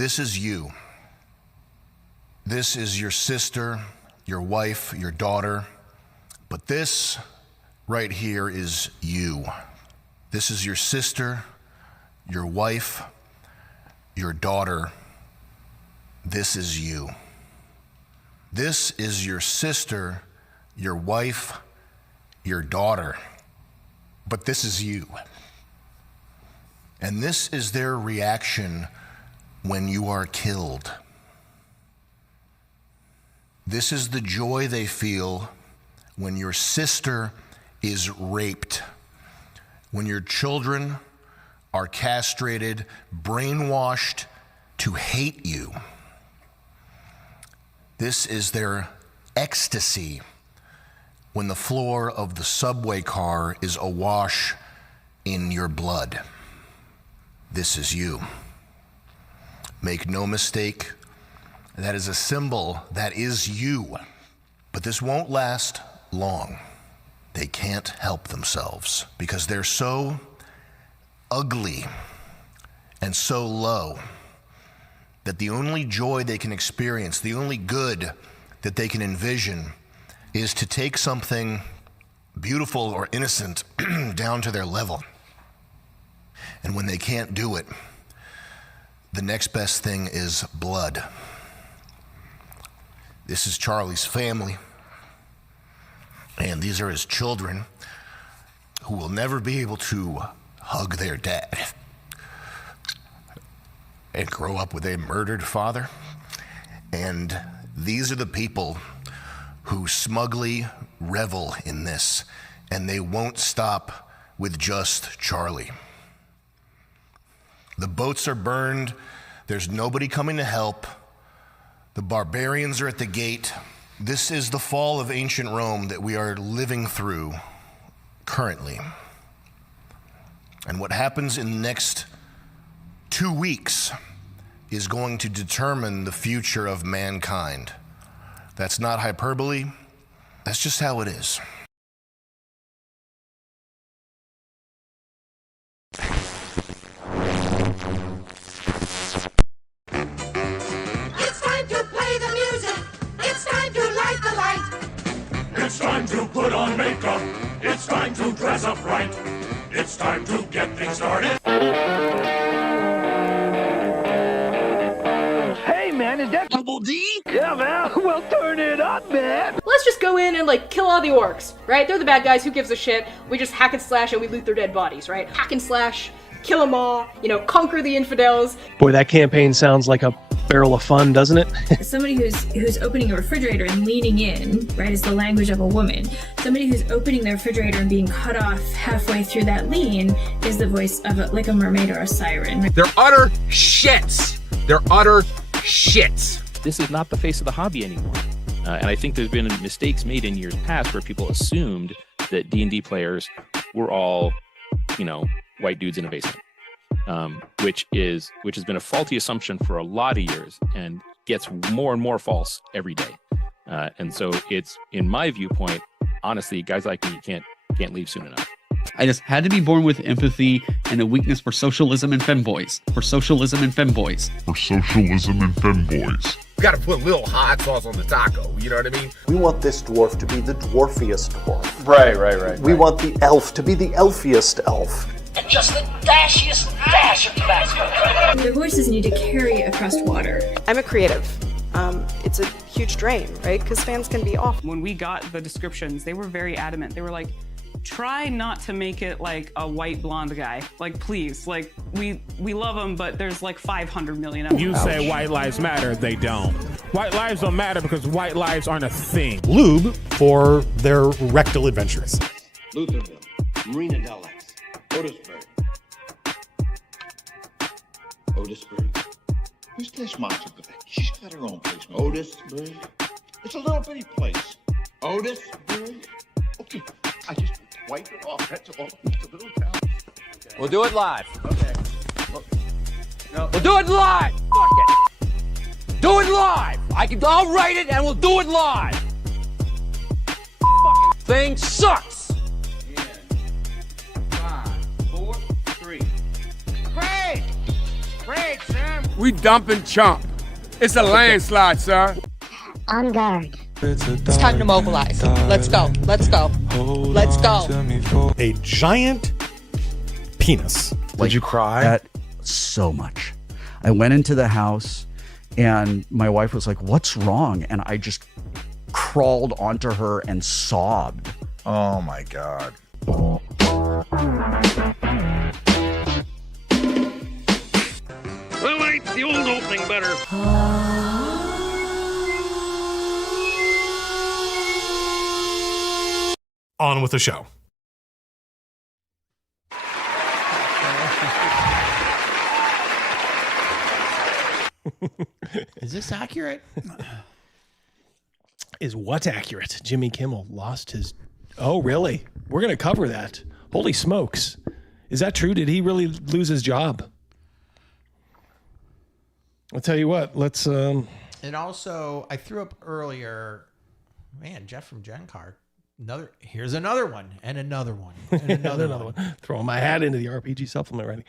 This is you. This is your sister, your wife, your daughter. But this right here is you. This is your sister, your wife, your daughter. This is you. This is your sister, your wife, your daughter. But this is you. And this is their reaction when you are killed. This is the joy they feel when your sister is raped, when your children are castrated, brainwashed to hate you. This is their ecstasy when the floor of the subway car is awash in your blood. This is you. Make no mistake, that is a symbol, that is you. But this won't last long. They can't help themselves because they're so ugly and so low that the only joy they can experience, the only good that they can envision is to take something beautiful or innocent down to their level. And when they can't do it, the next best thing is blood. This is Charlie's family, and these are his children who will never be able to hug their dad and grow up with a murdered father. And these are the people who smugly revel in this, and they won't stop with just Charlie. The boats are burned. There's nobody coming to help. The barbarians are at the gate. This is the fall of ancient Rome that we are living through currently. And what happens in the next 2 weeks is going to determine the future of mankind. That's not hyperbole. That's just how it is. It's time to put on makeup. It's time to dress up right. It's time to get things started. Hey, man, is that Double D? Yeah, man. Well, turn it up, man. Let's just go in and, like, kill all the orcs, right? They're the bad guys. Who gives a shit? We just hack and slash and we loot their dead bodies, right? Hack and slash, kill them all, you know, conquer the infidels. Boy, that campaign sounds like a barrel of fun, doesn't it? Somebody who's opening a refrigerator and leaning in, right, is the language of a woman. Somebody who's opening their refrigerator and being cut off halfway through that lean is the voice of like a mermaid or a siren. They're utter shits. They're utter shits. This is not the face of the hobby anymore. And I think there's been mistakes made in years past where people assumed that D&D players were all, you know, white dudes in a basement. Which has been a faulty assumption for a lot of years and gets more and more false every day. And so it's, in my viewpoint, honestly, guys like me can't leave soon enough. I just had to be born with empathy and a weakness for socialism and femboys. For socialism and femboys. For socialism and femboys. You gotta put a little hot sauce on the taco, you know what I mean? We want this dwarf to be the dwarfiest dwarf. Right. We want the elf to be the elfiest elf. And just the dashiest dash of Tabasco. Their voices need to carry across water. I'm a creative. It's a huge drain, right? Because fans can be off. When we got the descriptions, they were very adamant. They were like, try not to make it like a white blonde guy. Like, please, like, we love him, but there's like 500 million of them. You say white lives matter, they don't. White lives don't matter because white lives aren't a thing. Lube for their rectal adventures. Lutherville, Marina Del Ex, Otisburg. Otisburg? Who's this monster? She's got her own place. Otisburg? It's a little bitty place. Otisburg? Okay, I just wipe it off. That's all. It's a little town. Okay. We'll do it live. Okay. No. We'll do it live. Fuck it. Do it live. I'll write it and we'll do it live. Fucking thing sucks. Yeah. 5, 4, 3. Craig! Great, Sam. We dumping chump. It's a landslide, sir. On guard. It's time to mobilize. Let's go. Let's go. Let's go. A giant penis. Did you cry? At so much. I went into the house and my wife was like, "What's wrong?" And I just crawled onto her and sobbed. Oh my God. Well, ain't the old opening better? On with the show. Is this accurate? Is what accurate? Jimmy Kimmel lost his... Oh, really? We're going to cover that. Holy smokes. Is that true? Did he really lose his job? I'll tell you what, let's... And also, I threw up earlier... Man, Jeff from Gen Card. Here's another one, and another one, and another one. Throwing my hat into the RPG supplement writing.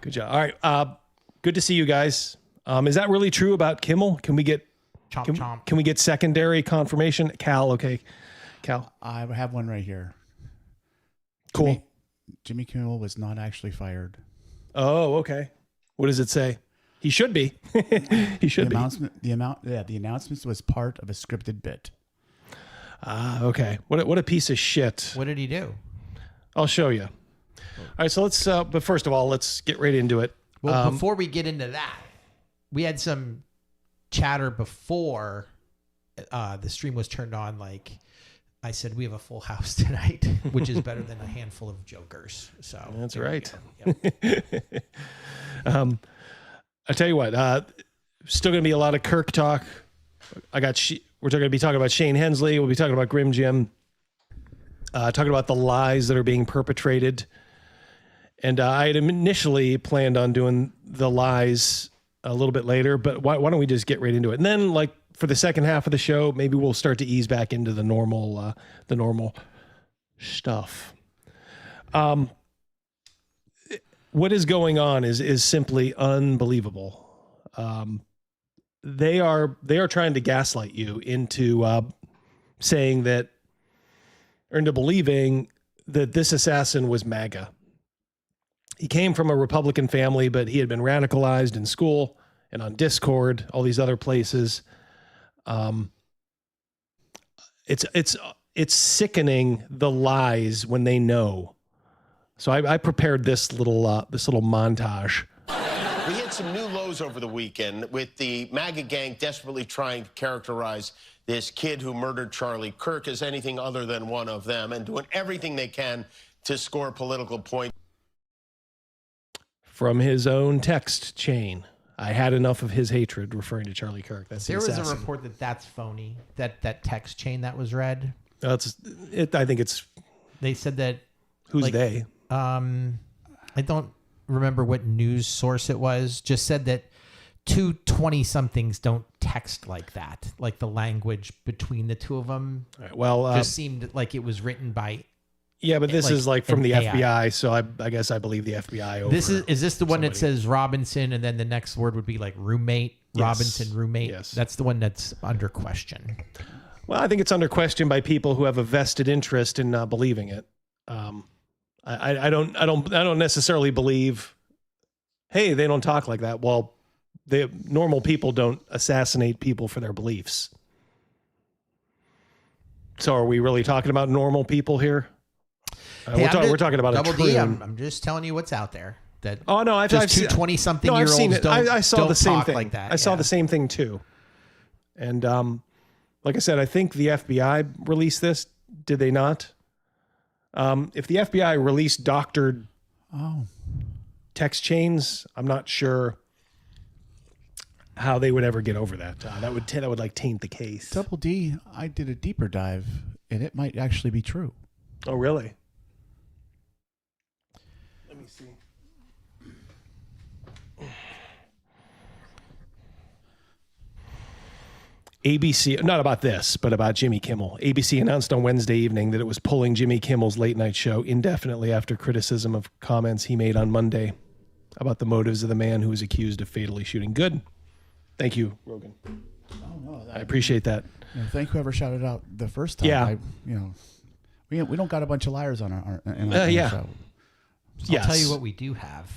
Good job. All right. Good to see you guys. Is that really true about Kimmel? Can we get chomp? Can we get secondary confirmation? Cal, okay. Cal. I have one right here. Cool. Jimmy Kimmel was not actually fired. Oh, okay. What does it say? He should be. He should be. The announcement was part of a scripted bit. Okay. What a piece of shit. What did he do? I'll show you. All right, so let's, but first of all, let's get right into it. Well, before we get into that, we had some chatter before the stream was turned on. Like I said, we have a full house tonight, which is better than a handful of jokers. So that's right. Yep. I tell you what, still going to be a lot of Kirk talk. We're going to be talking about Shane Hensley. We'll be talking about Grimjim. Talking about the lies that are being perpetrated. And I had initially planned on doing the lies a little bit later, but why don't we just get right into it? And then, like, for the second half of the show, maybe we'll start to ease back into the normal stuff. What is going on is simply unbelievable. They are trying to gaslight you into saying that, or into believing that this assassin was MAGA. He came from a Republican family, but he had been radicalized in school and on Discord, all these other places. It's sickening, the lies when they know. So I prepared this little montage. We hit some new lows over the weekend with the MAGA gang desperately trying to characterize this kid who murdered Charlie Kirk as anything other than one of them and doing everything they can to score political points. From his own text chain, I had enough of his hatred, referring to Charlie Kirk. There was a report that's phony, that text chain that was read. I think it's... They said that... Who's they? I don't remember what news source it was. Just said that 2 20-somethings don't text like that. Like the language between the two of them. Right, well, just seemed like it was written by... Yeah, but this is like from the FBI, so I guess I believe the FBI over. Is this the one that says Robinson, and then the next word would be like roommate? Yes. Robinson, roommate. Yes, that's the one that's under question. Well, I think it's under question by people who have a vested interest in believing it. I don't necessarily believe. Hey, they don't talk like that. Well, normal people don't assassinate people for their beliefs. So, are we really talking about normal people here? Hey, we're talking about Double a D. I'm just telling you what's out there. That I've seen 20-something-year-olds it. don't, I saw the same talk thing. Like that. I saw the same thing too. And like I said, I think the FBI released this. Did they not? If the FBI released doctored text chains, I'm not sure how they would ever get over that. That would like taint the case. Double D, I did a deeper dive, and it might actually be true. Oh, really? Let me see. ABC, not about this, but about Jimmy Kimmel. ABC announced on Wednesday evening that it was pulling Jimmy Kimmel's late night show indefinitely after criticism of comments he made on Monday. about the motives of the man who was accused of fatally shooting. Good. Thank you, Rogan. Oh, no, I appreciate that. Thank whoever shouted out the first time. Yeah. We don't got a bunch of liars on our yeah. show. I'll tell you what we do have.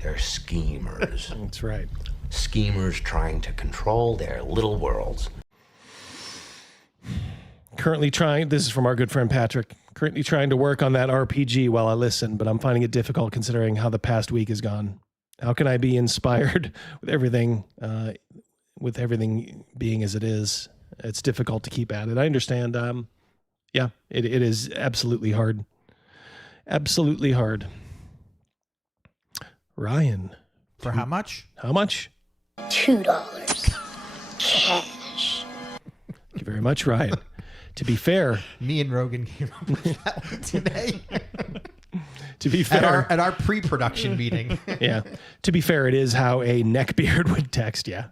They're schemers. That's right. Schemers trying to control their little worlds. Currently trying, this is from our good friend Patrick, currently trying to work on that RPG while I listen, but I'm finding it difficult considering how the past week has gone. How can I be inspired with everything being as it is? It's difficult to keep at it. I understand. Yeah, it is absolutely hard. Absolutely hard. Ryan. For how much? How much? $2 cash. Thank you very much, Ryan. To be fair, me and Rogan came up with that one today. To be fair, at our pre-production meeting. Yeah. To be fair, it is how a neckbeard would text. Yeah.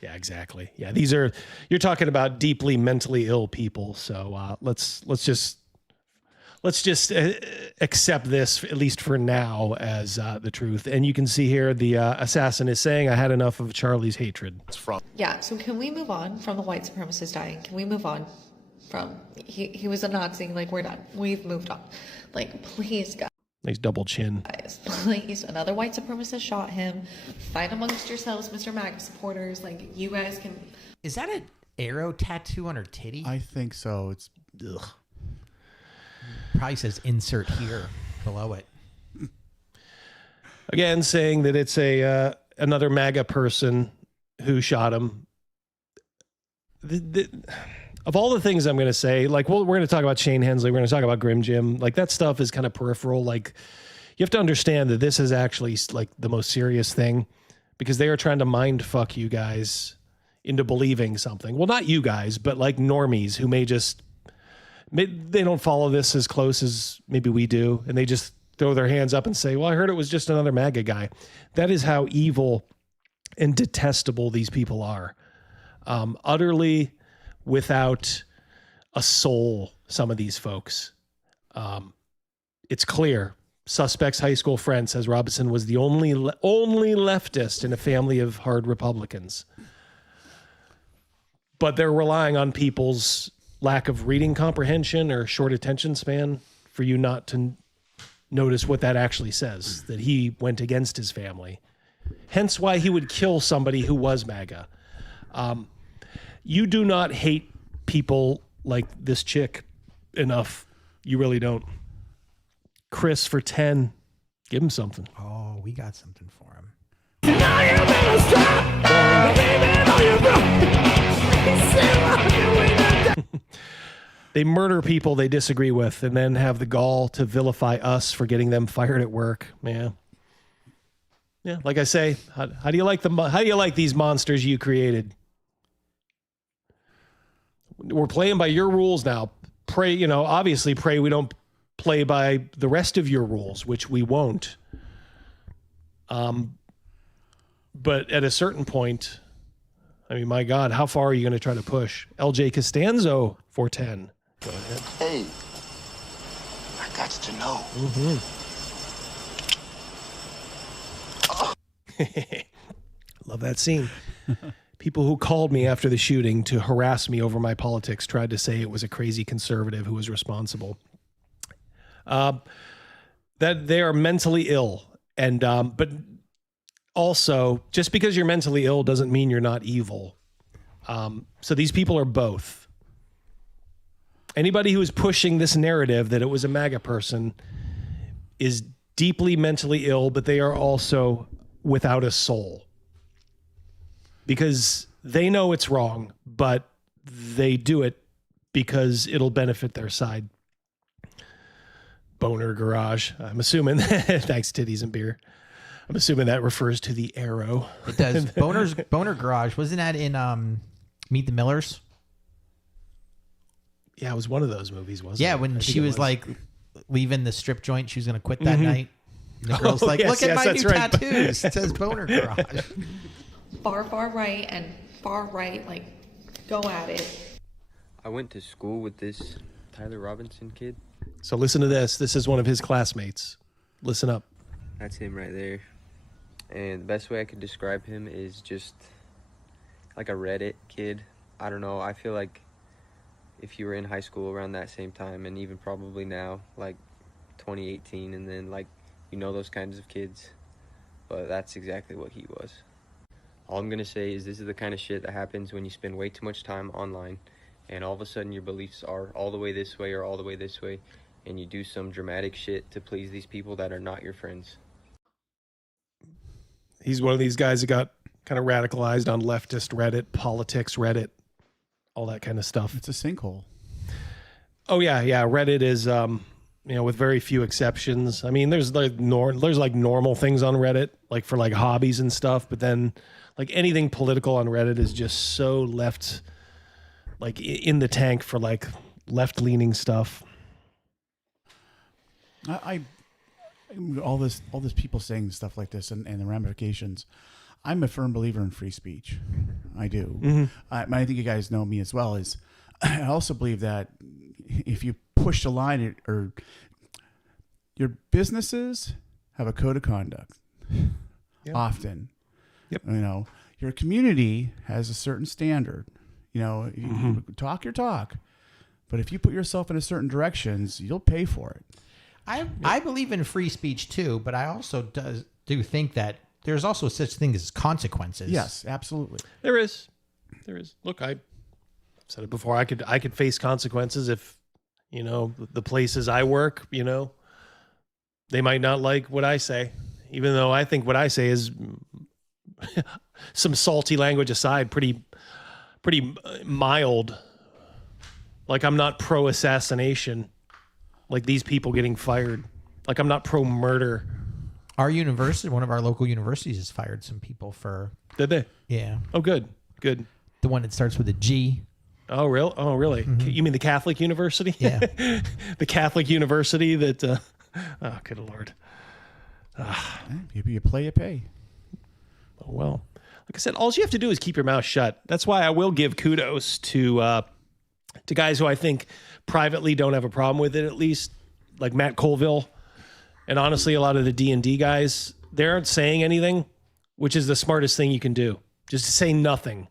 Yeah, exactly. Yeah. You're talking about deeply mentally ill people. So let's just accept this, at least for now, as the truth. And you can see here the assassin is saying, I had enough of Charlie's hatred. Yeah, so can we move on from the white supremacist dying? Can we move on from, he was a Nazi, like, we're done. We've moved on. Like, please, guys. Nice double chin. Please, another white supremacist shot him. Fight amongst yourselves, Mr. MAGA supporters. Like, you guys can... Is that an arrow tattoo on her titty? I think so. It's... Ugh. Probably says insert here below it. Again, saying that it's another MAGA person who shot him. Of all the things I'm going to say, like, well, we're going to talk about Shane Hensley. We're going to talk about Grimjim. Like, that stuff is kind of peripheral. Like, you have to understand that this is actually like the most serious thing, because they are trying to mind fuck you guys into believing something. Well, not you guys, but like normies who they don't follow this as close as maybe we do. And they just throw their hands up and say, well, I heard it was just another MAGA guy. That is how evil and detestable these people are. Utterly without a soul, some of these folks. It's clear. Suspect's high school friend says Robinson was the only leftist in a family of hard Republicans. But they're relying on people's lack of reading comprehension or short attention span for you not to notice what that actually says, that he went against his family. Hence why he would kill somebody who was MAGA. You do not hate people like this chick enough. You really don't. Chris for 10. Give him something. Oh, we got something for him. Now you better stop believing all your They murder people they disagree with and then have the gall to vilify us for getting them fired at work. Yeah. Yeah, like I say, how do you like these monsters you created? We're playing by your rules now. Obviously pray we don't play by the rest of your rules, which we won't. But at a certain point, I mean, my God, how far are you going to try to push? LJ Costanzo, 410. Go ahead. Hey, I got to know. Love that scene. People who called me after the shooting to harass me over my politics tried to say it was a crazy conservative who was responsible. That they are mentally ill. And, but also, just because you're mentally ill doesn't mean you're not evil. So these people are both. Anybody who is pushing this narrative that it was a MAGA person is deeply mentally ill, but they are also without a soul. Because they know it's wrong, but they do it because it'll benefit their side. Boner Garage. I'm assuming, thanks titties and beer. I'm assuming that refers to the arrow. It does. Boner Garage. Wasn't that in Meet the Millers? Yeah, it was one of those movies, wasn't it? Yeah, when she was like leaving the strip joint, she was going to quit that night. And the girl's like, look at my new tattoos. It says Boner Garage. Far right and far right, like, go at it. I went to school with this Tyler Robinson kid. So listen to this. This is one of his classmates. Listen up. That's him right there. and the best way I could describe him is just like a Reddit kid. I don't know, I feel like if you were in high school around that same time, and even probably now, like 2018, and then like, you know, those kinds of kids, but that's exactly what he was. All I'm gonna say is this is the kind of shit that happens when you spend way too much time online, and all of a sudden your beliefs are all the way this way or all the way this way, and you do some dramatic shit to please these people that are not your friends. He's one of these guys that got kind of radicalized on leftist Reddit, politics Reddit, all that kind of stuff. It's a sinkhole. Oh yeah, yeah. Reddit is, you know, with very few exceptions. I mean, there's like normal things on Reddit, like for like hobbies and stuff. But then, like anything political on Reddit is just so left, like in the tank for like left leaning stuff. I all this people saying stuff like this and the ramifications. I'm a firm believer in free speech. I do. Mm-hmm. I think you guys know me as well. Is I also believe that if you push the line, or your businesses have a code of conduct. Yep. Often, yep. You know, your community has a certain standard. You know, you talk your talk, but if you put yourself in a certain directions, you'll pay for it. I believe in free speech too, but I also do think that there's also such thing as consequences. Yes, absolutely. There is. Look, I've said it before. I could face consequences if, you know, the places I work, you know, they might not like what I say, even though I think what I say is some salty language aside, pretty mild. Like I'm not pro assassination. Like these people getting fired. Like I'm not pro murder. Our university, one of our local universities, has fired some people for. Did they? Yeah. Oh, good. The one that starts with a G. Oh, real? Oh, really? Mm-hmm. You mean the Catholic University? Yeah. The Catholic University that. Oh, good Lord. You play, you pay. Oh, well. Like I said, all you have to do is keep your mouth shut. That's why I will give kudos to guys who I think privately don't have a problem with it, at least, like Matt Colville. And honestly, a lot of the D&D guys, they aren't saying anything, which is the smartest thing you can do. Just say nothing.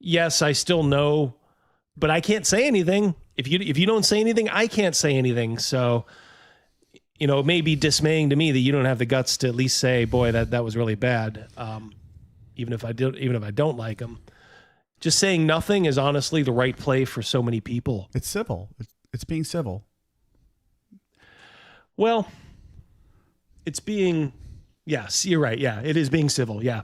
Yes, I still know, but I can't say anything. If you don't say anything, I can't say anything. So, you know, it may be dismaying to me that you don't have the guts to at least say, boy, that was really bad. Even if I don't like them. Just saying nothing is honestly the right play for so many people. It's civil. It's being civil. Well, it's being, yes, you're right. Yeah, it is being civil. Yeah.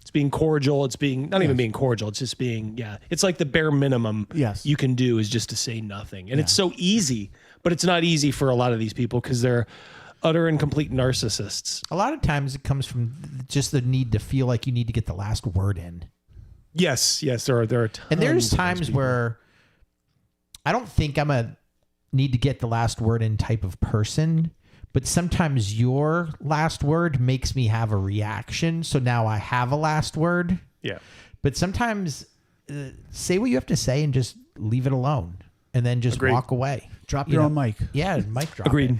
It's being cordial. It's being, not even being cordial. It's just being, yeah. It's like the bare minimum you can do is just to say nothing. And it's so easy, but it's not easy for a lot of these people because they're utter and complete narcissists. A lot of times it comes from just the need to feel like you need to get the last word in. Yes, there are tons. And there's times where I don't think I'm a need to get the last word in type of person, but sometimes your last word makes me have a reaction. So now I have a last word. Yeah. But sometimes say what you have to say and just leave it alone and then just walk away. Drop your own mic. Yeah, mic drop. Agreed.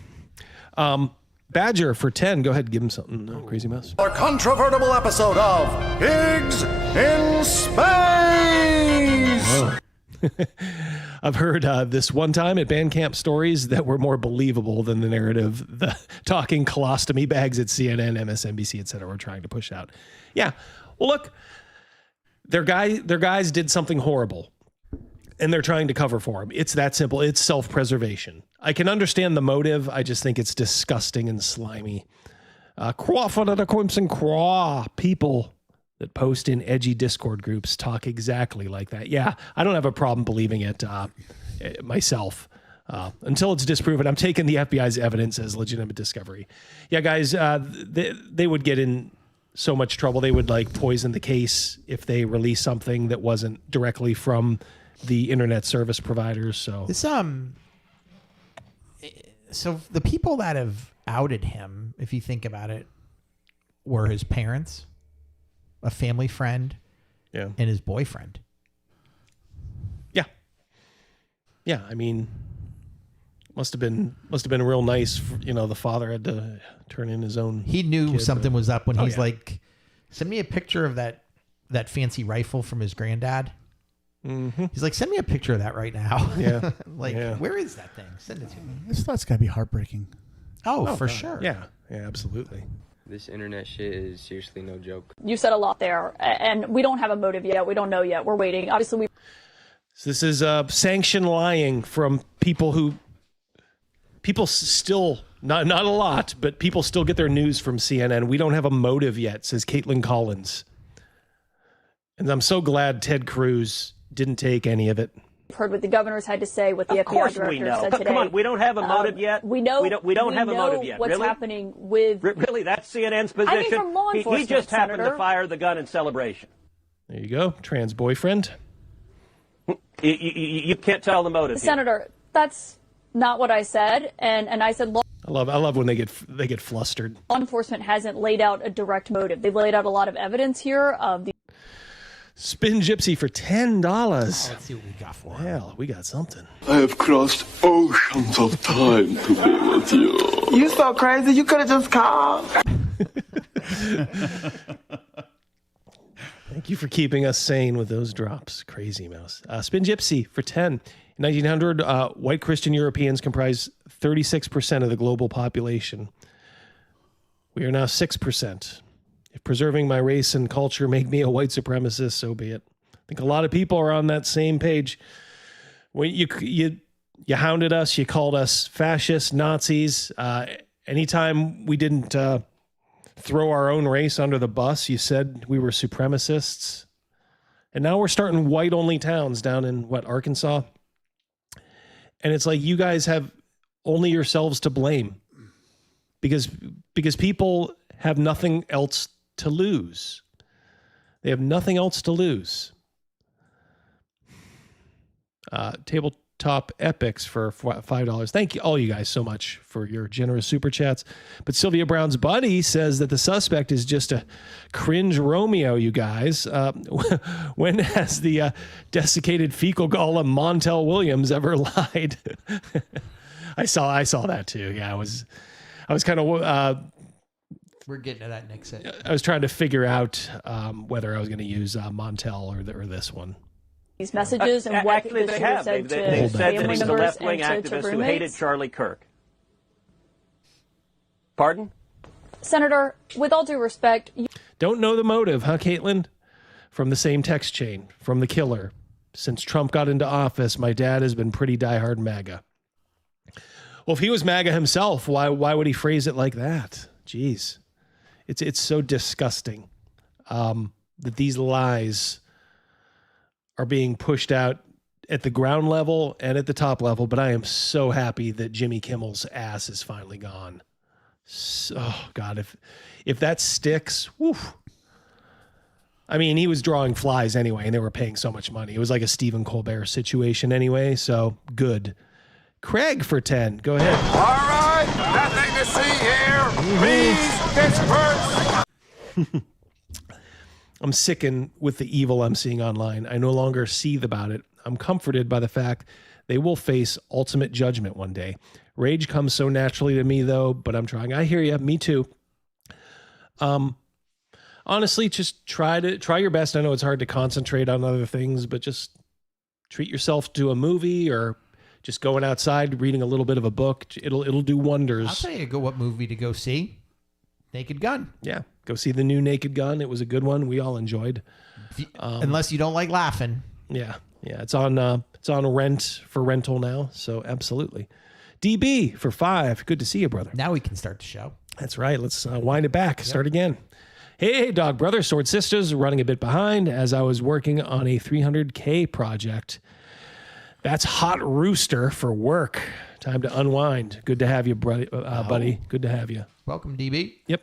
Badger for 10. Go ahead, give him something, Crazy Mouse. Our controvertible episode of Pigs in Space! Whoa. I've heard this one time at Bandcamp stories that were more believable than the narrative, the talking colostomy bags at CNN, MSNBC, et cetera, were trying to push out. Yeah. Well, look, their guys did something horrible and they're trying to cover for him. It's that simple. It's self-preservation. I can understand the motive. I just think it's disgusting and slimy. People that post in edgy Discord groups talk exactly like that. Yeah, I don't have a problem believing it myself until it's disproven. I'm taking the FBI's evidence as legitimate discovery. Yeah, guys, they would get in so much trouble. They would like poison the case if they release something that wasn't directly from the internet service providers. So this so the people that have outed him, if you think about it, were his parents, a family friend, and his boyfriend. Yeah. I mean, Must have been real nice. The father had to turn in his own. He knew something was up when he's yeah. like, "Send me a picture of that fancy rifle from his granddad." Mm-hmm. He's like, "Send me a picture of that right now." Yeah. Where is that thing? Send it to me. This thought's got to be heartbreaking. Oh, for God. sure. Yeah, absolutely. This internet shit is seriously no joke. You said a lot there, and we don't have a motive yet. We don't know yet. We're waiting. Obviously, So this is sanctioned lying from people still, not a lot, but people still get their news from CNN. We don't have a motive yet, says Caitlin Collins. And I'm so glad Ted Cruz didn't take any of it. heard what the governors had to say, what the Of FBI course director we know. said today. Come on, we don't have a motive yet. We know we don't have a motive yet. What's Really? happening with Really, that's CNN's position. I mean, from law He enforcement, just happened Senator. to fire the gun in celebration. There you go, trans boyfriend. You can't tell the motive. Senator, that's not what I said, and I said law I love when they get flustered. enforcement hasn't laid out a direct motive. They've laid out a lot of evidence here of the Spin Gypsy for $10. Let's see what we got for him. Hell, we got something. I have crossed oceans of time to be with you. You so crazy, you could have just called. Thank you for keeping us sane with those drops. Crazy mouse. Spin Gypsy for 10. In 1900, white Christian Europeans comprised 36% of the global population. We are now 6%. If preserving my race and culture make me a white supremacist, so be it. I think a lot of people are on that same page. When you hounded us, you called us fascists, Nazis. Anytime we didn't throw our own race under the bus, you said we were supremacists. And now we're starting white-only towns down in, Arkansas? And it's like you guys have only yourselves to blame. Because people have nothing else to lose. They have nothing else to lose. Tabletop Epics for $5. Thank you, all you guys, so much for your generous super chats. But Sylvia Brown's buddy says that the suspect is just a cringe Romeo, you guys. When has the desiccated fecal golem Montel Williams ever lied? I saw that too. Yeah, I was kind of... We're getting to that next set. I was trying to figure out whether I was going to use Montel or this one. these messages and what Actually, the they shooter have. said They to said that family he's a members left-wing and to activist who hated roommates. Charlie Kirk. Pardon? Senator, with all due respect, Don't know the motive, huh, Caitlin? From the same text chain, from the killer. Since Trump got into office, my dad has been pretty diehard MAGA. Well, if he was MAGA himself, why would he phrase it like that? Jeez. It's so disgusting that these lies are being pushed out at the ground level and at the top level, but I am so happy that Jimmy Kimmel's ass is finally gone. So, oh, God, if that sticks, woof. I mean, he was drawing flies anyway, and they were paying so much money. It was like a Stephen Colbert situation anyway, so good. Craig for 10. Go ahead. All right, nothing to see here. Please disperse. I'm sickened with the evil I'm seeing online. I no longer seethe about it. I'm comforted by the fact they will face ultimate judgment one day. Rage comes so naturally to me, though, but I'm trying. I hear you. Me too. Honestly, just try your best. I know it's hard to concentrate on other things, but just treat yourself to a movie or just going outside, reading a little bit of a book. It'll do wonders. I'll tell you what movie to go see. Naked Gun. Yeah, go see the new Naked Gun. It was a good one. We all enjoyed. Unless you don't like laughing. Yeah. It's on rent for rental now. So absolutely. DB for 5. Good to see you, brother. Now we can start the show. That's right. Let's wind it back. Yep. Start again. Hey, Dog Brother, Sword Sisters, running a bit behind as I was working on a 300K project. That's Hot Rooster for work. Time to unwind. Good to have you, buddy. Good to have you. Welcome, DB. Yep.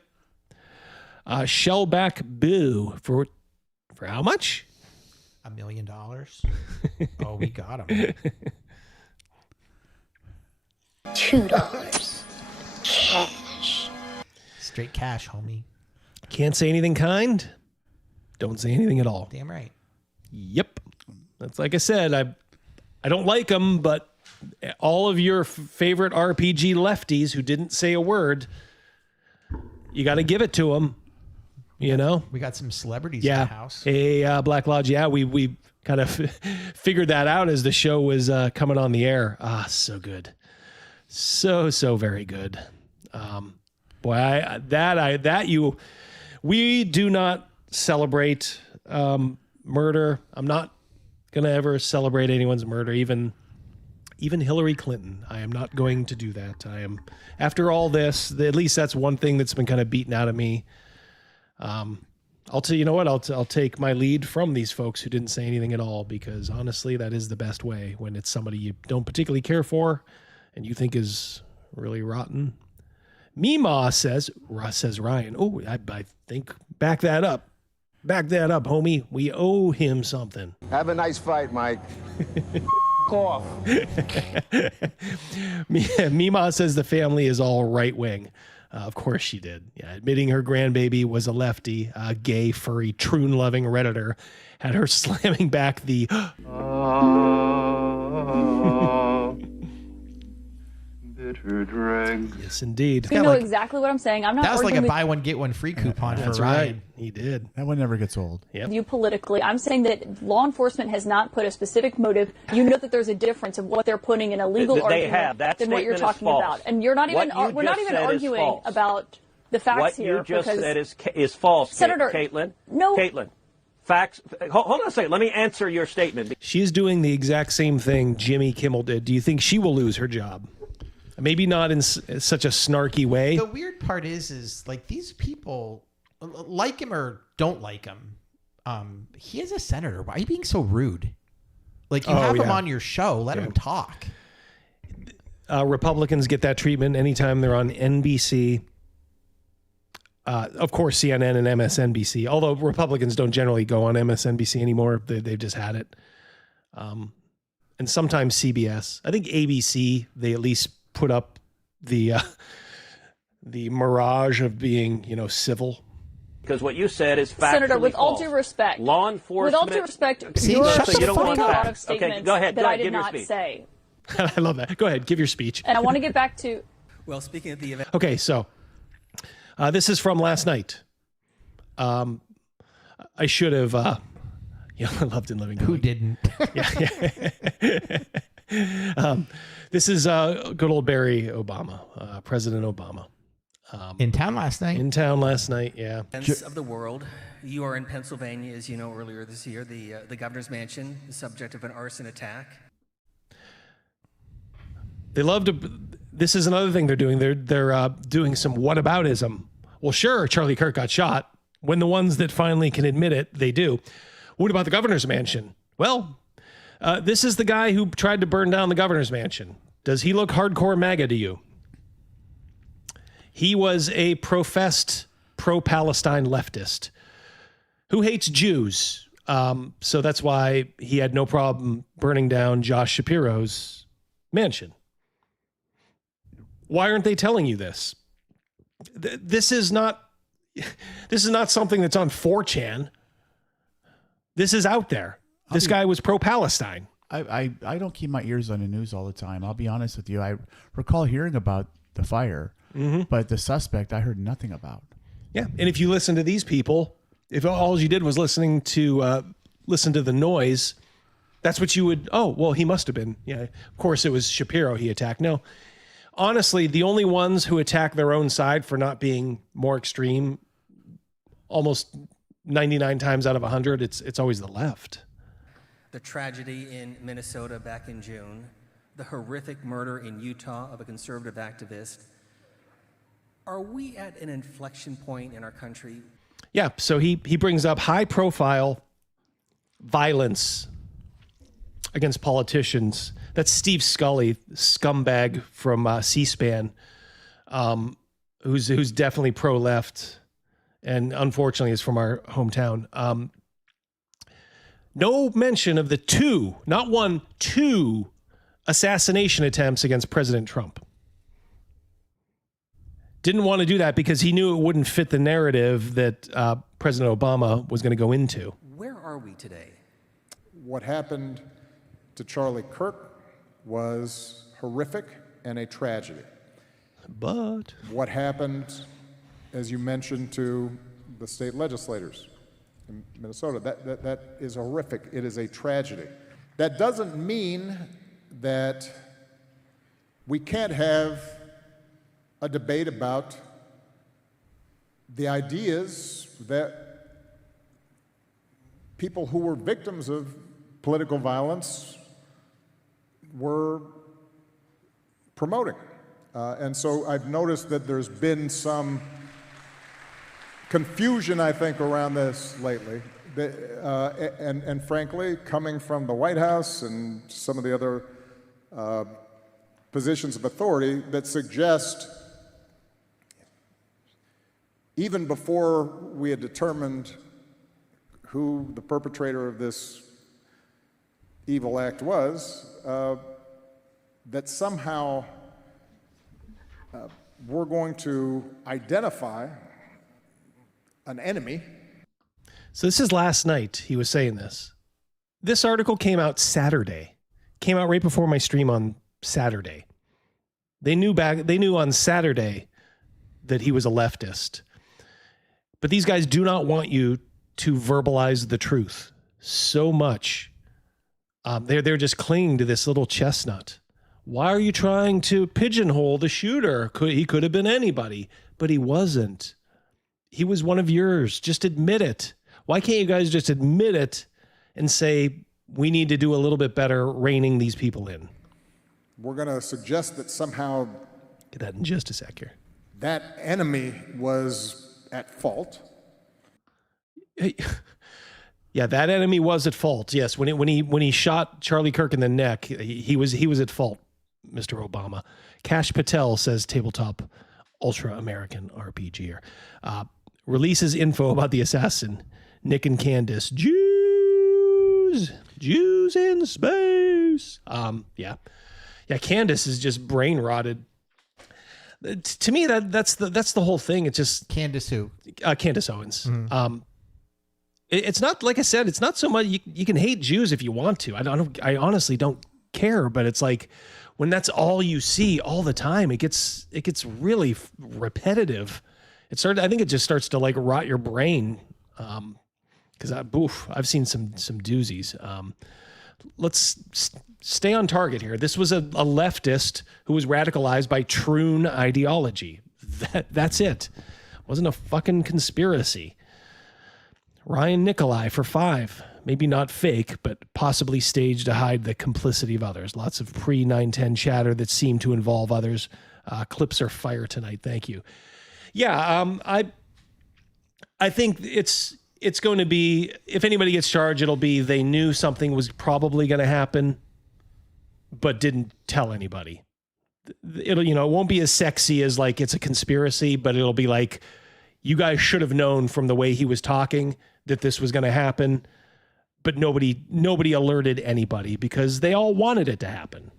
Shellback Boo for how much? $1 million. Oh, we got him. $2. Cash. Straight cash, homie. Can't say anything kind. Don't say anything at all. Damn right. Yep. That's like I said. I don't like them, but all of your favorite RPG lefties who didn't say a word, you got to give it to them. You know, we got some celebrities in the house. Black Lodge. Yeah, we kind of figured that out as the show was coming on the air. So good, so very good. We do not celebrate murder. I'm not gonna ever celebrate anyone's murder, even Hillary Clinton. I am not going to do that. I am, after all this, at least that's one thing that's been kind of beaten out of me. I'll tell you know what, I'll take my lead from these folks who didn't say anything at all, because honestly, that is the best way when it's somebody you don't particularly care for and you think is really rotten. Mima says Ryan. Oh, I think back that up, homie. We owe him something. Have a nice fight, Mike. Off. Mima says the family is all right wing. Of course she did. Yeah, admitting her grandbaby was a lefty, gay, furry, troon-loving Redditor, had her slamming back the bitter drag. Yes, indeed. You know exactly what I'm saying. I'm not. That was like a arguing buy one get one free coupon for That's Ryan. right. He did. That one never gets old. with you politically. I'm saying that law enforcement has not put a specific motive. You know that there's a difference of what they're putting in a legal They argument have. That than what you're statement is talking false. about. And you're not even. What you We're not just even said is arguing false. about the facts what here. you just because said is false, Senator, Caitlin. No. Caitlin. Facts. Hold on a second. Let me answer your statement. She's doing the exact same thing Jimmy Kimmel did. Do you think she will lose her job? Maybe not in such a snarky way. The weird part is like these people, like him or don't like him, he is a senator. Why are you being so rude? Like you have him on your show, let him talk. Republicans get that treatment anytime they're on NBC. Of course, CNN and MSNBC, although Republicans don't generally go on MSNBC anymore. They've just had it. And sometimes CBS. I think ABC, they at least put up the mirage of being, civil. Because what you said is factually Senator, with all false. due respect, law enforcement. with all due respect, See, you're shut the putting fuck a up. lot of statements Okay, go ahead, that I did give your not speech. say. I love that. Go ahead, give your speech. And I want to get back to. Well, speaking of the event. Okay, so this is from last night. I should have. I loved and living. Who didn't? This is good old Barry Obama, President Obama. In town last night? In town last night, yeah. Of the world. You are in Pennsylvania, as you know, earlier this year. The governor's mansion, the subject of an arson attack. They love to. This is another thing they're doing. They're doing some whataboutism. Well, sure, Charlie Kirk got shot. When the ones that finally can admit it, they do. What about the governor's mansion? Well, this is the guy who tried to burn down the governor's mansion. Does he look hardcore MAGA to you? He was a professed pro-Palestine leftist who hates Jews. So that's why he had no problem burning down Josh Shapiro's mansion. Why aren't they telling you this? This is not something that's on 4chan. This is out there. This guy was pro-Palestine. I don't keep my ears on the news all the time. I'll be honest with you. I recall hearing about the fire, but the suspect I heard nothing about. Yeah, and if you listen to these people, if all you did was listen to the noise, that's what you would. Oh, well, he must have been. Yeah, of course it was Shapiro he attacked. No, honestly, the only ones who attack their own side for not being more extreme, almost 99 times out of 100, it's always the left. The tragedy in Minnesota back in June, the horrific murder in Utah of a conservative activist. Are we at an inflection point in our country? Yeah, so he brings up high-profile violence against politicians. That's Steve Scully, scumbag from C-SPAN, who's definitely pro-left, and unfortunately is from our hometown. No mention of the two assassination attempts against President Trump. Didn't want to do that because he knew it wouldn't fit the narrative that President Obama was going to go into. Where are we today? What happened to Charlie Kirk was horrific and a tragedy. But what happened, as you mentioned, to the state legislators in Minnesota, that is horrific. It is a tragedy. That doesn't mean that we can't have a debate about the ideas that people who were victims of political violence were promoting. And so I've noticed that there's been some confusion, I think, around this lately. And frankly, coming from the White House and some of the other positions of authority that suggest, even before we had determined who the perpetrator of this evil act was, that somehow we're going to identify an enemy. So this is last night he was saying this. This article came out Saturday. Came out right before my stream on Saturday. They knew on Saturday that he was a leftist. But these guys do not want you to verbalize the truth so much. They're just clinging to this little chestnut. Why are you trying to pigeonhole the shooter? He could have been anybody, but he wasn't. He was one of yours. Just admit it. Why can't you guys just admit it and say, we need to do a little bit better reining these people in? We're going to suggest that somehow... Get that in just a sec here. That enemy was at fault. Yeah, that enemy was at fault. Yes, when he shot Charlie Kirk in the neck, he was at fault, Mr. Obama. Cash Patel says tabletop ultra American RPG. Releases info about the assassin, Nick and Candace. Jews in space. Yeah, Candace is just brain rotted. To me, that's the whole thing. It's just Candace who? Candace Owens. Mm-hmm. It's not, like I said, it's not so much you can hate Jews if you want to. I honestly don't care, but it's like when that's all you see all the time, it gets really repetitive. I think it just starts to like rot your brain. Cause I've seen some doozies. Let's stay on target here. This was a leftist who was radicalized by Troon ideology. That's it. Wasn't a fucking conspiracy. Ryan Nicolai for 5. Maybe not fake, but possibly staged to hide the complicity of others. Lots of pre-9/10 chatter that seemed to involve others. Clips are fire tonight. Thank you. Yeah, I think it's going to be, if anybody gets charged, it'll be they knew something was probably going to happen, but didn't tell anybody. It won't be as sexy as like it's a conspiracy, but it'll be like, you guys should have known from the way he was talking that this was going to happen, but nobody alerted anybody because they all wanted it to happen.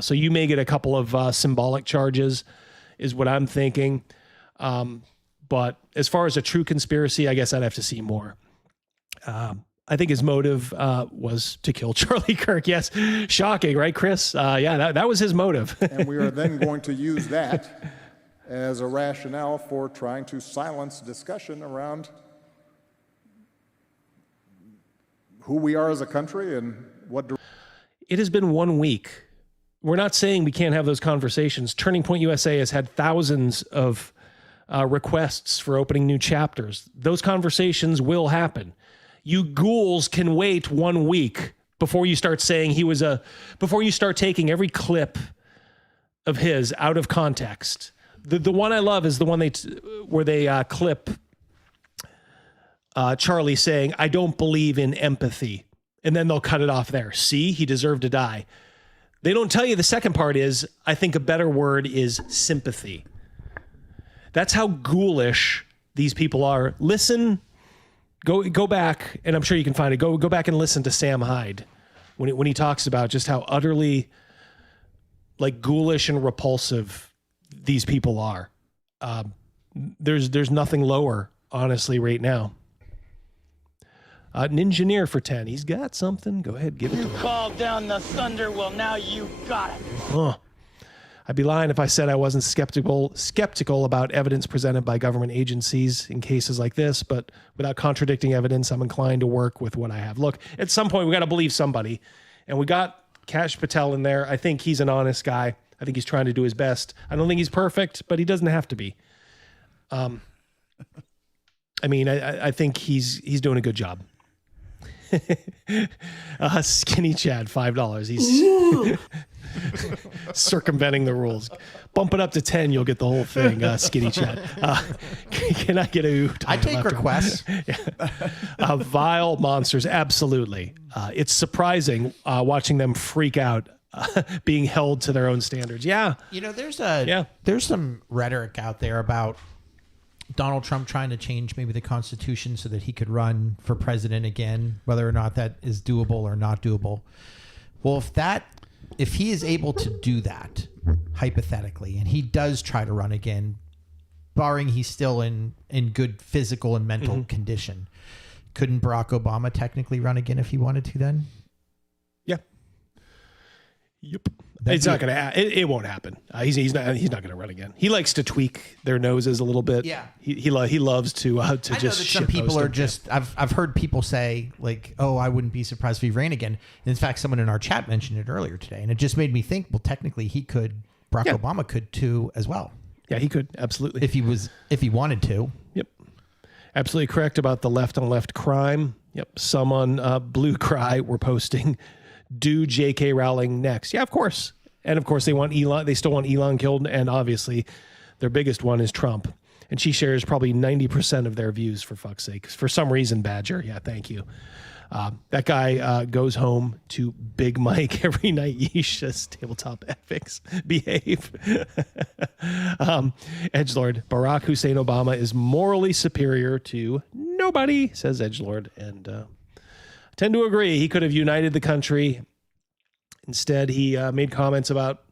So you may get a couple of symbolic charges is what I'm thinking. But as far as a true conspiracy, I guess I'd have to see more. I think his motive was to kill Charlie Kirk. Yes. Shocking, right, Chris? Yeah, that was his motive. And we are then going to use that as a rationale for trying to silence discussion around who we are as a country and what... It has been 1 week. We're not saying we can't have those conversations. Turning Point USA has had thousands of requests for opening new chapters. Those conversations will happen. You ghouls can wait 1 week before you start saying before you start taking every clip of his out of context. The one I love is the one where they clip Charlie saying, "I don't believe in empathy." And then they'll cut it off there. See, he deserved to die. They don't tell you the second part is, I think a better word is sympathy. That's how ghoulish these people are. Listen, go back, and I'm sure you can find it. Go back and listen to Sam Hyde when he talks about just how utterly like ghoulish and repulsive these people are. There's nothing lower, honestly, right now. An engineer for 10. He's got something. Go ahead, give it to him. Called down the thunder. Well, now you got it. Huh. I'd be lying if I said I wasn't skeptical about evidence presented by government agencies in cases like this, but without contradicting evidence, I'm inclined to work with what I have. Look, at some point, we got to believe somebody, and we got Kash Patel in there. I think he's an honest guy. I think he's trying to do his best. I don't think he's perfect, but he doesn't have to be. I mean, I think he's doing a good job. Skinny Chad, $5. He's circumventing the rules. Bump it up to 10, you'll get the whole thing. Skinny Chad. Can I get a? I take requests. Vile monsters, absolutely. It's surprising watching them freak out, being held to their own standards. Yeah, you know, there's some rhetoric out there about Donald Trump trying to change maybe the Constitution so that he could run for president again, whether or not that is doable or not doable. Well, if he is able to do that, hypothetically, and he does try to run again, barring he's still in good physical and mental condition, couldn't Barack Obama technically run again if he wanted to then? Yeah. Yep. It's not going to. It won't happen. He's not going to run again. He likes to tweak their noses a little bit. Yeah. He loves to I know just. That some people are just. I've heard people say like, "Oh, I wouldn't be surprised if he ran again." And in fact, someone in our chat mentioned it earlier today, and it just made me think. Well, technically, he could. Barack Obama could too, as well. Yeah, he could absolutely if he wanted to. Yep. Absolutely correct about the left on left crime. Yep. Some on Blue Cry were posting. Do J.K. Rowling next? Yeah, of course. And of course, they want Elon. They still want Elon killed. And obviously, their biggest one is Trump. And she shares probably 90% of their views, for fuck's sake. For some reason, Badger. Yeah, thank you. That guy goes home to Big Mike every night. Yeesh, just tabletop epics. Behave. Edgelord. Barack Hussein Obama is morally superior to nobody, says Edgelord. And tend to agree. He could have united the country. Instead, he made comments about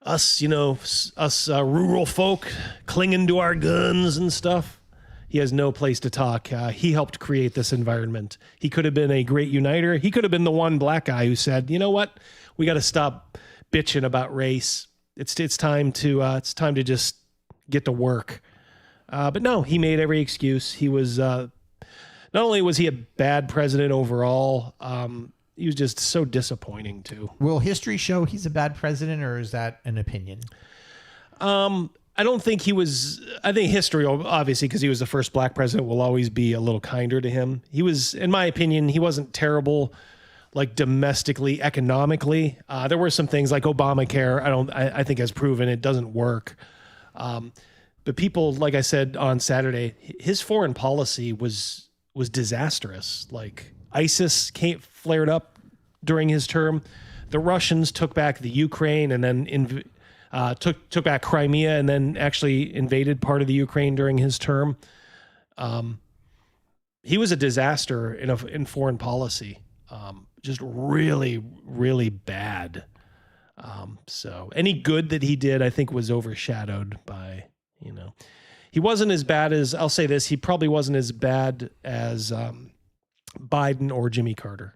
us, rural folk clinging to our guns and stuff. He has no place to talk. He helped create this environment. He could have been a great uniter. He could have been the one black guy who said, you know what? We got to stop bitching about race. It's time to just get to work. But no, he made every excuse. He was not only was he a bad president overall, he was just so disappointing too. Will history show he's a bad president, or is that an opinion? I don't think he was. I think history, obviously, because he was the first black president, will always be a little kinder to him. He was, in my opinion, he wasn't terrible, like domestically, economically. There were some things like Obamacare. I think has proven it doesn't work. But people, like I said on Saturday, his foreign policy was disastrous. Like ISIS flared up during his term. The Russians took back the Ukraine and then took back Crimea and then actually invaded part of the Ukraine during his term. He was a disaster in foreign policy. Just really, really bad. So any good that he did, I think, was overshadowed by, he wasn't as bad as, I'll say this, he probably wasn't as bad as Biden or Jimmy Carter,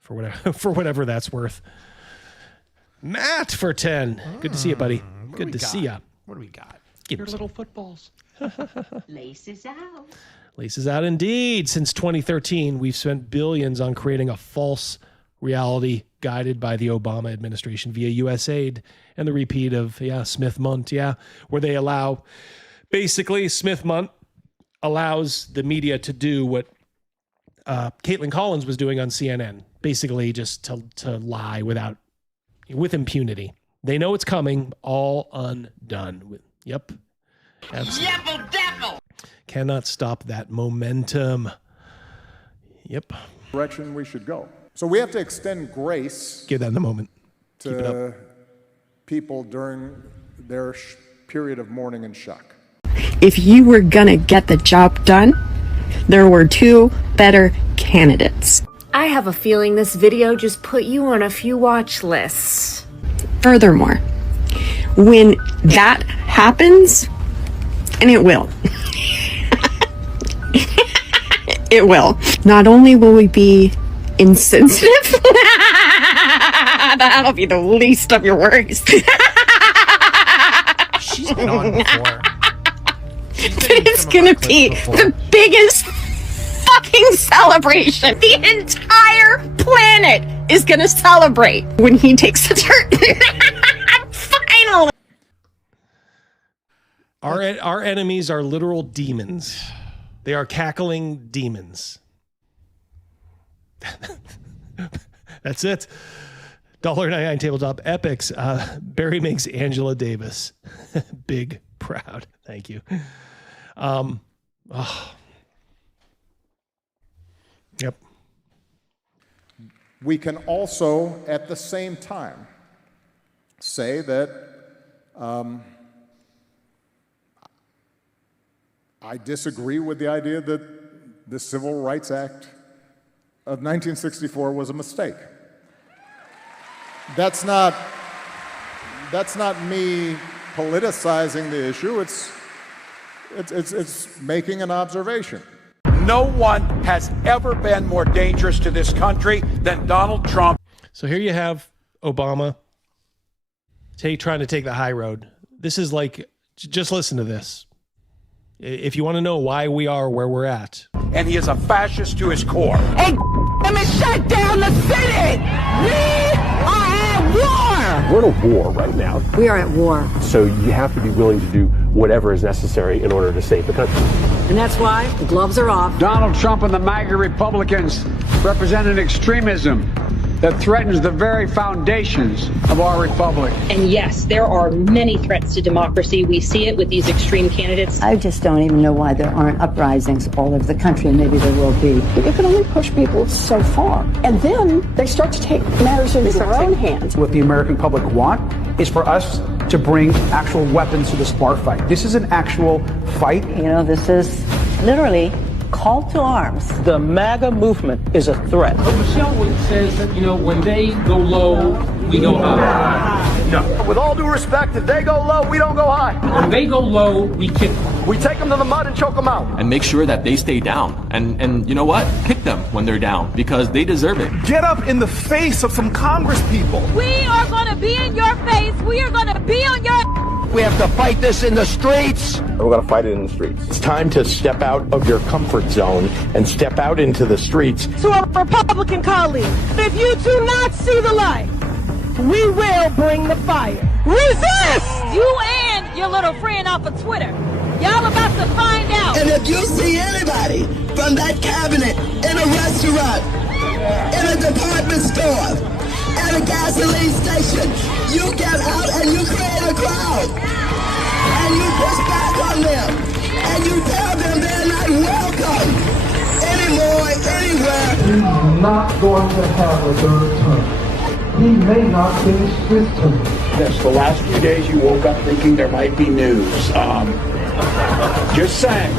for whatever that's worth. Matt for 10. Good to see you, buddy. Good to see you. What do we got? Your little footballs. Laces out. Laces out indeed. Since 2013, we've spent billions on creating a false reality guided by the Obama administration via USAID and the repeat of, Smith-Munt, where they allow, basically, Smith-Munt allows the media to do what Caitlin Collins was doing on CNN, basically just to lie with impunity. They know it's coming, all undone. Yep. Absolutely. Cannot stop that momentum. Yep. Direction we should go. So we have to extend grace. Give that in the moment. To people during their period of mourning and shock. If you were gonna get the job done, there were two better candidates. I have a feeling this video just put you on a few watch lists. Furthermore, when that happens, and it will, It will. Not only will we be insensitive, that'll be the least of your worries. She's been on before. It's gonna be the biggest fucking celebration. The entire planet is gonna celebrate when he takes the turn. Finally. Our enemies are literal demons. They are cackling demons. That's it. $1.99 tabletop epics. Barry makes Angela Davis big proud. Thank you. Yep. We can also, at the same time, say that I disagree with the idea that the Civil Rights Act of 1964 was a mistake. That's not me politicizing the issue. It's making an observation. No one has ever been more dangerous to this country than Donald Trump. So here you have Obama trying to take the high road. This is like, just listen to this. If you want to know why we are where we're at. And he is a fascist to his core. And shut down the city! We are at war! We're at a war right now. We are at war. So you have to be willing to do whatever is necessary in order to save the country. And that's why the gloves are off. Donald Trump and the MAGA Republicans represent an extremism that threatens the very foundations of our republic. And yes, there are many threats to democracy. We see it with these extreme candidates. I just don't even know why there aren't uprisings all over the country, and maybe there will be. You can only push people so far, and then they start to take matters into their own hands. What the American public want is for us to bring actual weapons to this bar fight. This is an actual fight. You know, this is literally call to arms. The MAGA movement is a threat. Michelle says that, when they go low, we go high. No. With all due respect, if they go low, we don't go high. When they go low, we kick them. We take them to the mud and choke them out. And make sure that they stay down. And you know what? Pick them when they're down, because they deserve it. Get up in the face of some Congress people. We are going to be in your face. We are going to be on your... We have to fight this in the streets. We're going to fight it in the streets. It's time to step out of your comfort zone and step out into the streets. To our Republican colleagues, if you do not see the light, we will bring the fire. Resist! You and your little friend off of Twitter. Y'all about to find out. And if you see anybody from that cabinet in a restaurant, in a department store, at a gasoline station, you get out and you create a crowd. And you push back on them. And you tell them they're not welcome anymore, anywhere. He's not going to have a third term. He may not finish this term. Yes, the last few days you woke up thinking there might be news. Just saying.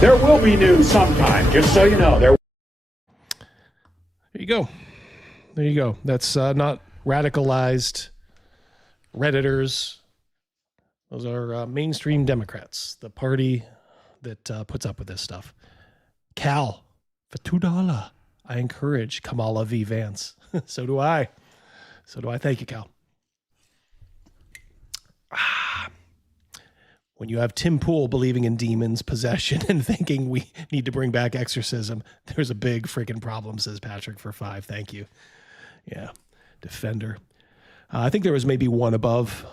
There will be news sometime, just so you know. There you go. There you go. That's not radicalized Redditors. Those are mainstream Democrats, the party that puts up with this stuff. Cal, for $2, I encourage Kamala V. Vance. So do I. Thank you, Cal. When you have Tim Pool believing in demons, possession, and thinking we need to bring back exorcism, there's a big freaking problem, says Patrick for $5. Thank you. Yeah, Defender. I think there was maybe one above,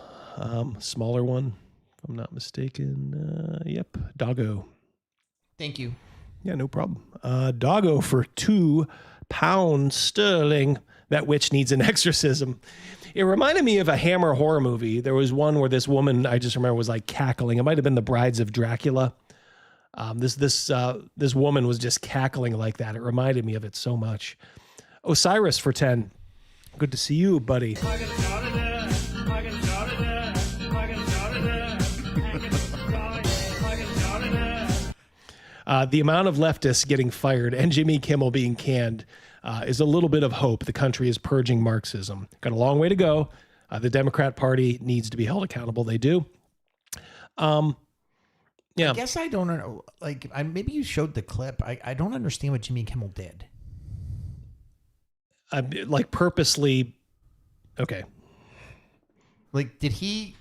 smaller one, if I'm not mistaken. Yep, Doggo. Thank you. Yeah, no problem. Doggo for £2 sterling. That witch needs an exorcism. It reminded me of a Hammer horror movie. There was one where this woman, I just remember, was like cackling. It might have been The Brides of Dracula. This woman was just cackling like that. It reminded me of it so much. Osiris for 10. Good to see you, buddy. The amount of leftists getting fired and Jimmy Kimmel being canned is a little bit of hope. The country is purging Marxism. Got a long way to go. The Democrat Party needs to be held accountable. They do. Yeah. I guess I don't know. Like, maybe you showed the clip. I don't understand what Jimmy Kimmel did. Like purposely. Okay. Like, did he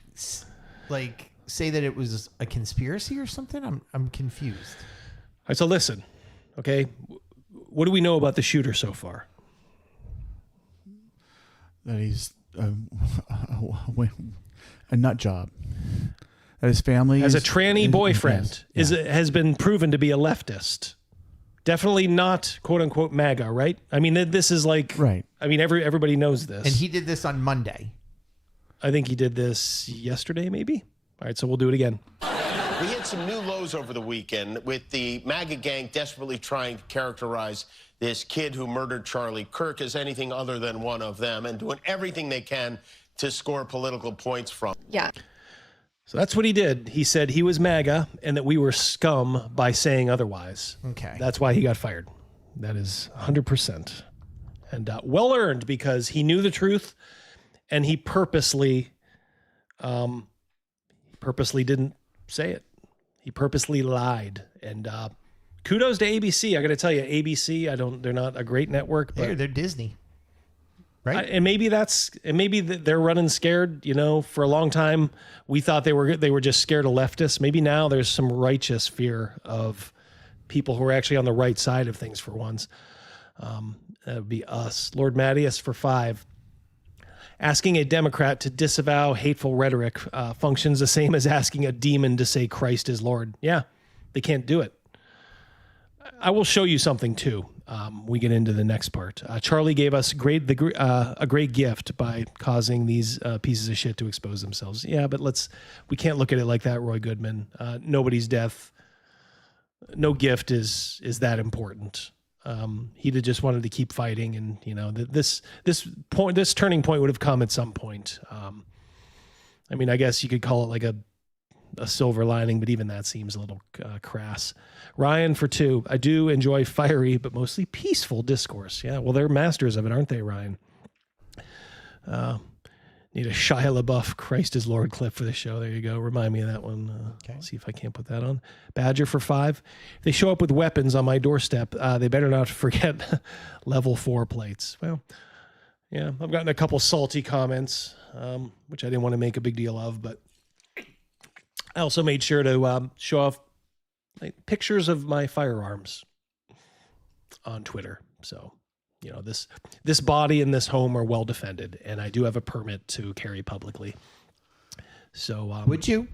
like say that it was a conspiracy or something? I'm confused. All right, so listen. Okay. What do we know about the shooter so far? That he's a nut job. That his family as a tranny boyfriend has been proven to be a leftist. Definitely not quote unquote MAGA, right? I mean, this is like, right. I mean, everybody knows this. And he did this on Monday. I think he did this yesterday, maybe. All right, so we'll do it again. We hit some new lows over the weekend with the MAGA gang desperately trying to characterize this kid who murdered Charlie Kirk as anything other than one of them and doing everything they can to score political points from. Yeah. So that's what he did. He said he was MAGA and that we were scum by saying otherwise. Okay. That's why he got fired. That is 100%. And well earned, because he knew the truth and he purposely didn't say it. He purposely lied. And kudos to ABC. I got to tell you, ABC, they're not a great network, but They're Disney. Right. And maybe they're running scared. You know, for a long time we thought they were just scared of leftists. Maybe now there's some righteous fear of people who are actually on the right side of things for once. That would be us. Lord Mattias for 5. Asking a Democrat to disavow hateful rhetoric functions the same as asking a demon to say Christ is Lord. Yeah, they can't do it. I will show you something too. We get into the next part. Charlie gave us a great gift by causing these pieces of shit to expose themselves. Yeah, but we can't look at it like that, Roy Goodman. Nobody's death, no gift is that important. He'd have just wanted to keep fighting, and you know this turning point would have come at some point. I mean, I guess you could call it like a silver lining, but even that seems a little crass. Ryan for 2. I do enjoy fiery but mostly peaceful discourse. Yeah, well, they're masters of it, aren't they, Ryan? Need a Shia LaBeouf Christ is Lord clip for the show. There you go. Remind me of that one. Okay. See if I can't put that on. Badger for 5. If they show up with weapons on my doorstep, they better not forget level 4 plates. Well, yeah, I've gotten a couple salty comments, which I didn't want to make a big deal of, but I also made sure to show off pictures of my firearms on Twitter. So, you know, this body and this home are well defended, and I do have a permit to carry publicly. So, would you?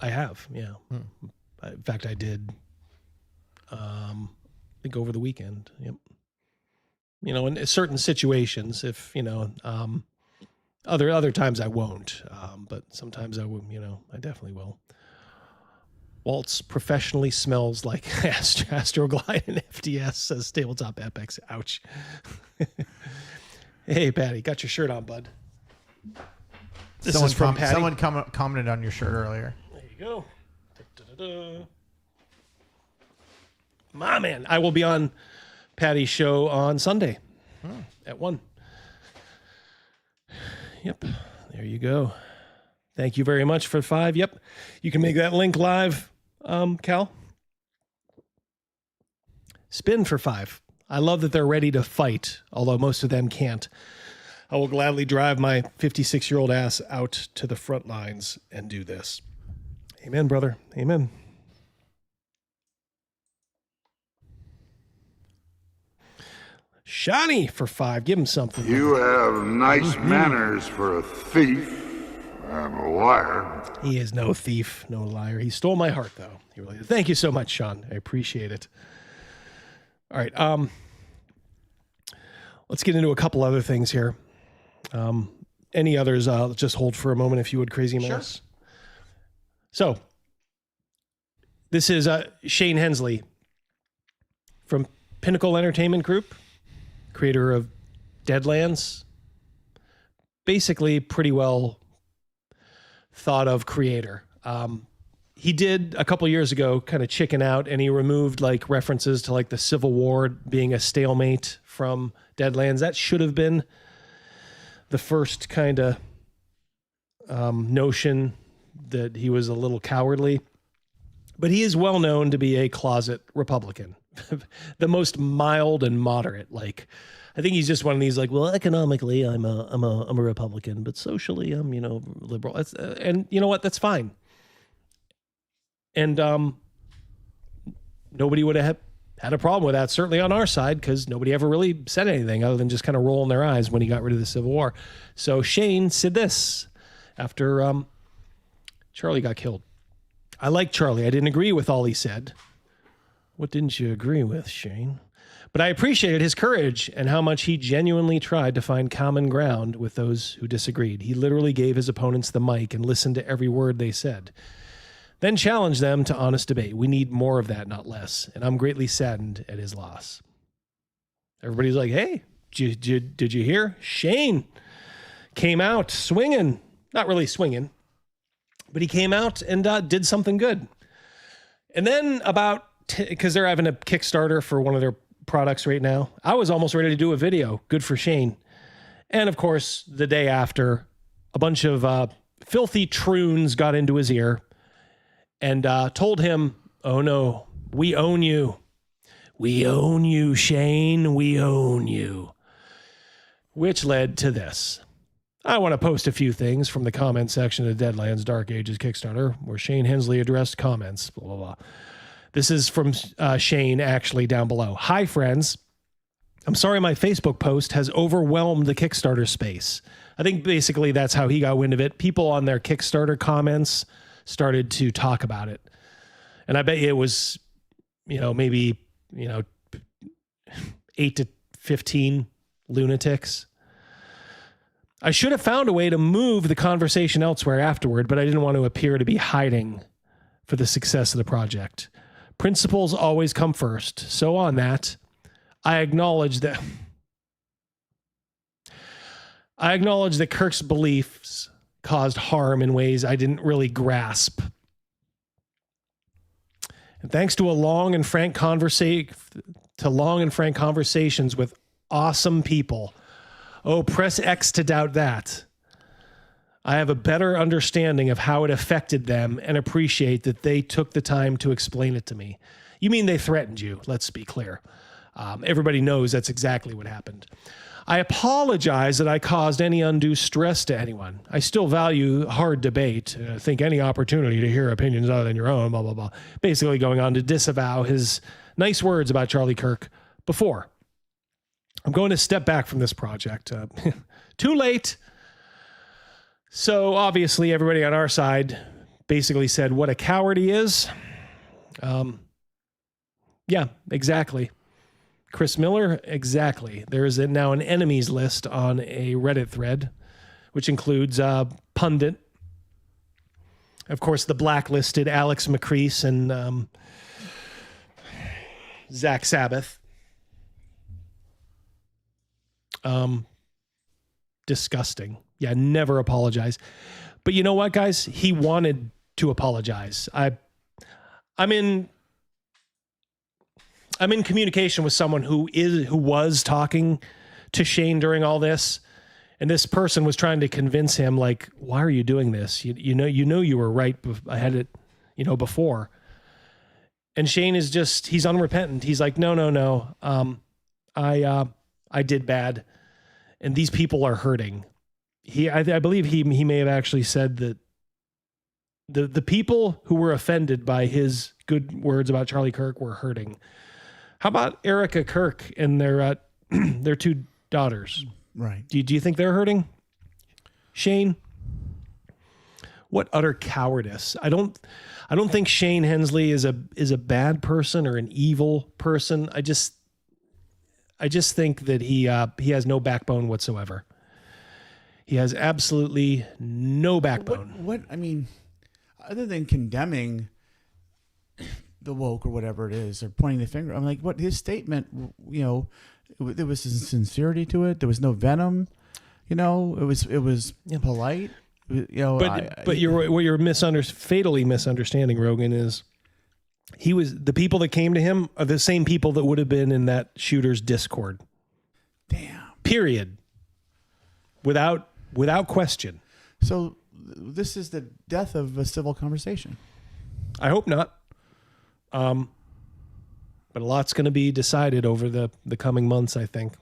I have, yeah. In fact, I did. I think over the weekend. Yep. You know, in certain situations, if you know, other times I won't, but sometimes I will. You know, I definitely will. Waltz professionally smells like Astroglide and FDS, says Tabletop Epics. Ouch. Hey, Patty, got your shirt on, bud. This is from Patty. Someone commented on your shirt earlier. There you go. Da-da-da-da. My man. I will be on Patty's show on Sunday at 1. Yep. There you go. Thank you very much for 5. Yep. You can make that link live, Cal. Spin for 5. I love that they're ready to fight, although most of them can't. I will gladly drive my 56-year-old ass out to the front lines and do this. Amen, brother. Amen. Shani for 5. Give him something. You have nice manners for a thief and a liar. He is no thief, no liar. He stole my heart, though. He really did. Thank you so much, Sean. I appreciate it. All right. Let's get into a couple other things here. Any others? Let's just hold for a moment, if you would, Crazy Mouse. Sure. So, this is Shane Hensley from Pinnacle Entertainment Group, creator of Deadlands. Basically, pretty well thought of creator. He did a couple years ago kind of chicken out, and he removed like references to like the Civil War being a stalemate from Deadlands. That should have been the first kind of notion that he was a little cowardly. But he is well known to be a closet Republican, the most mild and moderate. Like, I think he's just one of these like, well, economically, I'm a Republican, but socially, I'm, liberal. And you know what? That's fine. And nobody would have had a problem with that, certainly on our side, because nobody ever really said anything other than just kind of rolling their eyes when he got rid of the Civil War. So Shane said this after Charlie got killed. I like Charlie. I didn't agree with all he said. What didn't you agree with, Shane? But I appreciated his courage and how much he genuinely tried to find common ground with those who disagreed. He literally gave his opponents the mic and listened to every word they said, then challenged them to honest debate. We need more of that, not less. And I'm greatly saddened at his loss. Everybody's like, hey, did you hear? Shane came out swinging. Not really swinging, but he came out and did something good. And then because they're having a Kickstarter for one of their products right now, I was almost ready to do a video. Good for Shane. And of course, the day after, a bunch of filthy troons got into his ear and told him, oh no, we own you. We own you, Shane. We own you. Which led to this. I want to post a few things from the comment section of Deadlands Dark Ages Kickstarter, where Shane Hensley addressed comments, blah, blah, blah. This is from Shane, actually, down below. Hi, friends. I'm sorry my Facebook post has overwhelmed the Kickstarter space. I think basically that's how he got wind of it. People on their Kickstarter comments started to talk about it. And I bet you it was, maybe, 8 to 15 lunatics. I should have found a way to move the conversation elsewhere afterward, but I didn't want to appear to be hiding for the success of the project. Principles always come first. So on that, I acknowledge that Kirk's beliefs caused harm in ways I didn't really grasp. And thanks to long and frank conversations with awesome people. Oh, press X to doubt that. I have a better understanding of how it affected them and appreciate that they took the time to explain it to me. You mean they threatened you? Let's be clear. Everybody knows that's exactly what happened. I apologize that I caused any undue stress to anyone. I still value hard debate. I think any opportunity to hear opinions other than your own, blah, blah, blah. Basically going on to disavow his nice words about Charlie Kirk before. I'm going to step back from this project. Too late. So obviously everybody on our side basically said what a coward he is. Yeah, exactly. Chris Miller, exactly. There is now an enemies list on a Reddit thread, which includes Pundit, of course, the blacklisted Alex McCrease and Zach Sabbath. Disgusting. Yeah, never apologize. But you know what, guys? He wanted to apologize. I'm in communication with someone who was talking to Shane during all this, and this person was trying to convince him, like, why are you doing this? You know you were right. I had it, before. And Shane is he's unrepentant. He's like, no. I did bad, and these people are hurting. I believe he may have actually said that the people who were offended by his good words about Charlie Kirk were hurting. How about Erica Kirk and their two daughters? Right. Do you think they're hurting? Shane? What utter cowardice. I don't think Shane Hensley is a bad person or an evil person. I just think that he has no backbone whatsoever. He has absolutely no backbone. What I mean, other than condemning the woke or whatever it is, or pointing the finger, I'm like, what his statement, there was some sincerity to it. There was no venom, it was polite. But what you're fatally misunderstanding, Rogan, is the people that came to him are the same people that would have been in that shooter's Discord. Damn. Period. Without question. So this is the death of a civil conversation. I hope not. But a lot's going to be decided over the coming months, I think.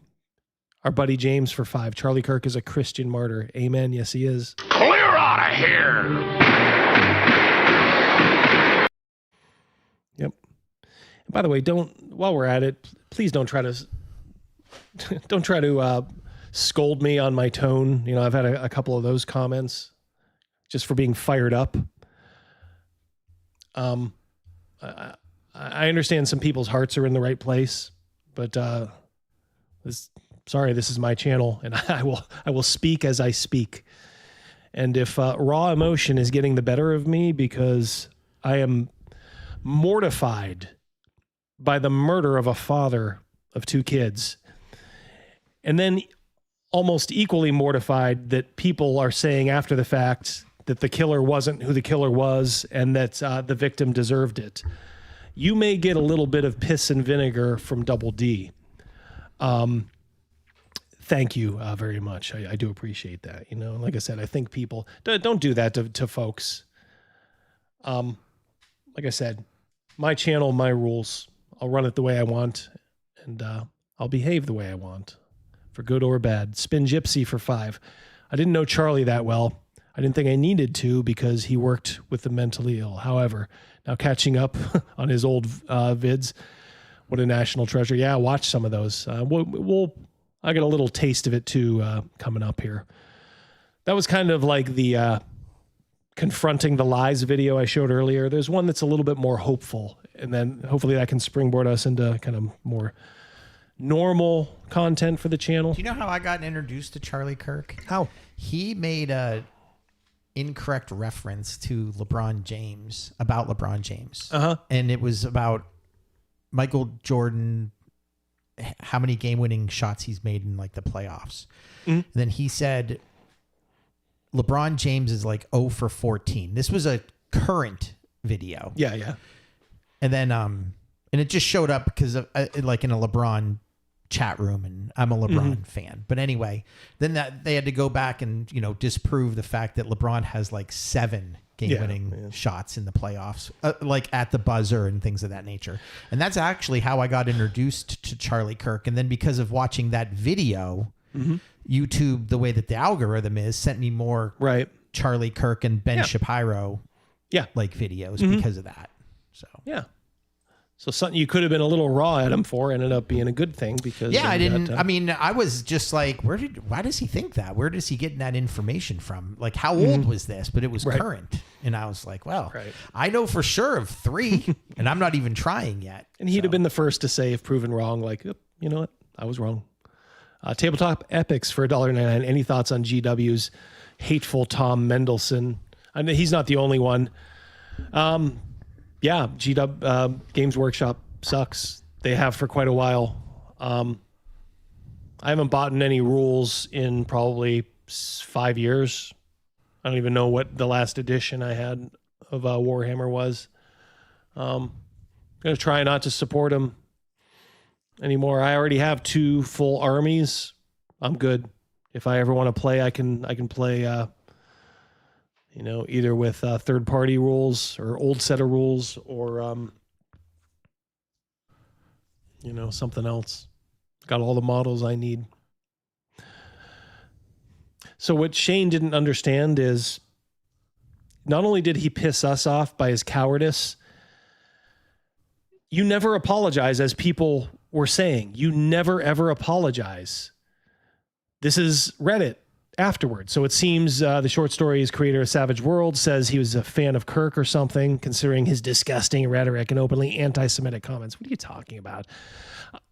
Our buddy James for 5. Charlie Kirk is a Christian martyr. Amen. Yes, he is. Clear out of here! Yep. And by the way, while we're at it, please don't try to scold me on my tone. You know, I've had a couple of those comments just for being fired up. I understand some people's hearts are in the right place, but this is my channel, and I will speak as I speak. And if raw emotion is getting the better of me because I am mortified by the murder of a father of 2 kids, and then almost equally mortified that people are saying after the fact that the killer wasn't who the killer was and that the victim deserved it, you may get a little bit of piss and vinegar from Double D. Thank you very much. I do appreciate that. You know, like I said, I think people don't do that to folks. Like I said, my channel, my rules. I'll run it the way I want, and I'll behave the way I want, for good or bad. Spin Gypsy for 5. I didn't know Charlie that well. I didn't think I needed to because he worked with the mentally ill. However, now catching up on his old vids, what a national treasure. Yeah, watch some of those. I got a little taste of it too coming up here. That was kind of like the confronting the lies video I showed earlier. There's one that's a little bit more hopeful, and then hopefully that can springboard us into kind of more normal content for the channel. Do you know how I got introduced to Charlie Kirk? How? He made a incorrect reference to LeBron James, about LeBron James. And it was about Michael Jordan, how many game-winning shots he's made in like the playoffs. And then he said LeBron James is like 0 for 14. This was a current video. Yeah. And then and it just showed up because of like in a LeBron chat room, and I'm a LeBron fan. But anyway, then they had to go back and, you know, disprove the fact that LeBron has like 7 game-winning shots in the playoffs, like at the buzzer and things of that nature. And that's actually how I got introduced to Charlie Kirk. And then because of watching that video, YouTube, the way that the algorithm is, sent me more Charlie Kirk and Ben Shapiro like videos because of that. So So something you could have been a little raw at him for ended up being a good thing because I didn't. I mean, I was just like, why does he think that? Where does he get that information from? Like, how old was this? But it was current, and I was like, well, I know for sure of 3, and I'm not even trying yet. And he'd have been the first to say, if proven wrong, like, you know what, I was wrong. Tabletop Epics for $1.99. Any thoughts on GW's hateful Tom Mendelsohn? I mean, he's not the only one. Yeah, GW Games Workshop sucks. They have for quite a while. I haven't bought any rules in probably 5 years. I don't even know what the last edition I had of Warhammer was. I'm going to try not to support them anymore. I already have 2 full armies. I'm good. If I ever want to play, I can play you know, either with third-party rules or old set of rules or, you know, something else. Got all the models I need. So what Shane didn't understand is not only did he piss us off by his cowardice, you never apologize, as people were saying. You never, ever apologize. This is Reddit. Afterwards. So it seems the short story's creator of Savage World says he was a fan of Kirk or something, considering his disgusting rhetoric and openly anti-Semitic comments. What are you talking about?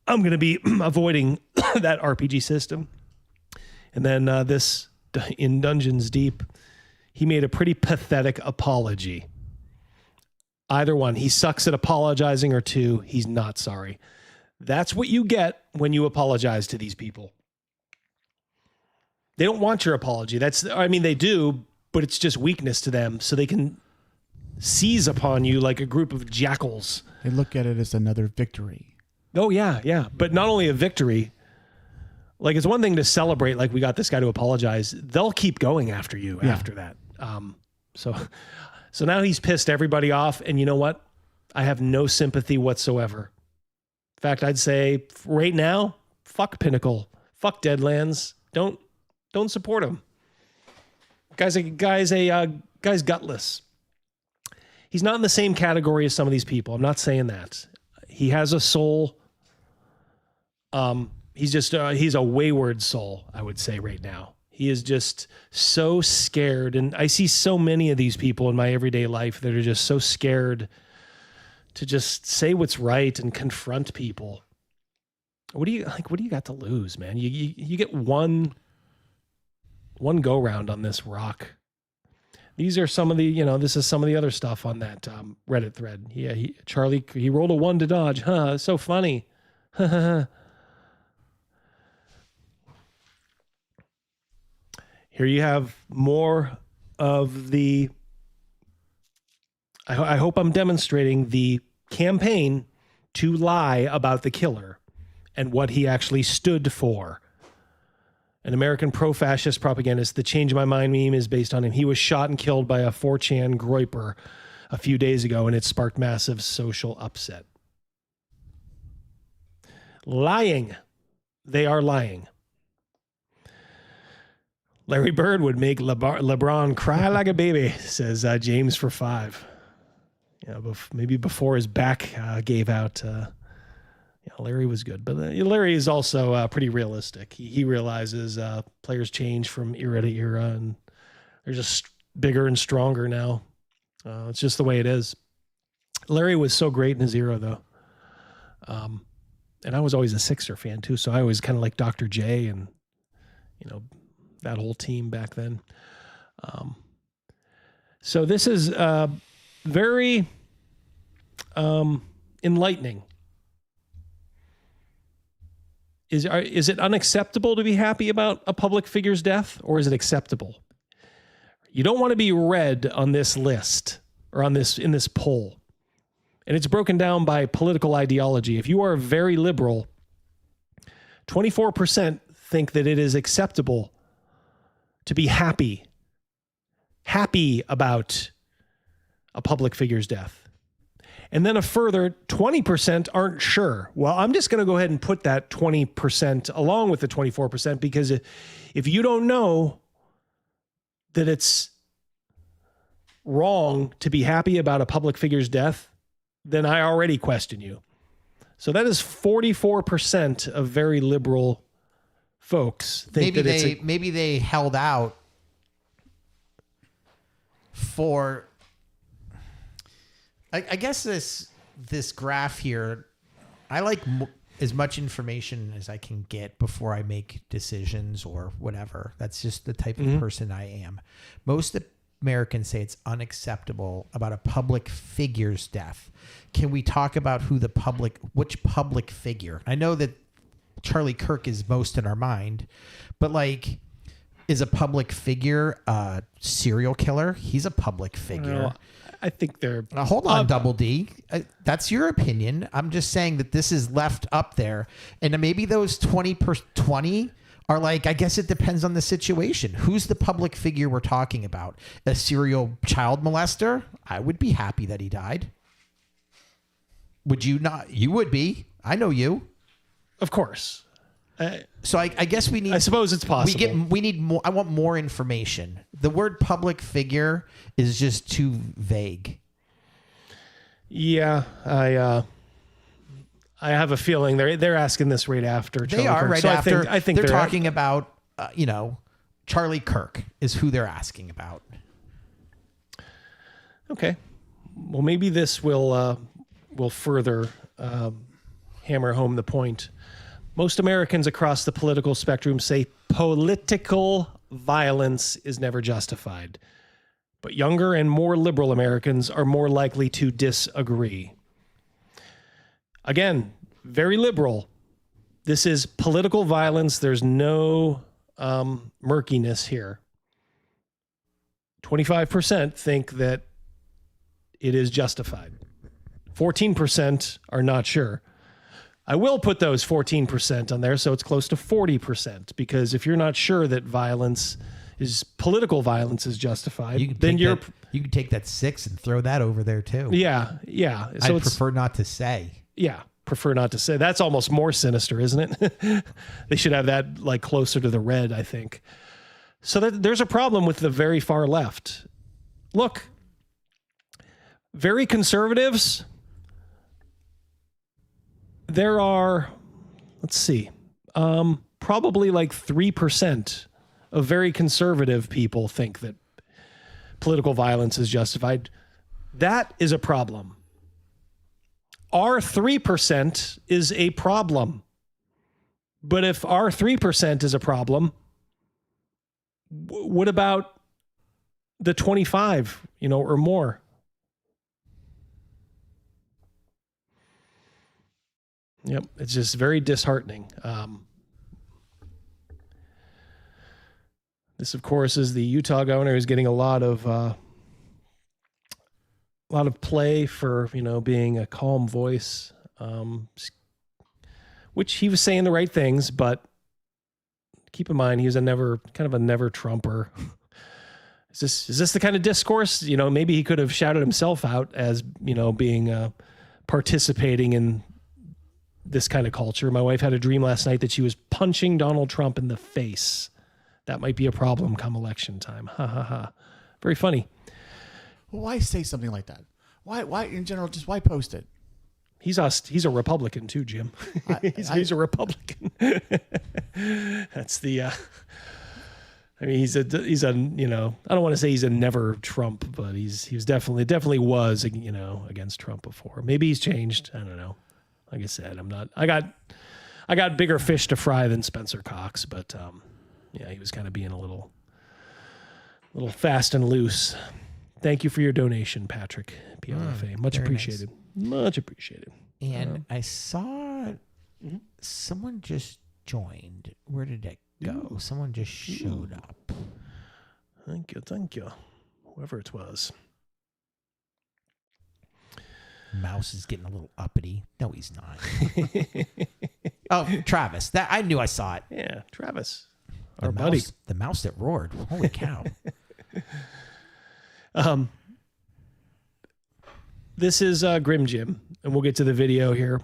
I'm going to be avoiding that RPG system. And then this, in Dungeons Deep, he made a pretty pathetic apology. Either one. He sucks at apologizing, or 2, he's not sorry. That's what you get when you apologize to these people. They don't want your apology. They do, but it's just weakness to them, so they can seize upon you like a group of jackals. They look at it as another victory. Oh, yeah. But not only a victory, like it's one thing to celebrate, like we got this guy to apologize. They'll keep going after you after that. So now he's pissed everybody off, and you know what? I have no sympathy whatsoever. In fact, I'd say right now, fuck Pinnacle, fuck Deadlands. Don't support him. Guy's gutless. He's not in the same category as some of these people. I'm not saying that. He has a soul. He's a wayward soul, I would say right now. He is just so scared. And I see so many of these people in my everyday life that are just so scared to just say what's right and confront people. What do you got to lose, man? You get one go round on this rock. These are some of the, this is some of the other stuff on that Reddit thread. Yeah, Charlie, he rolled a 1 to dodge. Huh, so funny. Here you have more of the, I hope I'm demonstrating the campaign to lie about the killer and what he actually stood for. An American pro-fascist propagandist. The change my mind meme is based on him. He was shot and killed by a 4chan groiper a few days ago, and it sparked massive social upset. Lying. They are lying. Larry Bird would make LeBron cry like a baby, says James for 5. Maybe before his back gave out. Larry was good, but Larry is also pretty realistic. He realizes players change from era to era, and they're just bigger and stronger now. It's just the way it is. Larry was so great in his era, though. And I was always a Sixer fan, too, so I always kind of like Dr. J and, that whole team back then. So this is very enlightening. Is it unacceptable to be happy about a public figure's death, or is it acceptable? You don't want to be read on this list or in this poll. And it's broken down by political ideology. If you are very liberal, 24% think that it is acceptable to be happy about a public figure's death. And then a further 20% aren't sure. Well, I'm just going to go ahead and put that 20% along with the 24%, because if you don't know that it's wrong to be happy about a public figure's death, then I already question you. So that is 44% of very liberal folks think maybe they held out for. I guess this graph here, I like as much information as I can get before I make decisions or whatever. That's just the type of person I am. Most Americans say it's unacceptable about a public figure's death. Can we talk about which public figure? I know that Charlie Kirk is most in our mind, but is a public figure a serial killer? He's a public figure. I think they're... hold on, Double D. That's your opinion. I'm just saying that this is left up there. And maybe those 20 are I guess it depends on the situation. Who's the public figure we're talking about? A serial child molester? I would be happy that he died. Would you not? You would be. I know you. Of course. So I guess we need... I suppose it's possible. We need more. I want more information. The word public figure is just too vague. Yeah, I have a feeling they're asking this right after Charlie Kirk. Right so after. I think they're talking about, Charlie Kirk is who they're asking about. Okay. Well, maybe this will further hammer home the point. Most Americans across the political spectrum say political violence is never justified. But younger and more liberal Americans are more likely to disagree. Again, very liberal. This is political violence. There's no murkiness here. 25% think that it is justified. 14% are not sure. I will put those 14% on there, so it's close to 40%, because if you're not sure that political violence is justified, then You could take that 6 and throw that over there too. Yeah. So I'd prefer not to say. Yeah, prefer not to say. That's almost more sinister, isn't it? They should have that like closer to the red, I think. So there's a problem with the very far left. Look, very conservatives, there are, let's see, probably like 3% of very conservative people think that political violence is justified. That is a problem. Our 3% is a problem. But if our 3% is a problem, what about the 25, or more? Yep, it's just very disheartening. This, of course, is the Utah governor who's getting a lot of play for being a calm voice, which he was saying the right things, but keep in mind he was kind of a never Trumper. Is this the kind of discourse? Maybe he could have shouted himself out as being participating in this kind of culture. My wife had a dream last night that she was punching Donald Trump in the face. That might be a problem come election time. Ha ha ha. Very funny. Well, why say something like that? Why in general, just why post it? He's a Republican too, Jim. He's a Republican. That's the, I mean, he's a, I don't want to say he's a never Trump, but he was definitely was, against Trump before. Maybe he's changed. I don't know. Like I said, I got bigger fish to fry than Spencer Cox, but, he was kind of being a little fast and loose. Thank you for your donation, Patrick. PLFA. Much appreciated. Nice. Much appreciated. And I saw someone just joined. Where did it go? Someone just showed up. Thank you. Whoever it was. Mouse is getting a little uppity. No, he's not. Oh, Travis. I knew I saw it. Yeah, Travis. Our buddy. The mouse that roared. Holy cow. This is Grimjim, and we'll get to the video here.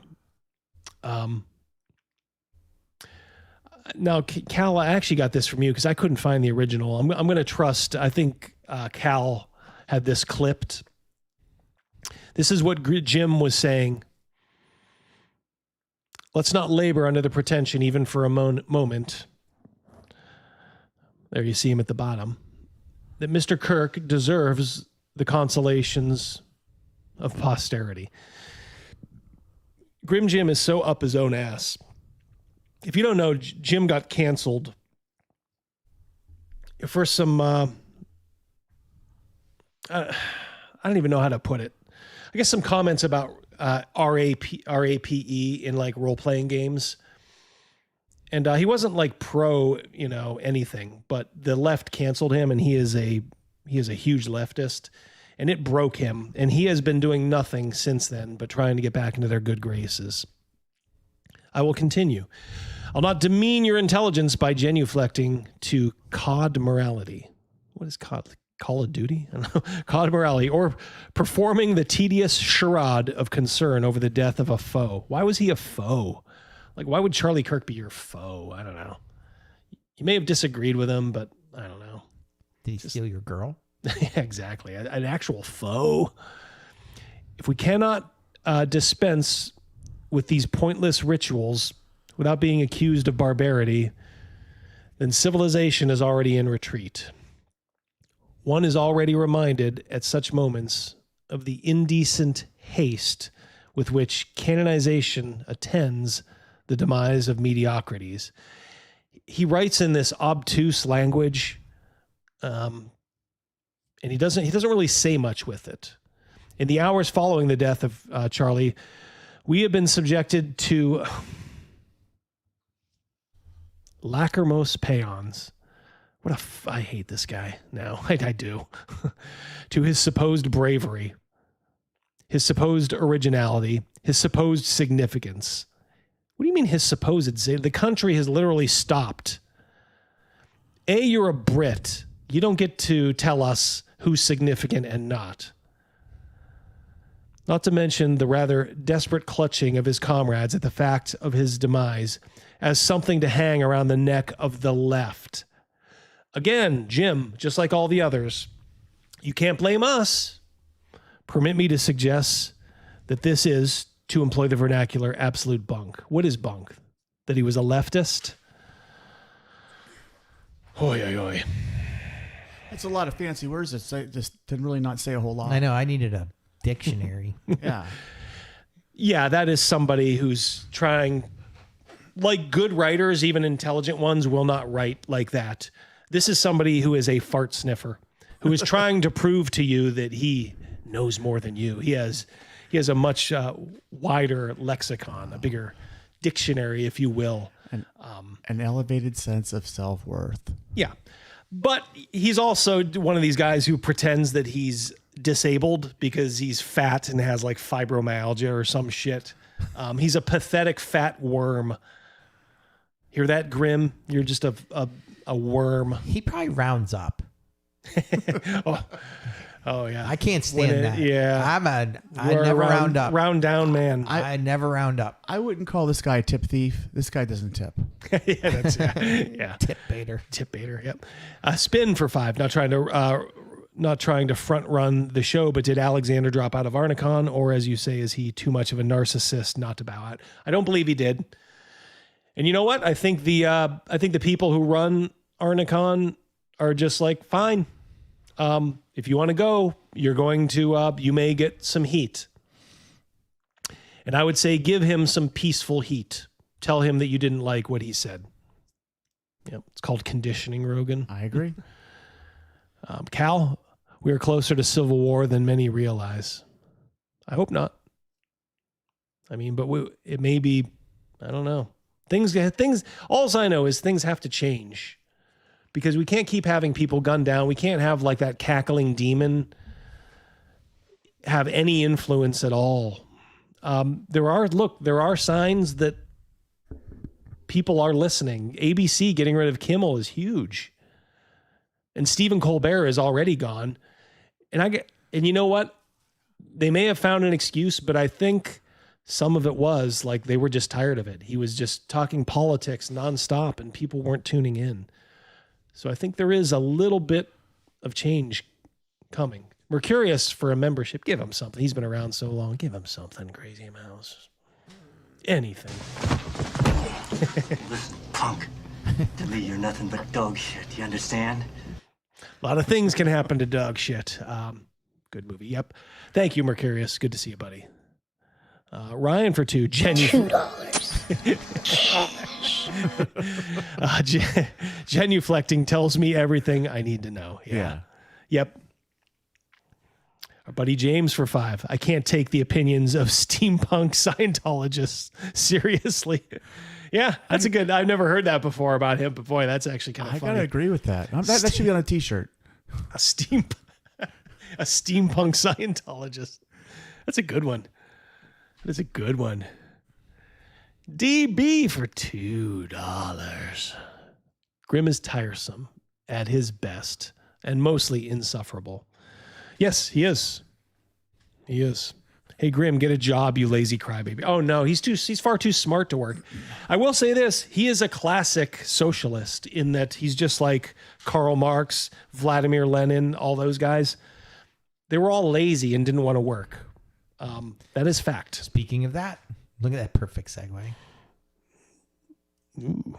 Now, Cal, I actually got this from you because I couldn't find the original. I'm going to trust. I think Cal had this clipped. This is what Jim was saying. Let's not labor under the pretension, even for a moment. There you see him at the bottom. That Mr. Kirk deserves the consolations of posterity. Grimjim is so up his own ass. If you don't know, Jim got canceled for some, I don't even know how to put it. I guess some comments about RAPE in like role-playing games. And he wasn't like pro, anything, but the left canceled him, and he is a huge leftist, and it broke him. And he has been doing nothing since then but trying to get back into their good graces. I will continue. I'll not demean your intelligence by genuflecting to COD morality. What is COD? Call of Duty? I don't know. COD morality, or performing the tedious charade of concern over the death of a foe. Why was he a foe? Like, why would Charlie Kirk be your foe? I don't know. You may have disagreed with him, but I don't know. Did he steal your girl? Yeah, exactly. An actual foe. If we cannot dispense with these pointless rituals without being accused of barbarity, then civilization is already in retreat. One is already reminded at such moments of the indecent haste with which canonization attends the demise of mediocrities. He writes in this obtuse language, and he doesn't really say much with it. In the hours following the death of Charlie, we have been subjected to lachrymose paeans. I hate this guy now. I do. To his supposed bravery, his supposed originality, his supposed significance. What do you mean his supposed? The country has literally stopped. A, you're a Brit. You don't get to tell us who's significant and not. Not to mention the rather desperate clutching of his comrades at the fact of his demise as something to hang around the neck of the left. Again, Jim, just like all the others, you can't blame us. Permit me to suggest that this is, to employ the vernacular, absolute bunk. What is bunk? That he was a leftist? Oy, oy, oy. It's a lot of fancy words that say, just to really not say a whole lot. I know. I needed a dictionary. Yeah. Yeah, that is somebody who's trying, like good writers, even intelligent ones, will not write like that. This is somebody who is a fart sniffer, who is trying to prove to you that he knows more than you. He has a much wider lexicon, a bigger dictionary, if you will. An elevated sense of self-worth. Yeah. But he's also one of these guys who pretends that he's disabled because he's fat and has like fibromyalgia or some shit. He's a pathetic fat worm. Hear that, Grim? You're just a worm. He probably rounds up. Oh yeah. I can't stand that. Yeah. I never round up. Round down, man. I never round up. I wouldn't call this guy a tip thief. This guy doesn't tip. Yeah. Tip baiter. Tip baiter. Yep. Spin for 5. Not trying to front run the show, but did Alexander drop out of Arnicon, or as you say, is he too much of a narcissist not to bow out? I don't believe he did. And you know what? I think the people who run Arnicon are just like, fine. If you want to go, you're going to, you may get some heat. And I would say give him some peaceful heat. Tell him that you didn't like what he said. Yep. It's called conditioning, Rogan. I agree. Cal, we are closer to civil war than many realize. I hope not. I mean, but it may be, I don't know. Things, all I know is things have to change. Because we can't keep having people gunned down. We can't have like that cackling demon have any influence at all. There are signs that people are listening. ABC getting rid of Kimmel is huge. And Stephen Colbert is already gone. And you know what? They may have found an excuse, but I think some of it was like they were just tired of it. He was just talking politics nonstop and people weren't tuning in. So I think there is a little bit of change coming. We're curious for a membership. Give him something. He's been around so long. Give him something, Crazy Mouse. Anything. Listen, punk. To me, you're nothing but dog shit. You understand? A lot of things can happen to dog shit. Good movie. Yep. Thank you, Mercurius. Good to see you, buddy. Ryan for 2. $2. Genuflecting tells me everything I need to know. Yeah. Yep. Our buddy James for 5. I can't take the opinions of steampunk Scientologists seriously. Yeah, that's a good. I've never heard that before about him, but boy, that's actually kind of funny. I gotta agree with that. That should be on a T-shirt. A steampunk Scientologist. That's a good one. That's a good one. DB for $2. Grim is tiresome at his best and mostly insufferable. Yes, he is. He is. Hey, Grim, get a job, you lazy crybaby. Oh, no, he's far too smart to work. I will say this. He is a classic socialist in that he's just like Karl Marx, Vladimir Lenin, all those guys. They were all lazy and didn't want to work. That is fact. Speaking of that, look at that perfect segue. Ooh.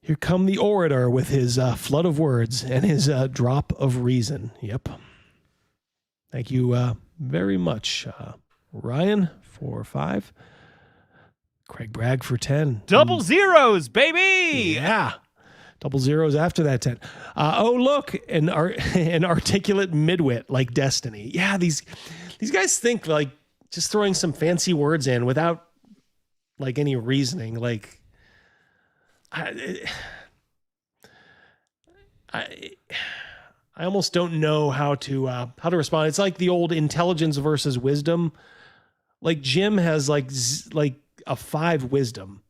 Here come the orator with his flood of words and his drop of reason. Yep. Thank you very much, Ryan for 5. Craig Bragg for 10. Double zeros, baby! Yeah. Double zeros after that 10. Oh, look, an articulate midwit like Destiny. Yeah, these guys think like just throwing some fancy words in without like any reasoning. Like, I almost don't know how to respond. It's like the old intelligence versus wisdom. Like Jim has like a 5 wisdom,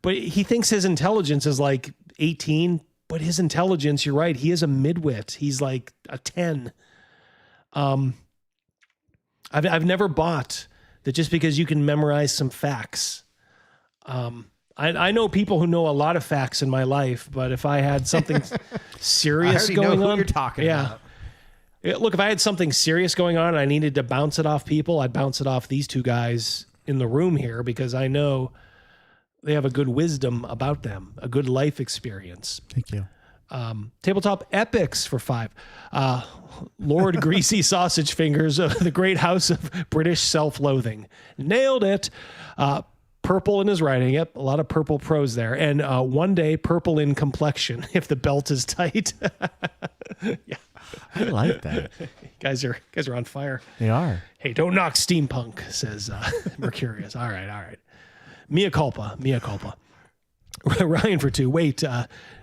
but he thinks his intelligence is like 18, But his intelligence, you're right, he is a midwit. He's like a 10. I've never bought that just because you can memorize some facts. I know people who know a lot of facts in my life, but if I had something serious I already going know who on, you're talking about. Look, if I had something serious going on and I needed to bounce it off people, I'd bounce it off these two guys in the room here because I know they have a good wisdom about them, a good life experience. Thank you. Tabletop epics for 5. Lord Greasy Sausage Fingers of the Great House of British Self-Loathing. Nailed it. Purple in his writing. Yep, a lot of purple prose there. And one day, purple in complexion if the belt is tight. Yeah, I like that. Guys are on fire. They are. Hey, don't knock steampunk, says Mercurius. All right. Mea culpa. Ryan for 2. Wait,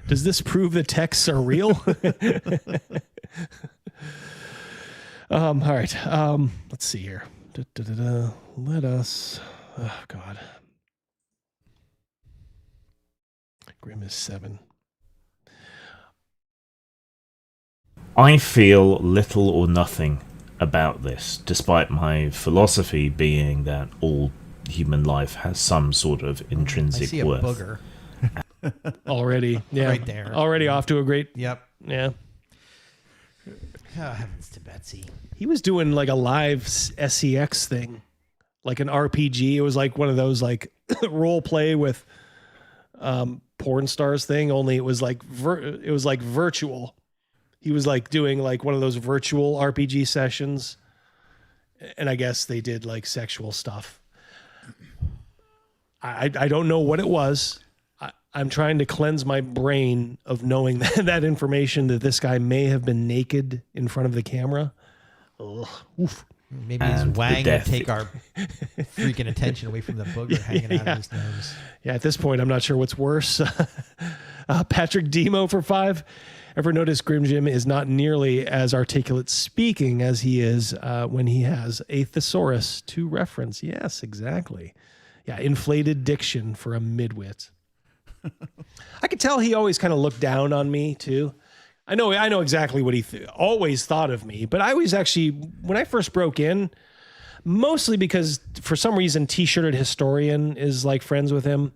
does this prove the texts are real? All right. Let's see here. Let us. Oh God. Grim is 7. I feel little or nothing about this, despite my philosophy being that all human life has some sort of intrinsic I see worth. a booger. Already, yeah, right there. Already off to a great. Yep. Yeah. Oh, heavens to Betsy. He was doing like a live SCX thing, like an RPG. It was like one of those like role play with porn stars thing. Only it was like virtual. He was like doing like one of those virtual RPG sessions, and I guess they did like sexual stuff. I don't know what it was. I'm trying to cleanse my brain of knowing that information that this guy may have been naked in front of the camera. Ugh. Oof. Maybe his wang would take our freaking attention away from the booger hanging out of his nose. Yeah, at this point, I'm not sure what's worse. Patrick Demo for 5. Ever notice Grimjim is not nearly as articulate speaking as he is when he has a thesaurus to reference? Yes, exactly. Yeah, inflated diction for a midwit. I could tell he always kind of looked down on me too. I know exactly what he always thought of me, but I always actually, when I first broke in, mostly because for some reason T-shirted historian is like friends with him.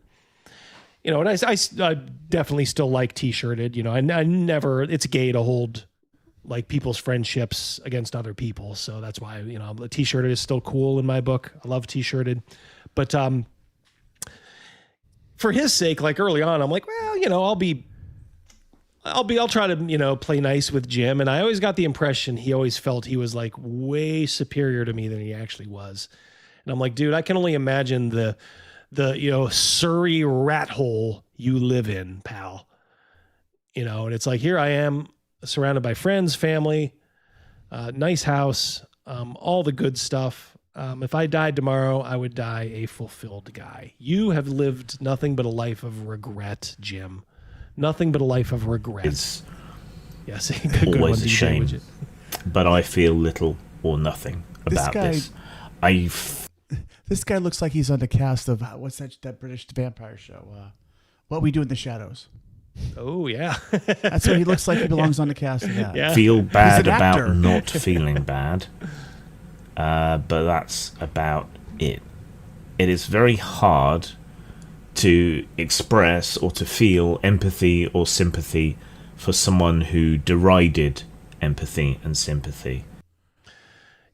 You know, and I definitely still like T-shirted. You know, I never, it's gay to hold like people's friendships against other people. So that's why, you know, T-shirted is still cool in my book. I love T-shirted. But for his sake, like early on, I'm like, well, you know, I'll try to, you know, play nice with Jim. And I always got the impression he always felt he was like way superior to me than he actually was. And I'm like, dude, I can only imagine the you know, Surrey rat hole you live in, pal. You know, and it's like, here I am surrounded by friends, family, nice house, all the good stuff. If I died tomorrow, I would die a fulfilled guy. You have lived nothing but a life of regret, Jim. Nothing but a life of regret. It's yes, always a shame. But I feel little or nothing about this. This guy looks like he's on the cast of what's that British vampire show? What We Do in the Shadows. Oh yeah, that's what he looks like. He belongs on the cast of that. Yeah. Feel bad about not feeling bad, but that's about it. It is very hard to express or to feel empathy or sympathy for someone who derided empathy and sympathy.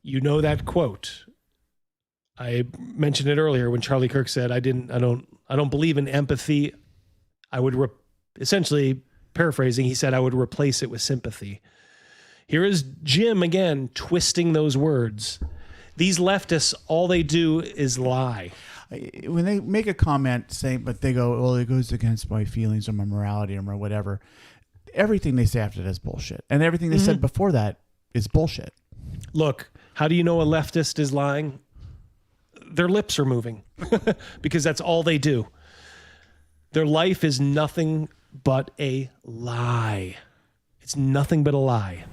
You know that quote. I mentioned it earlier when Charlie Kirk said, I don't believe in empathy. I would essentially paraphrasing, he said, I would replace it with sympathy. Here is Jim again, twisting those words. These leftists, all they do is lie. When they make a comment saying, but they go, well, it goes against my feelings or my morality or whatever. Everything they say after that is bullshit. And everything they said before that is bullshit. Look, how do you know a leftist is lying? Their lips are moving because that's all they do. Their life is nothing but a lie. It's nothing but a lie.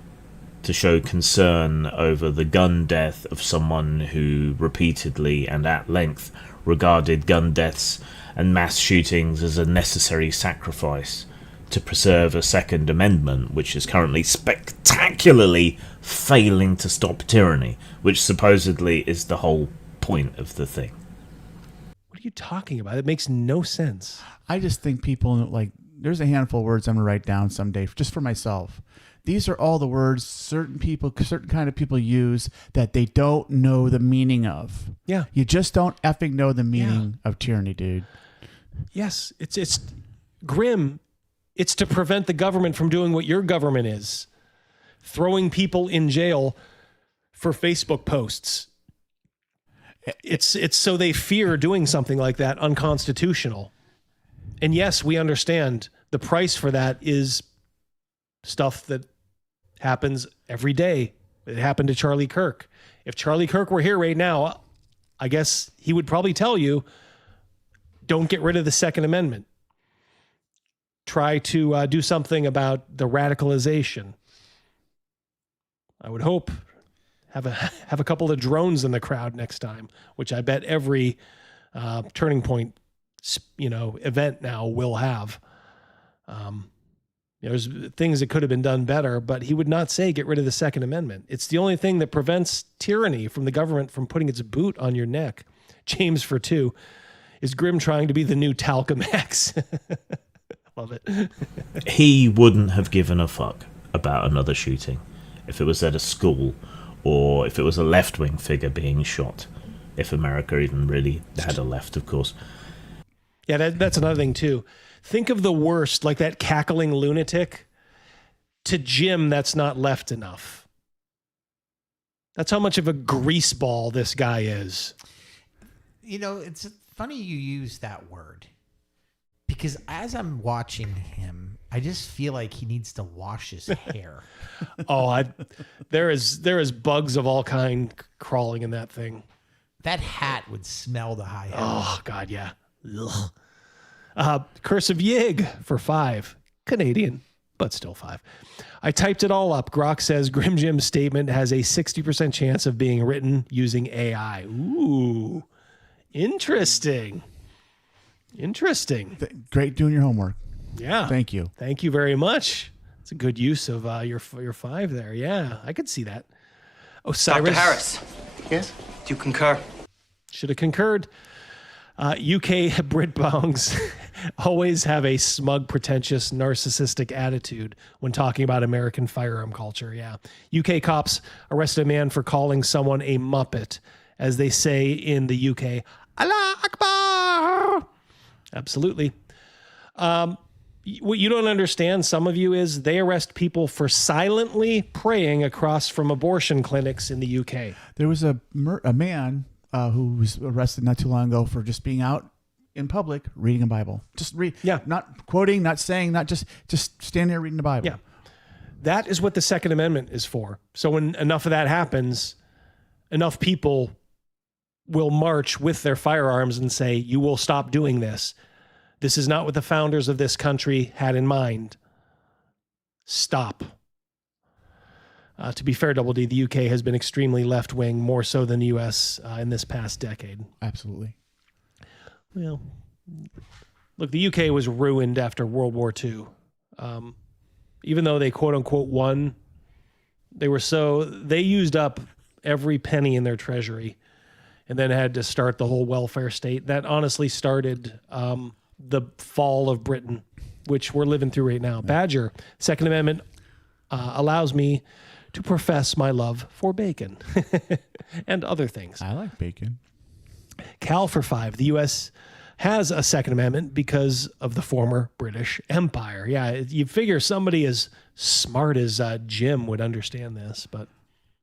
To show concern over the gun death of someone who repeatedly and at length regarded gun deaths and mass shootings as a necessary sacrifice to preserve a Second Amendment, which is currently spectacularly failing to stop tyranny, which supposedly is the whole point of the thing. What are you talking about? It makes no sense. I just think people, like, there's a handful of words I'm going to write down someday just for myself. These are all the words certain kind of people use that they don't know the meaning of. Yeah. You just don't effing know the meaning of tyranny, dude. Yes, it's grim. It's to prevent the government from doing what your government is. Throwing people in jail for Facebook posts. It's so they fear doing something like that unconstitutional. And yes, we understand the price for that is stuff that happens every day. It happened to Charlie Kirk. If Charlie Kirk were here right now, I guess he would probably tell you, don't get rid of the Second Amendment. Try to do something about the radicalization. I would hope have a couple of drones in the crowd next time, which I bet every Turning Point, event now will have. There's things that could have been done better, but he would not say get rid of the Second Amendment. It's the only thing that prevents tyranny from the government from putting its boot on your neck. James for 2. Is Grim trying to be the new Talcum X? Love it. He wouldn't have given a fuck about another shooting if it was at a school or if it was a left-wing figure being shot. If America even really had a left, of course. Yeah, that's another thing, too. Think of the worst, like that cackling lunatic. To Jim, that's not left enough. That's how much of a greaseball this guy is. It's funny you use that word. Because as I'm watching him, I just feel like he needs to wash his hair. There is bugs of all kind crawling in that thing. That hat would smell the high heaven. Oh, God, yeah. Curse of Yig for 5. Canadian, but still 5. I typed it all up. Grok says Grimjim's statement has a 60% chance of being written using AI. Ooh, interesting. Great doing your homework. Yeah. Thank you. Thank you very much. It's a good use of your 5 there. Yeah, I could see that. Osiris. Dr. Harris. Yes? Do you concur? Should have concurred. UK Britbongs always have a smug, pretentious, narcissistic attitude when talking about American firearm culture. Yeah. UK cops arrested a man for calling someone a Muppet, as they say in the UK. Allah Akbar! Absolutely. What you don't understand, some of you, is they arrest people for silently praying across from abortion clinics in the UK. There was a man who was arrested not too long ago for just being out in public reading a Bible. Just read, not quoting, not saying, not just standing there reading the Bible. Yeah, that is what the Second Amendment is for. So when enough of that happens, enough people will march with their firearms and say, "You will stop doing this. This is not what the founders of this country had in mind. Stop." To be fair, Double D, the UK has been extremely left-wing, more so than the US in this past decade. Absolutely. Well, look, the UK was ruined after World War II. Even though they quote-unquote won, they used up every penny in their treasury and then had to start the whole welfare state. That honestly started the fall of Britain, which we're living through right now. Badger, Second Amendment allows me to profess my love for bacon and other things. I like bacon. Cal for 5. The U.S. has a Second Amendment because of the former British Empire. Yeah, you figure somebody as smart as Jim would understand this, but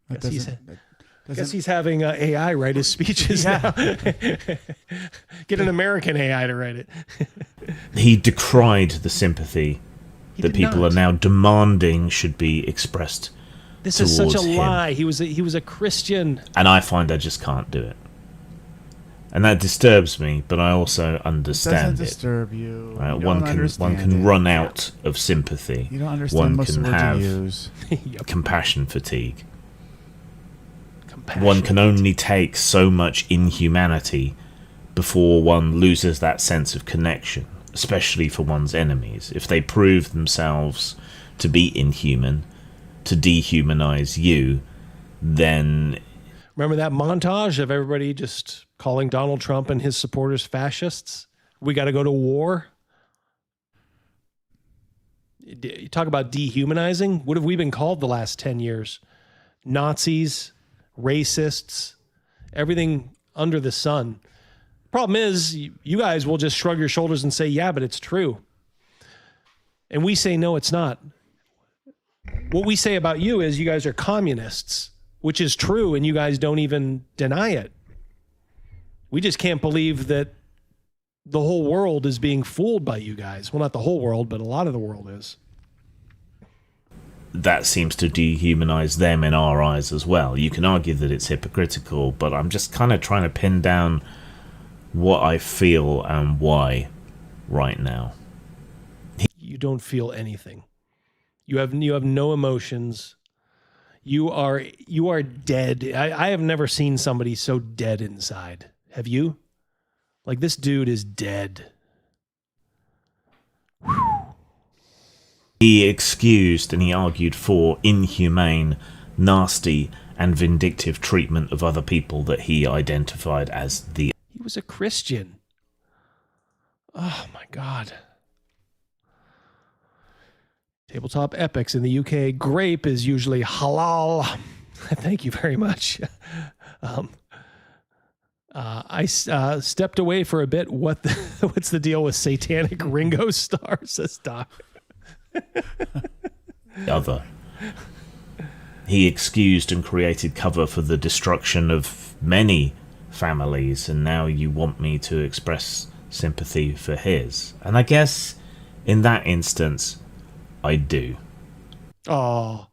I guess he's having AI write his speeches now. Get an American AI to write it. He decried the sympathy that people are now demanding should be expressed. This is such a lie. He was a Christian. And I find I just can't do it. And that disturbs me, but I also understand it. Doesn't disturb you. Right? One can run out of sympathy. You don't understand most of the words you use. Compassion fatigue. One can only take so much inhumanity before one loses that sense of connection. especially for one's enemies. If they prove themselves to be inhuman, to dehumanize you, then... Remember that montage of everybody just calling Donald Trump and his supporters fascists? We got to go to war? You talk about dehumanizing. What have we been called the last 10 years? Nazis, racists, everything under the sun. Problem is, you guys will just shrug your shoulders and say, yeah, but it's true. And we say, no, it's not. What we say about you is you guys are communists, which is true, and you guys don't even deny it. We just can't believe that the whole world is being fooled by you guys. Well, not the whole world, but a lot of the world is. That seems to dehumanize them in our eyes as well. You can argue that it's hypocritical, but I'm just kind of trying to pin down what I feel and why right now. You don't feel anything. You have no emotions. You are dead. I have never seen somebody so dead inside. Have you? Like, this dude is dead. He excused and he argued for inhumane, nasty, and vindictive treatment of other people that he identified as the... He was a Christian. Oh, my God. Tabletop epics in the UK. Grape is usually halal. Thank you very much. I stepped away for a bit. What's the deal with satanic Ringo Starr, says Doc. Other. He excused and created cover for the destruction of many families, and now you want me to express sympathy for his. And I guess in that instance, I do. Oh,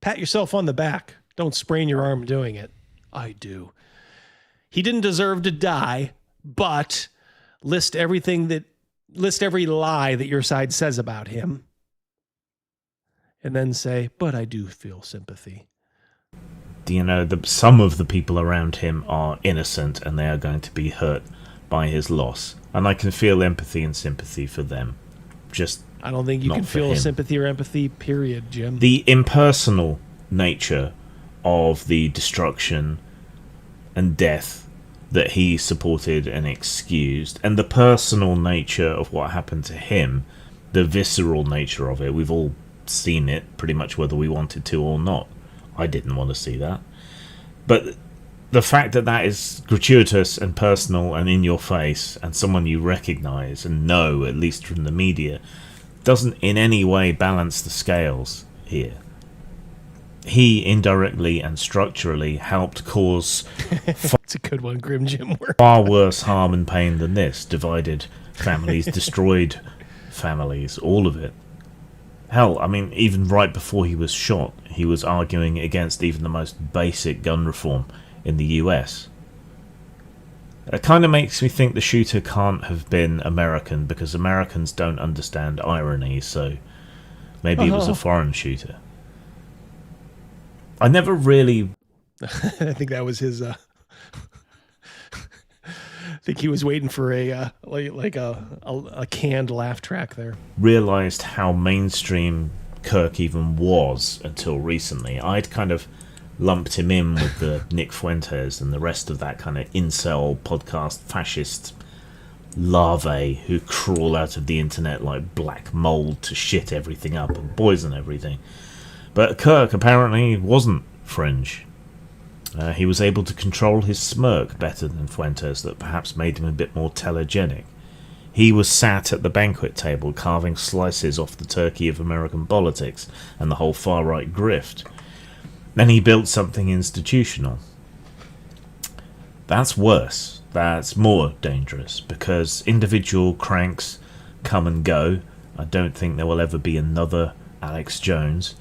pat yourself on the back. Don't sprain your arm doing it. I do. He didn't deserve to die, but list every lie that your side says about him. And then say, but I do feel sympathy. You know, some of the people around him are innocent and they are going to be hurt by his loss. And I can feel empathy and sympathy for them. Just I don't think you can feel sympathy or empathy, period, Jim. The impersonal nature of the destruction and death that he supported and excused, and the personal nature of what happened to him, the visceral nature of it, we've all seen it pretty much whether we wanted to or not. I didn't want to see that. But the fact that that is gratuitous and personal and in your face and someone you recognize and know, at least from the media, doesn't in any way balance the scales here. He indirectly and structurally helped cause it's a good one, Grimjim work. Far worse harm and pain than this. Divided families, destroyed families, all of it. Hell, I mean, even right before he was shot, he was arguing against even the most basic gun reform in the US. It kind of makes me think the shooter can't have been American, because Americans don't understand irony, so maybe it was a foreign shooter. I never really... I think that was his... I think he was waiting for a canned laugh track there. Realized how mainstream Kirk even was until recently. I'd kind of lumped him in with the Nick Fuentes and the rest of that kind of incel podcast fascist larvae who crawl out of the internet like black mold to shit everything up and poison everything. But Kirk apparently wasn't fringe. He was able to control his smirk better than Fuentes, that perhaps made him a bit more telegenic. He was sat at the banquet table carving slices off the turkey of American politics and the whole far-right grift. Then he built something institutional. That's worse. That's more dangerous, because individual cranks come and go. I don't think there will ever be another Alex Jones.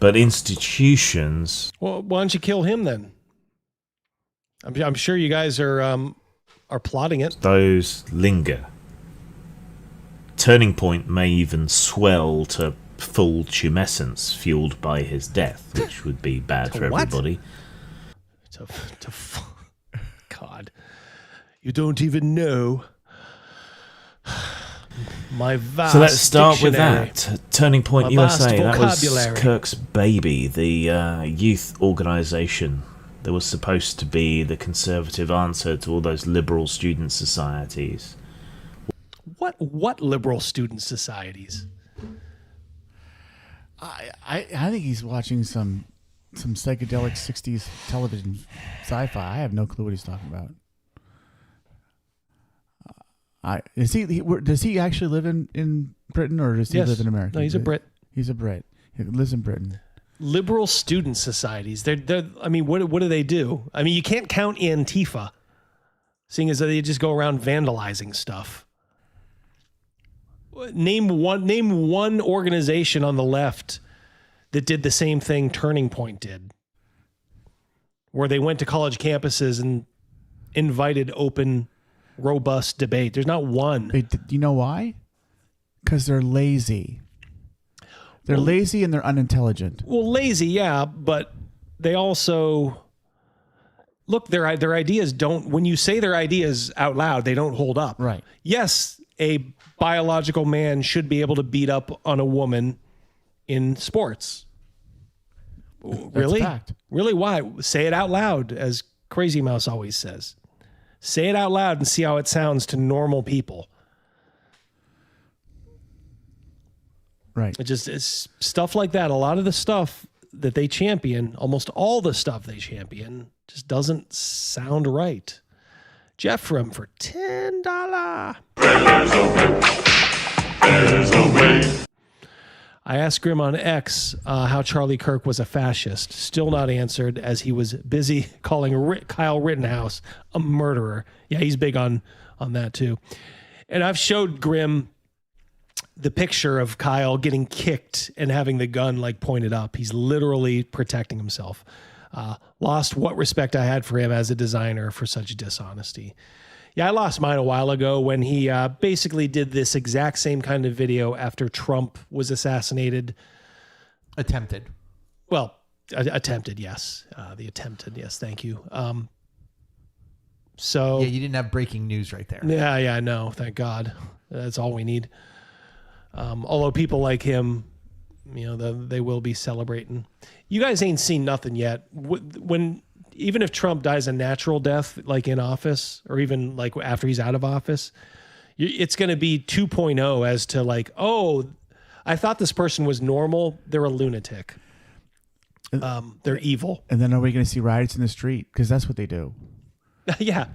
But institutions... Well, why don't you kill him then? I'm sure you guys are plotting it. Those linger. Turning Point may even swell to full tumescence, fueled by his death, which would be bad for everybody. God, you don't even know. My vast So let's start with dictionary. that. Turning Point My vast USA. That was vocabulary. Kirk's baby, the youth organisation that was supposed to be the conservative answer to all those liberal student societies. What liberal student societies? I think he's watching some psychedelic 60s television sci-fi. I have no clue what he's talking about. Does he actually live in Britain, or does he Yes. live in America? No, he's a Brit. He's a Brit. He lives in Britain. Liberal student societies. They're I mean, what do they do? I mean, you can't count Antifa, seeing as they just go around vandalizing stuff. Name one organization on the left that did the same thing Turning Point did, where they went to college campuses and invited open, robust debate. There's not one. Do you know why? Because they're lazy. They're lazy and they're unintelligent. Well, lazy, yeah, but they also look. Their ideas don't. When you say their ideas out loud, they don't hold up. Right. Yes, a biological man should be able to beat up on a woman in sports. Really? a fact. Really? Why? Say it out loud, as Crazy Mouse always says. Say it out loud and see how it sounds to normal people. Right. It's stuff like that. A lot of the stuff that they champion, almost all the stuff they champion, just doesn't sound right. Jeff from for $10. I asked Grim on X how Charlie Kirk was a fascist. Still not answered, as he was busy calling Kyle Rittenhouse a murderer. Yeah, he's big on that too. And I've showed Grim the picture of Kyle getting kicked and having the gun like pointed up. He's literally protecting himself. Lost what respect I had for him as a designer for such dishonesty. Yeah, I lost mine a while ago when he basically did this exact same kind of video after Trump was assassinated. Attempted. Well, attempted, yes. The attempted, yes, thank you. So yeah, you didn't have breaking news right there. Yeah, no, thank God. That's all we need. Although people like him, they will be celebrating. You guys ain't seen nothing yet. Even if Trump dies a natural death, like in office, or even like after he's out of office, it's going to be 2.0 as to like, oh, I thought this person was normal. They're a lunatic. They're evil. And then are we going to see riots in the street? Because that's what they do. Yeah.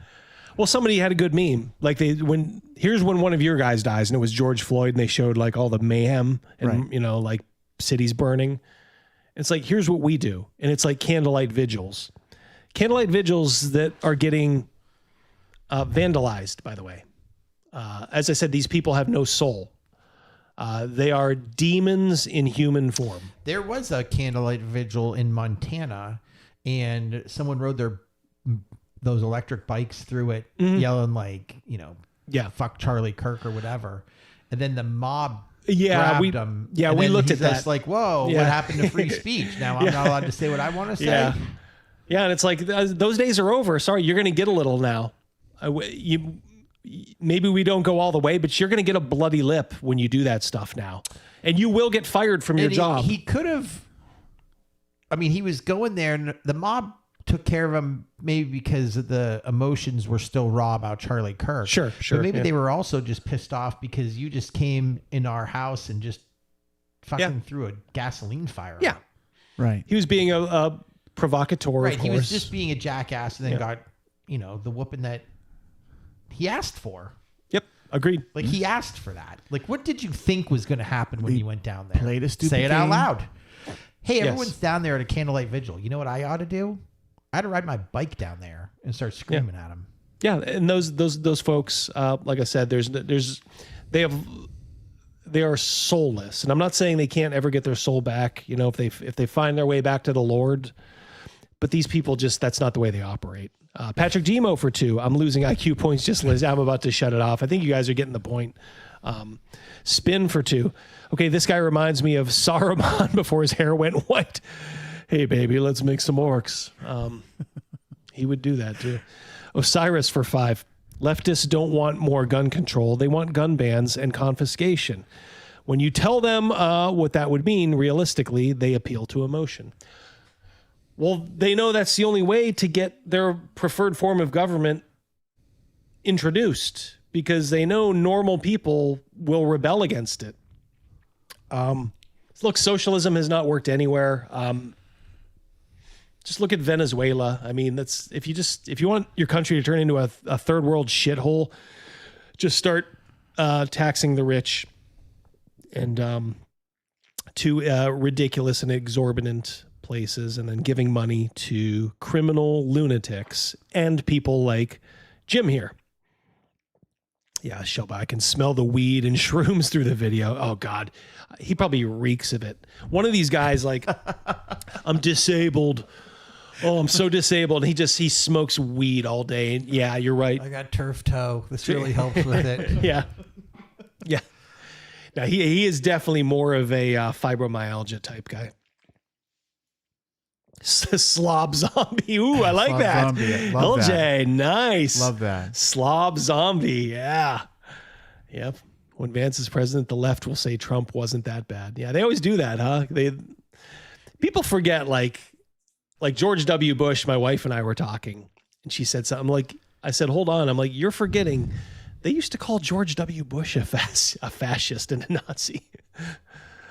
Well, somebody had a good meme. Like here's when one of your guys dies, and it was George Floyd, and they showed like all the mayhem and Right. like cities burning. It's like, here's what we do, and it's like candlelight vigils that are getting vandalized. By the way, as I said, these people have no soul. They are demons in human form. There was a candlelight vigil in Montana, and someone rode those electric bikes through it, yelling like, fuck Charlie Kirk or whatever. And then the mob grabbed him. Yeah, and we then looked he's at that. just like, whoa, Yeah. what happened to free speech? Now I'm not allowed to say what I want to say. Yeah. Yeah, and it's like, those days are over. Sorry, you're going to get a little now. Maybe we don't go all the way, but you're going to get a bloody lip when you do that stuff now. And you will get fired from your job. He could have, he was going there, and the mob took care of him maybe because the emotions were still raw about Charlie Kirk. Sure. But maybe yeah. they were also just pissed off because you just came in our house and just fucking threw a gasoline fire. Yeah. Right. He was being a provocateur, Right. of course. He was just being a jackass and then got, the whooping that he asked for. Yep. Agreed. Like he asked for that. Like, what did you think was going to happen when you went down there? Played a stupid Say it out game. loud. Hey, Yes. everyone's down there at a candlelight vigil. You know what I ought to do? I had to ride my bike down there and start screaming at him. Yeah, and those folks, like I said, they are soulless, and I'm not saying they can't ever get their soul back. If they find their way back to the Lord, but these people that's not the way they operate. Patrick Gmo for 2. I'm losing IQ points just as I'm about to shut it off. I think you guys are getting the point. Spin for 2. Okay, this guy reminds me of Saruman before his hair went white. Hey, baby, let's make some orcs. He would do that too. Osiris for 5. Leftists don't want more gun control. They want gun bans and confiscation. When you tell them what that would mean, realistically, they appeal to emotion. Well, they know that's the only way to get their preferred form of government introduced, because they know normal people will rebel against it. Look, socialism has not worked anywhere. Just look at Venezuela. I mean, that's if you want your country to turn into a third world shithole, just start taxing the rich and to ridiculous and exorbitant places, and then giving money to criminal lunatics and people like Jim here. Yeah, Shelby, I can smell the weed and shrooms through the video. Oh, God. He probably reeks of it. One of these guys, like, I'm disabled. Oh, I'm so disabled. He smokes weed all day. And yeah, you're right. I got turf toe. This really helps with it. Yeah. Yeah. Now, he is definitely more of a fibromyalgia type guy. Slob zombie. Ooh, I like Slob that. zombie. Love LJ, that. nice. Love that. Slob zombie. Yeah. Yep. When Vance is president, the left will say Trump wasn't that bad. Yeah, they always do that, huh? People forget, like George W. Bush, my wife and I were talking, and she said something like, I said, hold on. I'm like, you're forgetting. They used to call George W. Bush a fascist and a Nazi.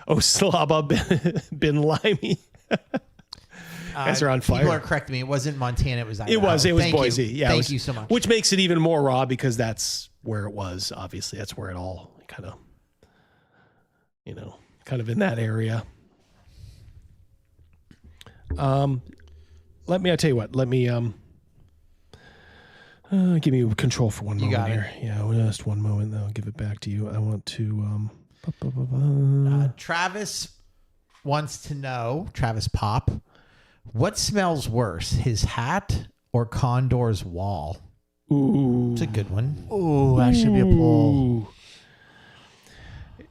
Oh, Slaba bin Limey. Guys are on fire. People are correcting me. It wasn't Montana. It was Idaho. It was Thank Boise. You. Yeah, Thank you so much. Which makes it even more raw, because that's where it was. Obviously, that's where it all kind of, kind of in that area. I tell you what. Let me give me control for one moment got it. here. Yeah, just one moment. Then I'll give it back to you. I want to. Travis wants to know, Travis Pop, what smells worse, his hat or Condor's wall? Ooh. It's a good one. Ooh, that should be a poll.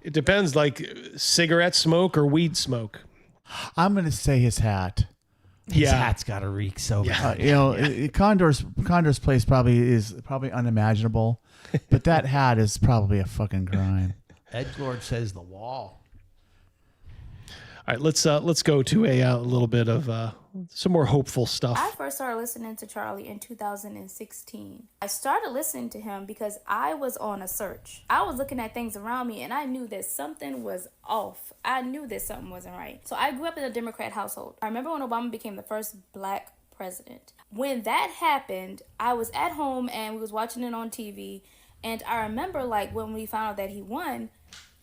It depends, like cigarette smoke or weed smoke. I'm going to say his hat. His hat's got to reek so bad. Condor's place is probably unimaginable, but that hat is probably a fucking crime. Ed Lord says the wall. All right, let's go to a little bit of some more hopeful stuff. I first started listening to Charlie in 2016. I started listening to him because I was on a search. I was looking at things around me, and I knew that something was off. I knew that something wasn't right. So I grew up in a Democrat household. I remember when Obama became the first black president. When that happened, I was at home and we was watching it on TV. And I remember, like, when we found out that he won,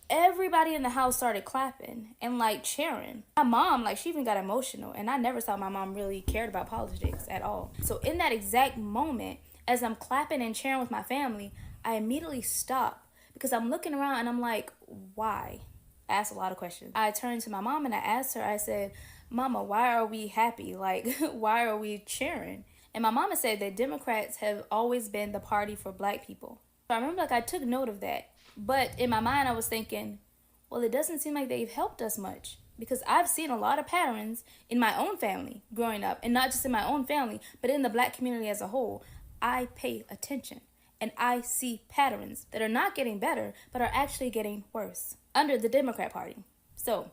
everybody in the house started clapping and like cheering. My mom, like, she even got emotional, and I never thought my mom really cared about politics at all. So in that exact moment, as I'm clapping and cheering with my family, I immediately stop because I'm looking around and I'm like, why? I asked a lot of questions. I turned to my mom and I asked her, I said, Mama, why are we happy? Like, why are we cheering? And my mama said that Democrats have always been the party for black people. So I remember, like, I took note of that. But in my mind, I was thinking, well, it doesn't seem like they've helped us much, because I've seen a lot of patterns in my own family growing up, and not just in my own family, but in the black community as a whole. I pay attention, and I see patterns that are not getting better, but are actually getting worse under the Democrat Party. So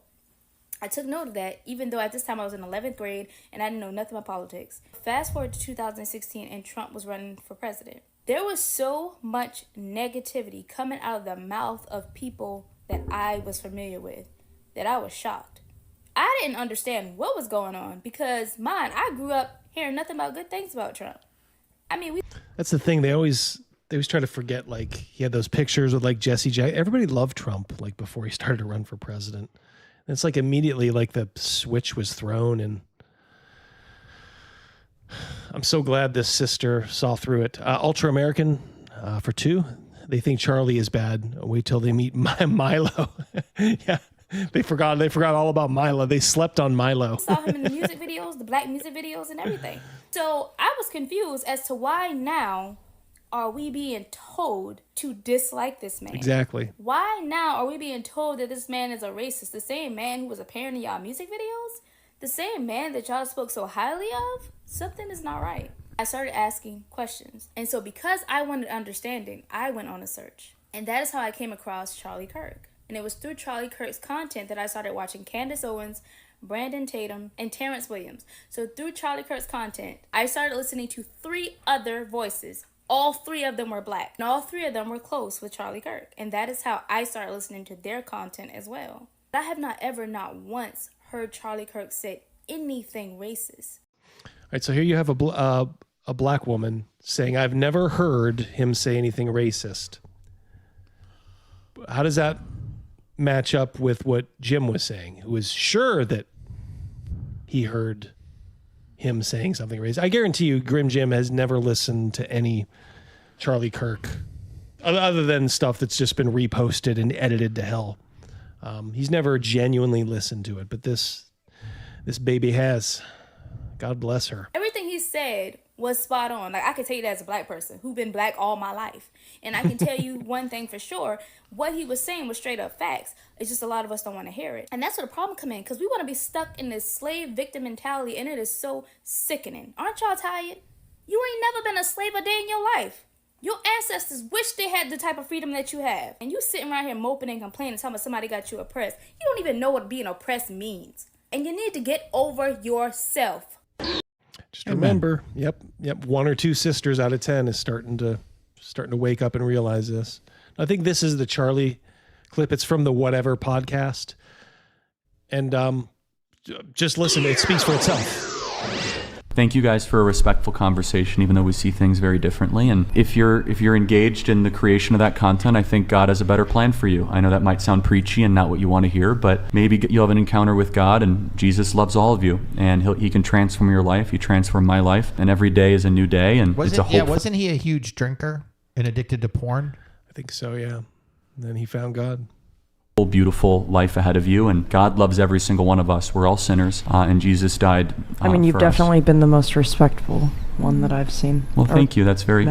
I took note of that, even though at this time I was in 11th grade and I didn't know nothing about politics. Fast forward to 2016 and Trump was running for president. There was so much negativity coming out of the mouth of people that I was familiar with that I was shocked. I didn't understand what was going on because, I grew up hearing nothing but good things about Trump. I mean, That's the thing. They always try to forget, like, he had those pictures with, like, Jesse Jackson. Everybody loved Trump, like, before he started to run for president. And it's like immediately, like, the switch was thrown, and I'm so glad this sister saw through it. Ultra American for 2. They think Charlie is bad. Wait till they meet Milo. Yeah, they forgot all about Milo. They slept on Milo. saw him in the music videos, the black music videos and everything. So I was confused as to why now are we being told to dislike this man? Exactly. Why now are we being told that this man is a racist? The same man who was appearing in y'all music videos? The same man that y'all spoke so highly of? Something is not right. I started asking questions. And so because I wanted understanding, I went on a search. And that is how I came across Charlie Kirk. And it was through Charlie Kirk's content that I started watching Candace Owens, Brandon Tatum, and Terrence Williams. So through Charlie Kirk's content, I started listening to 3 other voices. All 3 of them were black. And all 3 of them were close with Charlie Kirk. And that is how I started listening to their content as well. But I have not ever, not once, heard Charlie Kirk say anything racist. All right, so here you have a black woman saying, I've never heard him say anything racist. How does that match up with what Jim was saying, who was sure that he heard him saying something racist? I guarantee you Grimjim has never listened to any Charlie Kirk other than stuff that's just been reposted and edited to hell. He's never genuinely listened to it, but this baby has. God bless her. Everything he said was spot on. Like, I can tell you that as a black person who's been black all my life. And I can tell you one thing for sure. What he was saying was straight up facts. It's just a lot of us don't want to hear it. And that's where the problem come in, because we want to be stuck in this slave victim mentality, and it is so sickening. Aren't y'all tired? You ain't never been a slave a day in your life. Your ancestors wish they had the type of freedom that you have. And you sitting around here moping and complaining, telling somebody got you oppressed. You don't even know what being oppressed means. And you need to get over yourself. Just remember, yep, 1 or 2 sisters out of 10 is starting to wake up and realize this. I think this is the Charlie clip. It's from the Whatever podcast. And just listen, it speaks for itself. Thank you guys for a respectful conversation, even though we see things very differently. And if you're engaged in the creation of that content, I think God has a better plan for you. I know that might sound preachy and not what you want to hear, but maybe you'll have an encounter with God, and Jesus loves all of you, and he can transform your life. He transformed my life, and every day is a new day. And wasn't he a huge drinker and addicted to porn? I think so, yeah. And then he found God. Beautiful life ahead of you, and God loves every single one of us. We're all sinners, and Jesus died I mean, you've definitely been the most respectful one that I've seen. Well, thank you. That's very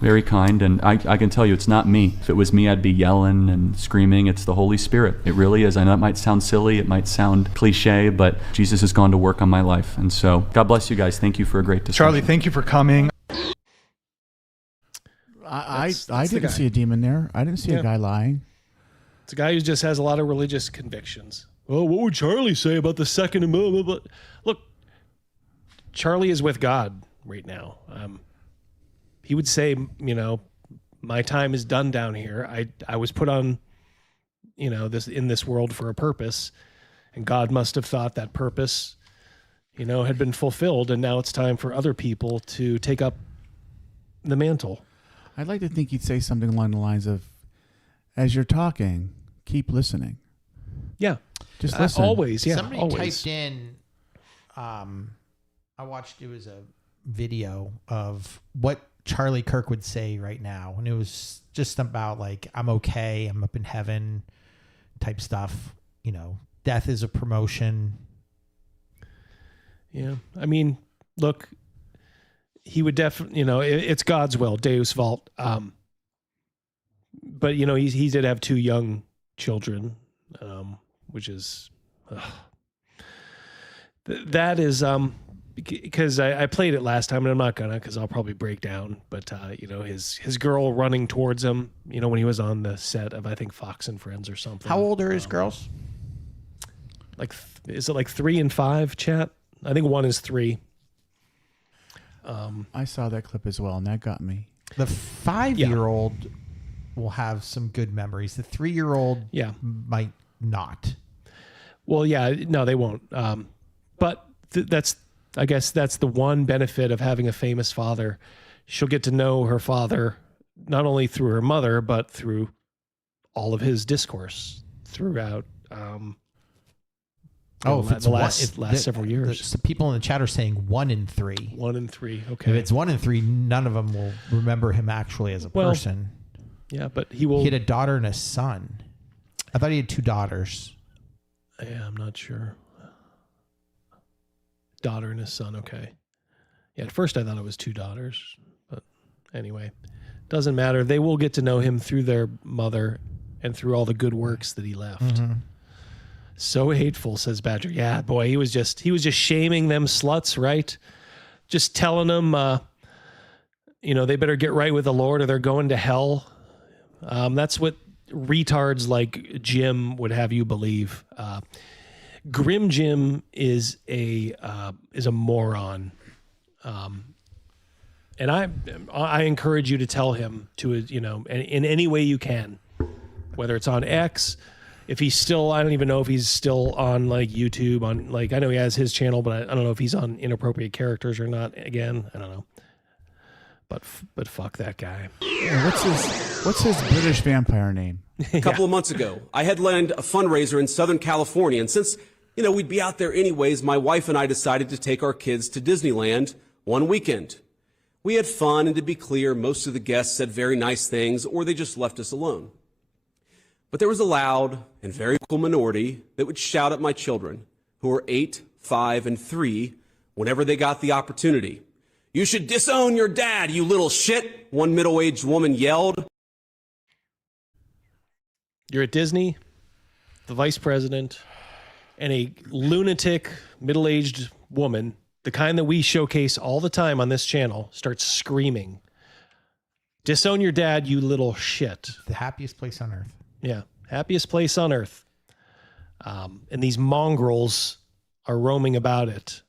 very kind, and I can tell you it's not me. If it was me, I'd be yelling and screaming. It's the Holy Spirit. It really is. I know it might sound silly, it might sound cliche, but Jesus has gone to work on my life, and so God bless you guys. Thank you for a great discussion. Charlie, thank you for coming. I didn't see a demon there. I didn't see a guy lying. It's a guy who just has a lot of religious convictions. Oh, what would Charlie say about the second and blah, blah, blah? Look, Charlie is with God right now. He would say, my time is done down here. I was put on, in this world for a purpose, and God must have thought that purpose, had been fulfilled, and now it's time for other people to take up the mantle. I'd like to think he'd say something along the lines of, as you're talking, keep listening. Yeah. Just listen. Always, yeah. Somebody always. typed in, I watched, it was a video of what Charlie Kirk would say right now. And it was just about like, I'm okay, I'm up in heaven type stuff. Death is a promotion. Yeah. I mean, look, he would definitely, it's God's will, Deus Vult. But he did have 2 young children, which is that is because I played it last time, and I'm not gonna, because I'll probably break down. But his girl running towards him, when he was on the set of, I think, Fox and Friends or something. How old are his girls? Is it like 3 and 5? Chat. I think 1 is 3. I saw that clip as well, and that got me. The 5-year-old will have some good memories. The 3-year-old might not. Well, yeah, no, they won't. But I guess that's the one benefit of having a famous father. She'll get to know her father not only through her mother, but through all of his discourse throughout the last several years. The people in the chat are saying 1 in 3. 1 in 3, okay. If it's 1 in 3, none of them will remember him actually as a person. Yeah, but he will. He had a daughter and a son. I thought he had 2 daughters. Yeah, I'm not sure. Daughter and his son, okay. Yeah, at first I thought it was 2 daughters, but anyway, doesn't matter. They will get to know him through their mother and through all the good works that he left. Mm-hmm. So hateful, says Badger. Yeah, boy, he was just shaming them sluts, right? just telling them, they better get right with the Lord or they're going to hell. That's what retards like Jim would have you believe. Grimjim is a moron. And I encourage you to tell him to, in any way you can, whether it's on X, if he's still, I don't even know if he's still on like YouTube on like, I know he has his channel, but I don't know if he's on Inappropriate Characters or not. Again, I don't know. But fuck that guy. Yeah, what's his British vampire name? A couple of months ago, I headlined a fundraiser in Southern California, and since we'd be out there anyways, my wife and I decided to take our kids to Disneyland one weekend. We had fun, and to be clear, most of the guests said very nice things, or they just left us alone. But there was a loud and very vocal minority that would shout at my children, who were 8, 5, and 3, whenever they got the opportunity. "You should disown your dad, you little shit," one middle-aged woman yelled. You're at Disney, the vice president, and a lunatic middle-aged woman, the kind that we showcase all the time on this channel, starts screaming, "Disown your dad, you little shit." The happiest place on earth. Yeah, happiest place on earth. And these mongrels are roaming about it,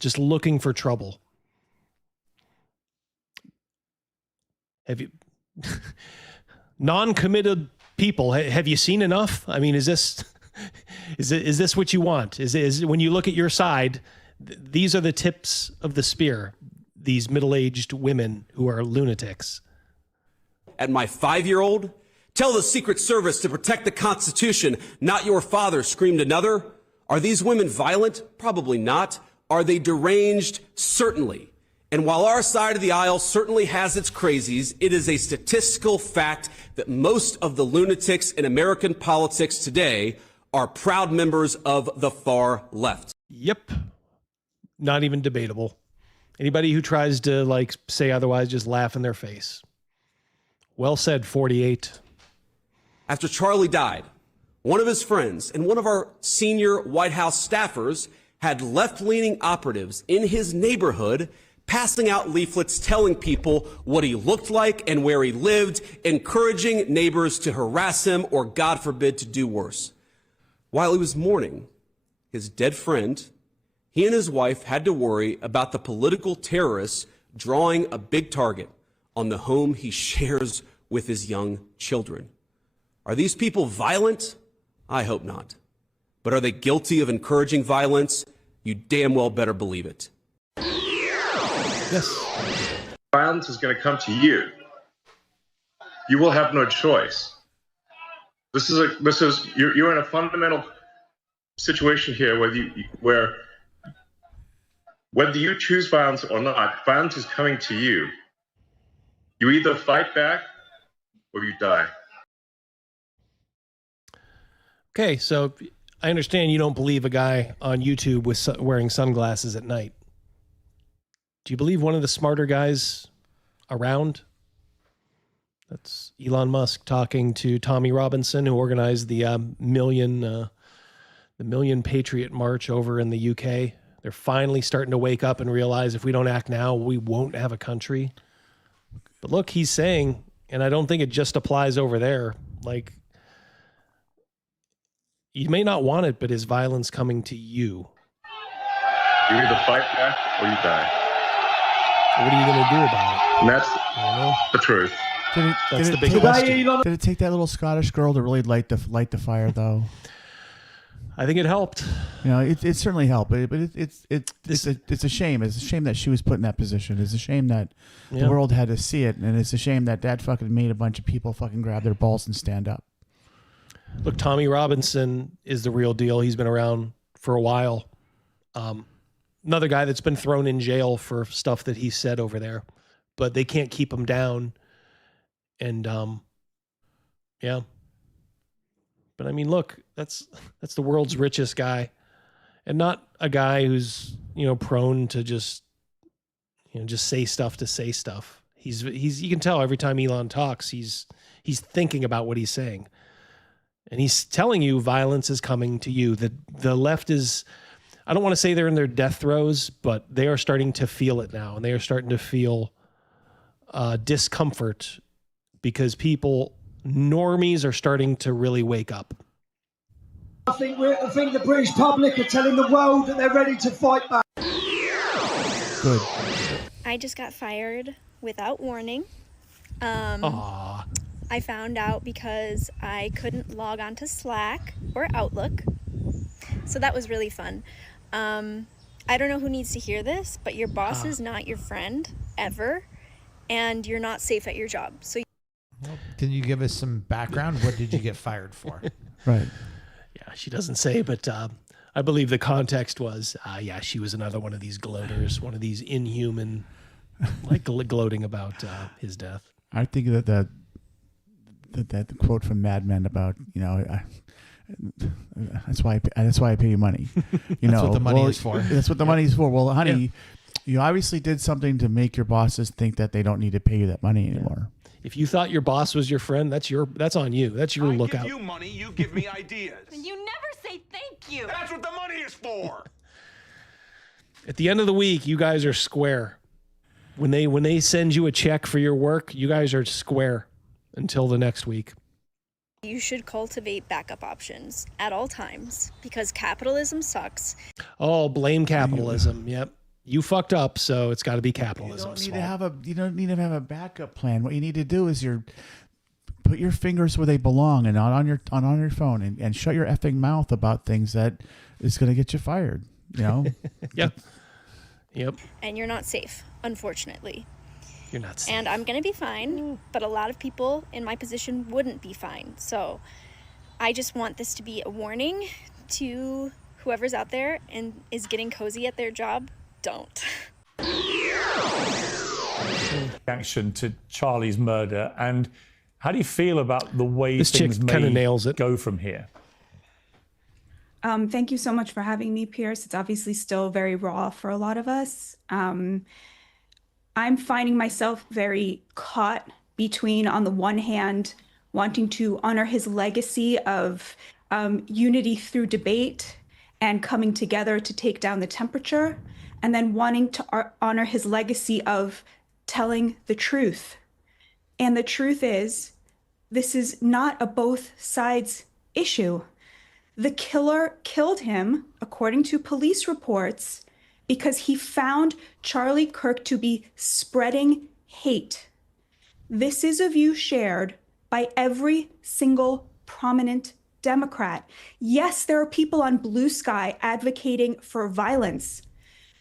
just looking for trouble. Have you non-committed people? Have you seen enough? I mean, is this what you want? Is when you look at your side, these are the tips of the spear. These middle-aged women who are lunatics. At my 5-year-old, "Tell the Secret Service to protect the Constitution, not your father," screamed another. Are these women violent? Probably not. Are they deranged? Certainly. And while our side of the aisle certainly has its crazies, it is a statistical fact that most of the lunatics in American politics today are proud members of the far left. Yep. Not even debatable. Anybody who tries to say otherwise, just laugh in their face. Well said, 48. After Charlie died, one of his friends and one of our senior White House staffers had left-leaning operatives in his neighborhood passing out leaflets telling people what he looked like and where he lived, encouraging neighbors to harass him or, God forbid, to do worse. While he was mourning his dead friend, he and his wife had to worry about the political terrorists drawing a big target on the home he shares with his young children. Are these people violent? I hope not. But are they guilty of encouraging violence? You damn well better believe it. Yes. Violence is going to come to you. You will have no choice. You're in a fundamental situation here where whether you choose violence or not, violence is coming to you. You either fight back or you die. Okay, so I understand you don't believe a guy on YouTube with wearing sunglasses at night. Do you believe one of the smarter guys around? That's Elon Musk talking to Tommy Robinson, who organized the Million Patriot March over in the UK. They're finally starting to wake up and realize if we don't act now, we won't have a country. But look, he's saying, and I don't think it just applies over there, you may not want it, but is violence coming to you? You either fight back or you die. What are you going to do about it? And that's the truth. That's the big question. Did it take that little Scottish girl to really light the fire, though? I think it helped. It certainly helped, but it's a shame. It's a shame that she was put in that position. It's a shame that the world had to see it, and it's a shame that Dad fucking made a bunch of people fucking grab their balls and stand up. Look, Tommy Robinson is the real deal. He's been around for a while. Another guy that's been thrown in jail for stuff that he said over there, but they can't keep him down. And yeah. But I mean, look, that's the world's richest guy, and not a guy who's prone to just say stuff to say stuff. He's you can tell every time Elon talks, he's thinking about what he's saying. And he's telling you violence is coming to you. The left is, I I don't want to say they're in their death throes, but they are starting to feel it now, and they are starting to feel discomfort because normies are starting to really wake up. I think the British public are telling the world that they're ready to fight back. Good. I just got fired without warning. Aww. I found out because I couldn't log on to Slack or Outlook. So that was really fun. I don't know who needs to hear this, but your boss is not your friend ever, and you're not safe at your job. So Can you give us some background? What did you get fired for? Right. Yeah, she doesn't say, but I believe the context was, she was another one of these gloaters, one of these inhuman, like gloating about his death. I think that quote from Mad Men about, that's why I pay you money. That's what the money is for. That's what the money is for. Well, honey, you obviously did something to make your bosses think that they don't need to pay you that money anymore. If you thought your boss was your friend, that's on you. That's your lookout. I give you money, you give me ideas. And you never say thank you. That's what the money is for. At the end of the week, you guys are square. When they send you a check for your work, you guys are square until the next week. you should cultivate backup options at all times because capitalism sucks. Oh, blame capitalism. Yep. You fucked up, so it's got to be capitalism's You fault. don't need to have a backup plan. What you need to do is put your fingers where they belong and not on your phone, and shut your effing mouth about things that is going to get you fired. You know. Yep. Yep. And you're not safe, unfortunately. You're not safe. And I'm going to be fine, but a lot of people in my position wouldn't be fine. So I just want this to be a warning to whoever's out there and is getting cozy at their job. Don't. Reaction to Charlie's murder, and how do you feel about the way This things chick kinda may nails it. go from here? Thank you so much for having me, Pierce. It's obviously still very raw for a lot of us. I'm finding myself very caught between, on the one hand, wanting to honor his legacy of unity through debate and coming together to take down the temperature, and then wanting to honor his legacy of telling the truth. And the truth is, this is not a both sides issue. The killer killed him, according to police reports, because he found Charlie Kirk to be spreading hate. This is a view shared by every single prominent Democrat. Yes, there are people on Blue Sky advocating for violence,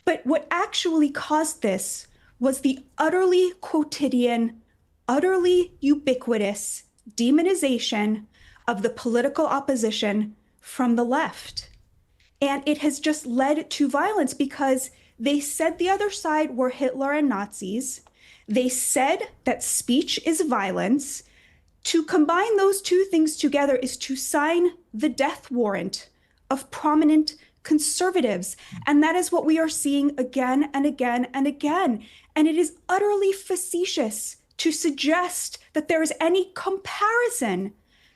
but what actually caused this was the utterly quotidian, utterly ubiquitous demonization of the political opposition from the left. And it has just led to violence because they said the other side were Hitler and Nazis. They said that speech is violence. To combine those two things together is to sign the death warrant of prominent conservatives. And that is what we are seeing again and again and again. And it is utterly facetious to suggest that there is any comparison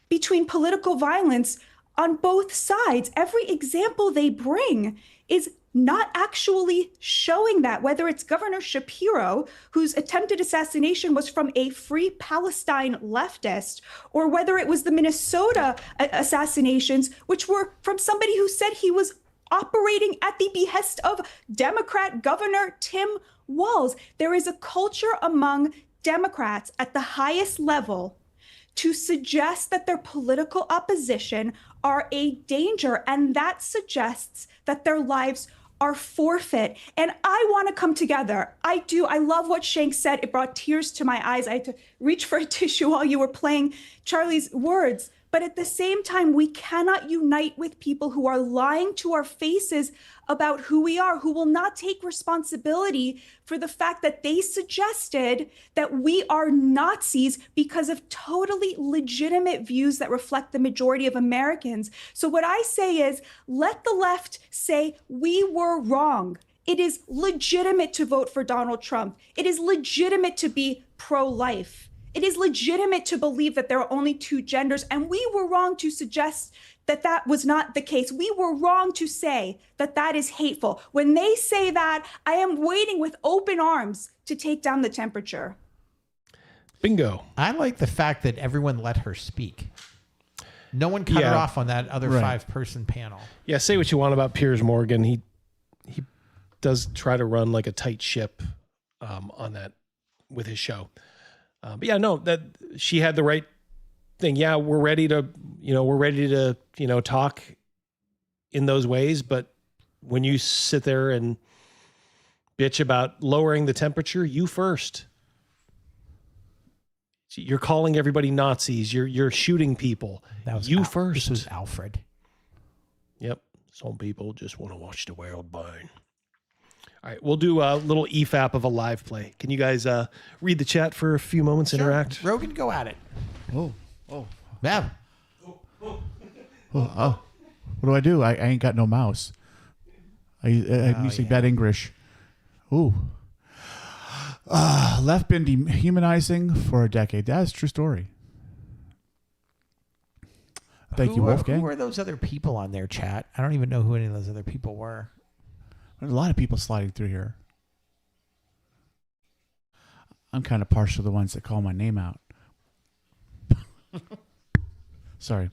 between political violence on both sides. Every example they bring is not actually showing that, whether it's Governor Shapiro, whose attempted assassination was from a Free Palestine leftist, or whether it was the Minnesota assassinations, which were from somebody who said he was operating at the behest of Democrat Governor Tim Walz. There is a culture among Democrats at the highest level to suggest that their political opposition are a danger, and that suggests that their lives are forfeit. And I want to come together. I do. I love what Shank said. It brought tears to my eyes. I had to reach for a tissue while you were playing Charlie's words. But at the same time, we cannot unite with people who are lying to our faces about who we are, who will not take responsibility for the fact that they suggested that we are Nazis because of totally legitimate views that reflect the majority of Americans. So what I say is, let the left say we were wrong. It is legitimate to vote for Donald Trump. It is legitimate to be pro-life. It is legitimate to believe that there are only two genders, and we were wrong to suggest that that was not the case. We were wrong to say that that is hateful. When they say that, I am waiting with open arms to take down the temperature. Bingo. I like the fact that everyone let her speak. No one cut her off on that other 5-person panel. Yeah, say what you want about Piers Morgan. He does try to run like a tight ship on that with his show. But yeah, no, that she had the right thing. Yeah, we're ready to talk in those ways. But when you sit there and bitch about lowering the temperature, you first. You're calling everybody Nazis. You're shooting people. That was you first. This was Alfred. Yep. Some people just want to watch the world burn. All right, we'll do a little EFAP of a live play. Can you guys read the chat for a few moments? Sure. Interact. Rogan, go at it. Oh. Yeah. What do I do? I ain't got no mouse. I'm using bad English. Ooh. Left been dehumanizing for a decade. That's a true story. Thank you, Wolfgang. Who are those other people on their chat? I don't even know who any of those other people were. There's a lot of people sliding through here. I'm kind of partial to the ones that call my name out. Sorry.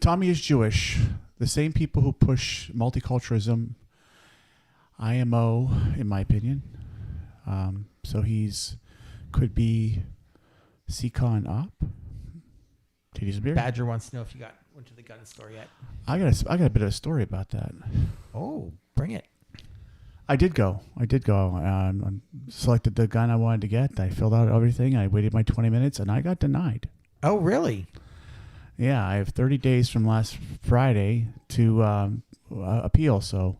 Tommy is Jewish. The same people who push multiculturalism, IMO, in my opinion. So could be Seacon up. Titties beer. Badger wants to know if you went to the gun store yet. I got a bit of a story about that. Oh, bring it. I did go. I selected the gun I wanted to get. I filled out everything. I waited my 20 minutes, and I got denied. Oh, really? Yeah, I have 30 days from last Friday to appeal. So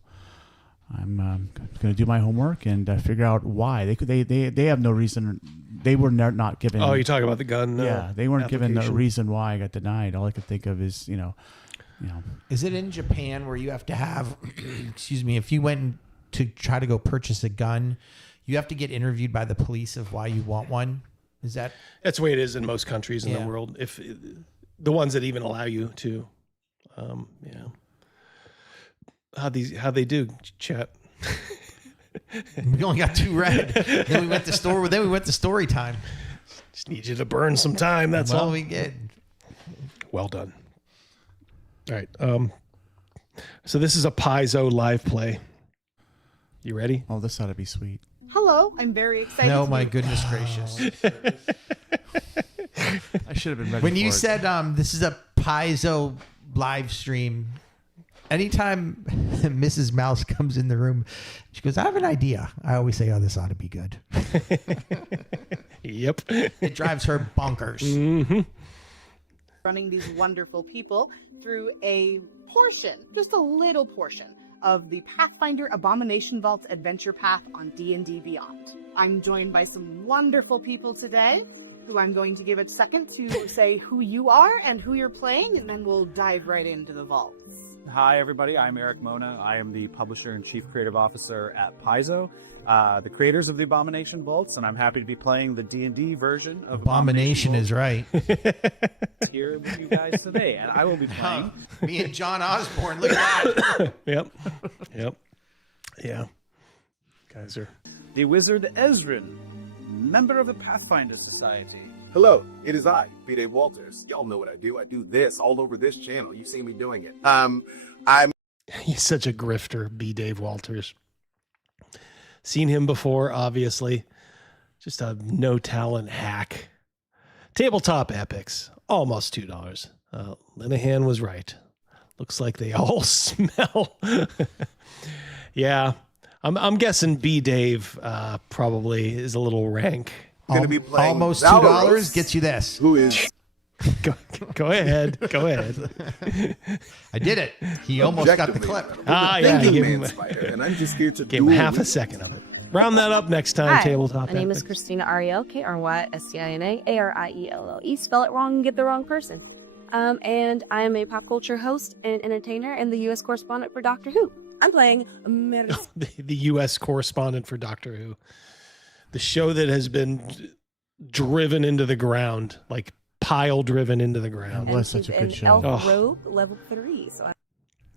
I'm going to do my homework and figure out why. They have no reason. They were not given. Oh, you're talking about the gun? Yeah, they weren't given a reason why I got denied. All I could think of is, Is it in Japan where you have to have, excuse me, if you went to try to go purchase a gun, you have to get interviewed by the police of why you want one? That's the way it is in most countries in the world. If the ones that even allow you to, how they do chat. We only got 2 red. Then we went to story time. Just need you to burn some time. That's all we get. Well done. All right. So this is a Paizo live play. You ready? Oh, this ought to be sweet. Hello, I'm very excited. No, my goodness gracious. I should have been ready when for you it. said this is a Paizo live stream. Anytime Mrs. Mouse comes in the room, she goes, I have an idea. I always say, this ought to be good. Yep. It drives her bonkers. Mm-hmm. Running these wonderful people through a portion, just a little portion, of the Pathfinder Abomination Vault adventure path on D&D Beyond. I'm joined by some wonderful people today, who I'm going to give a second to say who you are and who you're playing, and then we'll dive right into the vaults. Hi, everybody. I'm Eric Mona. I am the publisher and chief creative officer at Paizo, the creators of the Abomination Vaults, and I'm happy to be playing the D&D version of Abomination is right. here with you guys today, and I will be playing. Me and John Osborne. Look at that. Yep. Yeah. Guys are the Wizard Ezrin, member of the Pathfinder Society. Hello, it is I, B. Dave Walters. Y'all know what I do. I do this all over this channel. You've seen me doing it. He's such a grifter, B. Dave Walters. Seen him before, obviously. Just a no talent hack. Tabletop epics, almost $2. Linehan was right. Looks like they all smell. Yeah, I'm guessing B. Dave probably is a little rank. Gonna be playing almost Valorous, $2 gets you this. Who is? Go ahead. I did it. He almost got the clip. Yeah. Give him, and I'm just here to give him half a second of it. Round that up next time. Hi, Tabletop. my name is Epics. Christina Ariel, KRYSTINA-ARIELLE. Spell it wrong and get the wrong person. And I am a pop culture host and entertainer and the U.S. correspondent for Doctor Who. I'm playing the U.S. correspondent for Doctor Who. The show that has been driven into the ground like pile driven into the ground. That was such a good show. Elf robe, level 3. So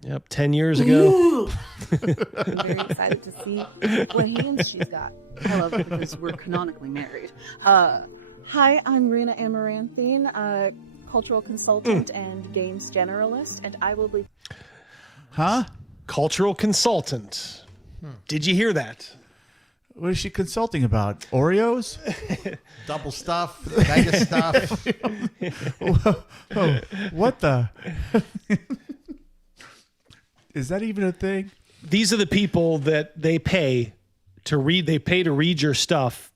Yep, 10 years ago. I'm very excited to see what hands she's got. I love it because we're canonically married. Hi, I'm Rena Amaranthine, cultural consultant and games generalist, and I will be... Huh? Cultural consultant. Did you hear that? What is she consulting about? Oreos? Double stuff, mega stuff. Whoa, what the? Is that even a thing? These are the people that they pay to read. They pay to read your stuff,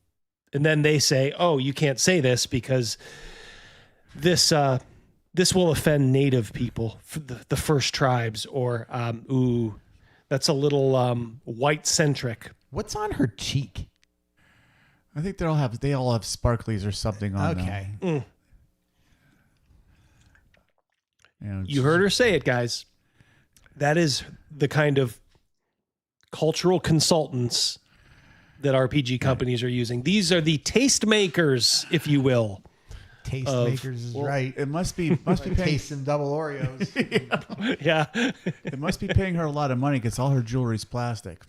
and then they say, "Oh, you can't say this because this will offend Native people, the first tribes, or ooh, that's a little white centric." What's on her cheek? I think they all have sparklies or something on them. Okay. You heard her say it, guys. That is the kind of cultural consultants that RPG companies are using. These are the tastemakers, if you will. Tastemakers is right. It must be paying tasting double Oreos. Yeah. It must be paying her a lot of money because all her jewelry's plastic.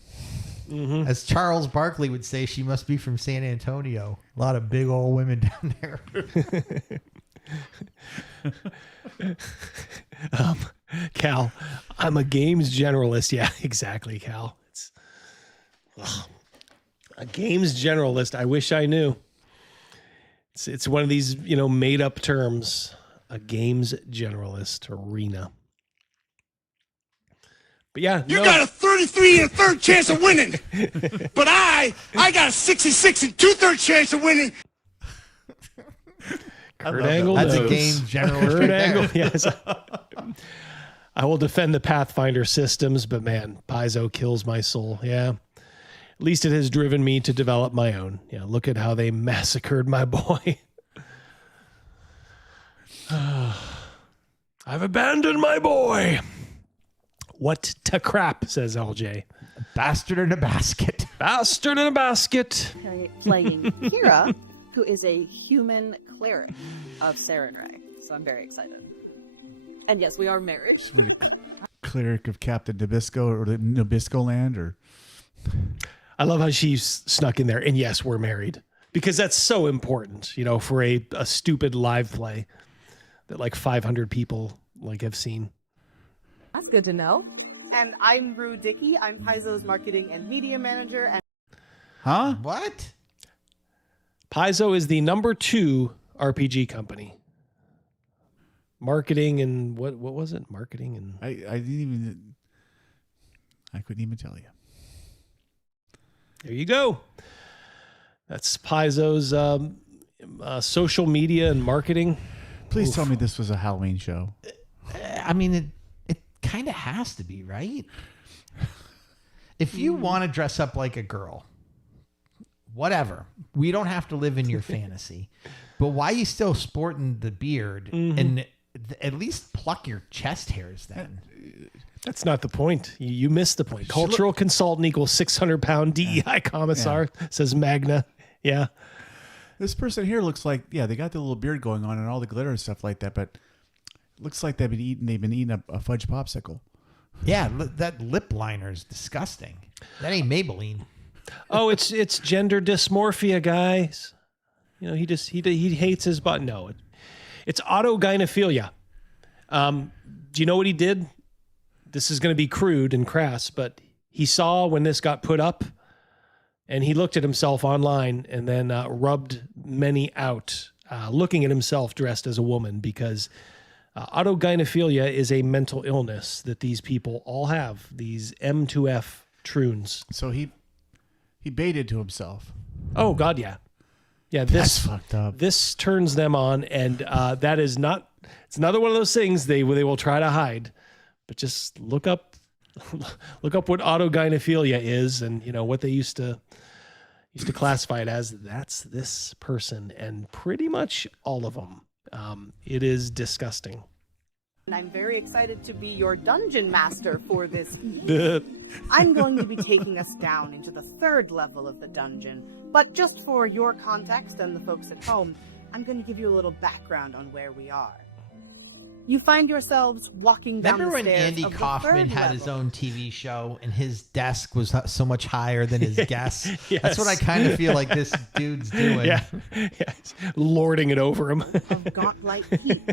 Mm-hmm. As Charles Barkley would say, she must be from San Antonio. A lot of big old women down there. Cal, I'm a games generalist. Yeah, exactly, Cal. A games generalist. I wish I knew. It's one of these, made up terms. A games generalist, arena. But yeah, you got a 33 and a third chance of winning, but I got a 66 and 2/3 chance of winning. Kurt Angle That's knows. a game generalist. Kurt right Angle, there. yes. I will defend the Pathfinder systems, but man, Paizo kills my soul. Yeah. At least it has driven me to develop my own. Yeah, look at how they massacred my boy. I've abandoned my boy. What to crap, says LJ. Bastard in a basket. Bastard in a basket. Playing Kira, who is a human cleric of Sarenrae. So I'm very excited. And yes, we are married. What a cleric of Captain Nabisco or the Nabisco land, or I love how she's snuck in there. And yes, we're married, because that's so important, for a stupid live play that like 500 people have seen. That's good to know. And I'm Rue Dickey. I'm Paizo's marketing and media manager. And huh? What? Paizo is the number 2 RPG company. Marketing and what was it? Marketing and I couldn't even tell you. There you go. That's Paizo's social media and marketing. Please tell me this was a Halloween show. I mean, it kind of has to be, right? If you want to dress up like a girl, whatever. We don't have to live in your fantasy. But why are you still sporting the beard and at least pluck your chest hairs then? That's not the point. You missed the point. Cultural consultant equals 600-pound DEI commissar, says Magna. Yeah. This person here looks like, they got the little beard going on and all the glitter and stuff like that, but it looks like they've been eating a fudge popsicle. Yeah, that lip liner is disgusting. That ain't Maybelline. Oh, it's gender dysmorphia, guys. He hates his butt. No, it's autogynephilia. Do you know what he did? This is going to be crude and crass, but he saw when this got put up, and he looked at himself online and then rubbed many out, looking at himself dressed as a woman, because autogynephilia is a mental illness that these people all have, these M2F troons. So he baited to himself. Oh, God, yeah. Yeah, this That's fucked up. This turns them on, and that is not... It's another one of those things they will try to hide, but just look up what autogynephilia is, and what they used to classify it as. That's this person, and pretty much all of them. It is disgusting. And I'm very excited to be your dungeon master for this week. I'm going to be taking us down into the 3rd level of the dungeon, but just for your context and the folks at home, I'm going to give you a little background on where we are. You find yourselves walking down Remember the when stairs Andy of the Kaufman third had level. his own TV show and his desk was so much higher than his guests? Yes. That's what I kind of feel like this dude's doing. Yeah. Yes. Lording it over him. Of Gauntlet Keep,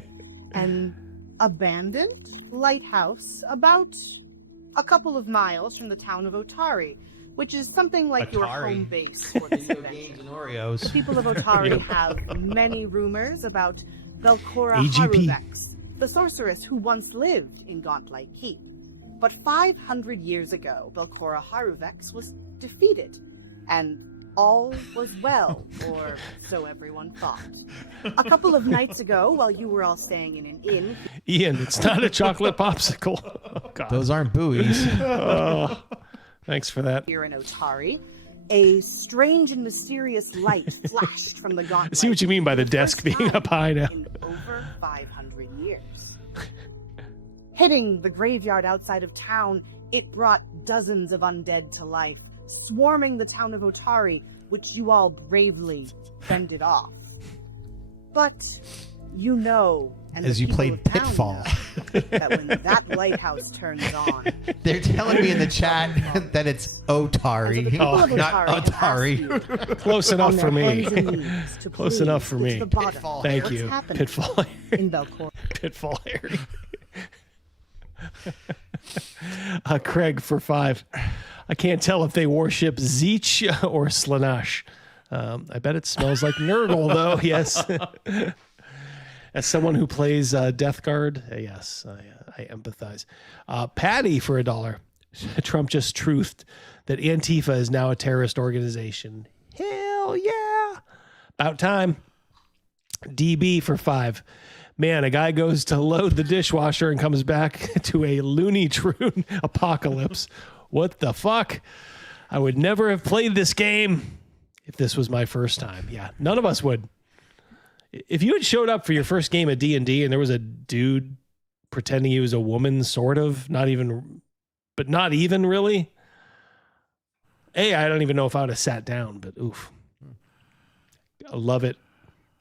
an abandoned lighthouse about a couple of miles from the town of Otari, which is something like your Atari. home base for this adventure. and Oreos. The people of Otari Yep. have many rumors about Belcora AGP. Haruvex, the sorceress who once lived in Gauntlet Keep. But 500 years ago, Belcora Haruvex was defeated, and all was well, or so everyone thought. A couple of nights ago, while you were all staying in an inn... Ian, it's not a chocolate popsicle. Oh, God. Those aren't buoys. Oh, thanks for that. Here in Otari, a strange and mysterious light flashed from the I Gauntlet see what you mean by the desk being up high now. in over 500 years. Hitting the graveyard outside of town, it brought dozens of undead to life, swarming the town of Otari, which you all bravely fended off. But you know, and As the you people played of town Pitfall. know, that when that lighthouse turns on, They're telling me in the chat that it's Otari, people of not Otari have asked Atari. Close enough for me. hands and knees to Close plead enough for with me. the bottom Pitfall. Thank what's you. happening Pitfall in Belcor. Pitfall Harry. Craig for 5. I can't tell if they worship Zeech or Slaanesh. I bet it smells like Nurgle, though. Yes. As someone who plays Death Guard, yes, I empathize. Patty for $1. Trump just truthed that Antifa is now a terrorist organization. Hell yeah. About time. DB for 5. Man, a guy goes to load the dishwasher and comes back to a Looney Tune apocalypse. What the fuck? I would never have played this game if this was my first time. Yeah, none of us would. If you had showed up for your first game of D&D and there was a dude pretending he was a woman, sort of, not even really. I don't even know if I would have sat down, but oof. I love it.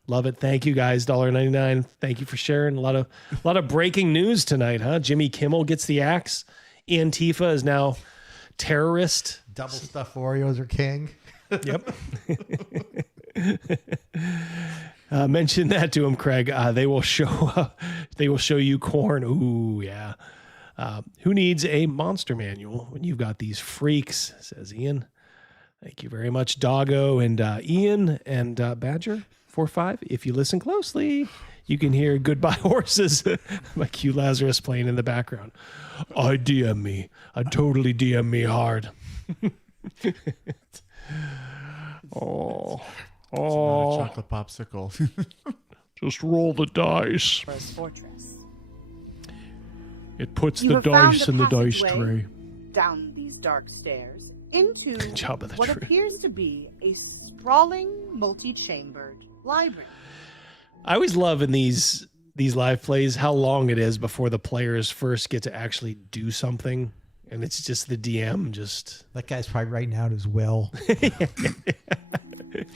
Love it. Thank you guys. $1.99. Thank you for sharing. A lot of breaking news tonight, huh? Jimmy Kimmel gets the axe. Antifa is now terrorist. Double stuffed Oreos are king. Yep. Mention that to him, Craig. They will show you corn. Ooh, yeah. Who needs a monster manual when you've got these freaks? Says Ian. Thank you very much, Doggo and Ian and Badger 4-5. If you listen closely, you can hear "Goodbye Horses" by Q Lazarus playing in the background. I DM me. I totally DM me hard. It's not a chocolate popsicle. Just roll the dice. Fortress. It puts You the have found dice a in the dice passageway tray. Down these dark stairs into job of the what tree. appears to be a sprawling, multi-chambered library. I always love in these live plays how long it is before the players first get to actually do something, and it's just the DM just. That guy's probably writing out his will.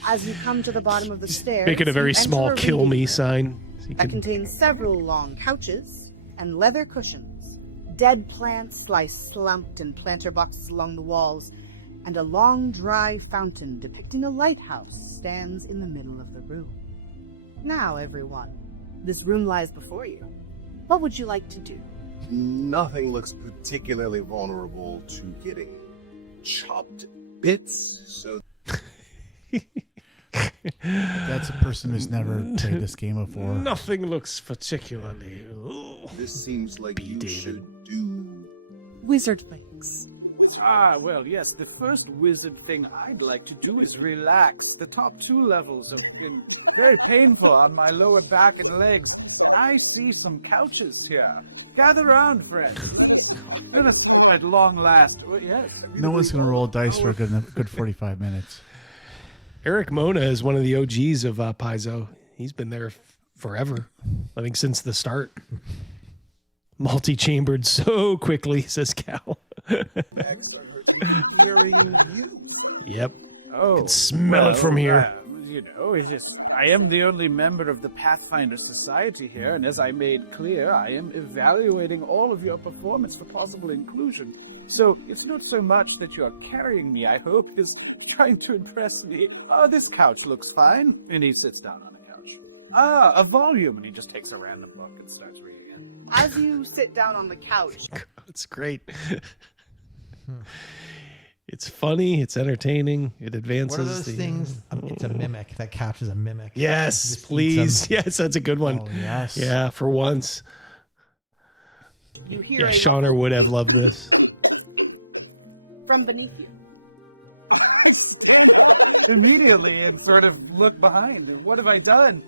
As you come to the bottom of the stairs, Making a very you enter small a "kill reading me" room sign. So you that can- contains several long couches and leather cushions. Dead plants lie slumped in planter boxes along the walls, and a long, dry fountain depicting a lighthouse stands in the middle of the room. Now, everyone, this room lies before you. What would you like to do? Nothing looks particularly vulnerable to getting chopped bits, so That's a person who's never played this game before. Nothing looks particularly. this seems like you should do. Wizard things. Well, yes, the first wizard thing I'd like to do is relax. The top 2 levels have been very painful on my lower back and legs. I see some couches here. Gather round, friends. At long last. Well, yes. No one's going to roll dice for a good 45 minutes. Eric Mona is one of the OGs of Paizo. He's been there forever. I think since the start. Multi-chambered so quickly, says Cal. Next, I heard some hearing you. Yep. Oh, Can smell it from here. you know, it's just, I am the only member of the Pathfinder Society here, and as I made clear, I am evaluating all of your performance for possible inclusion. So it's not so much that you are carrying me, I hope, as trying to impress me. Oh, this couch looks fine. And he sits down on a couch. Ah, a volume, and he just takes a random book and starts reading it. As you sit down on the couch, It's great. It's funny. It's entertaining. It advances. What are those things? It's a mimic. That couch is a mimic. Yes, Just eats please. them. Yes, that's a good one. Oh, yes. Yeah, for once. you hear Yeah, a Shauna would have loved this. from beneath you. Immediately, and sort of look behind. What have I done?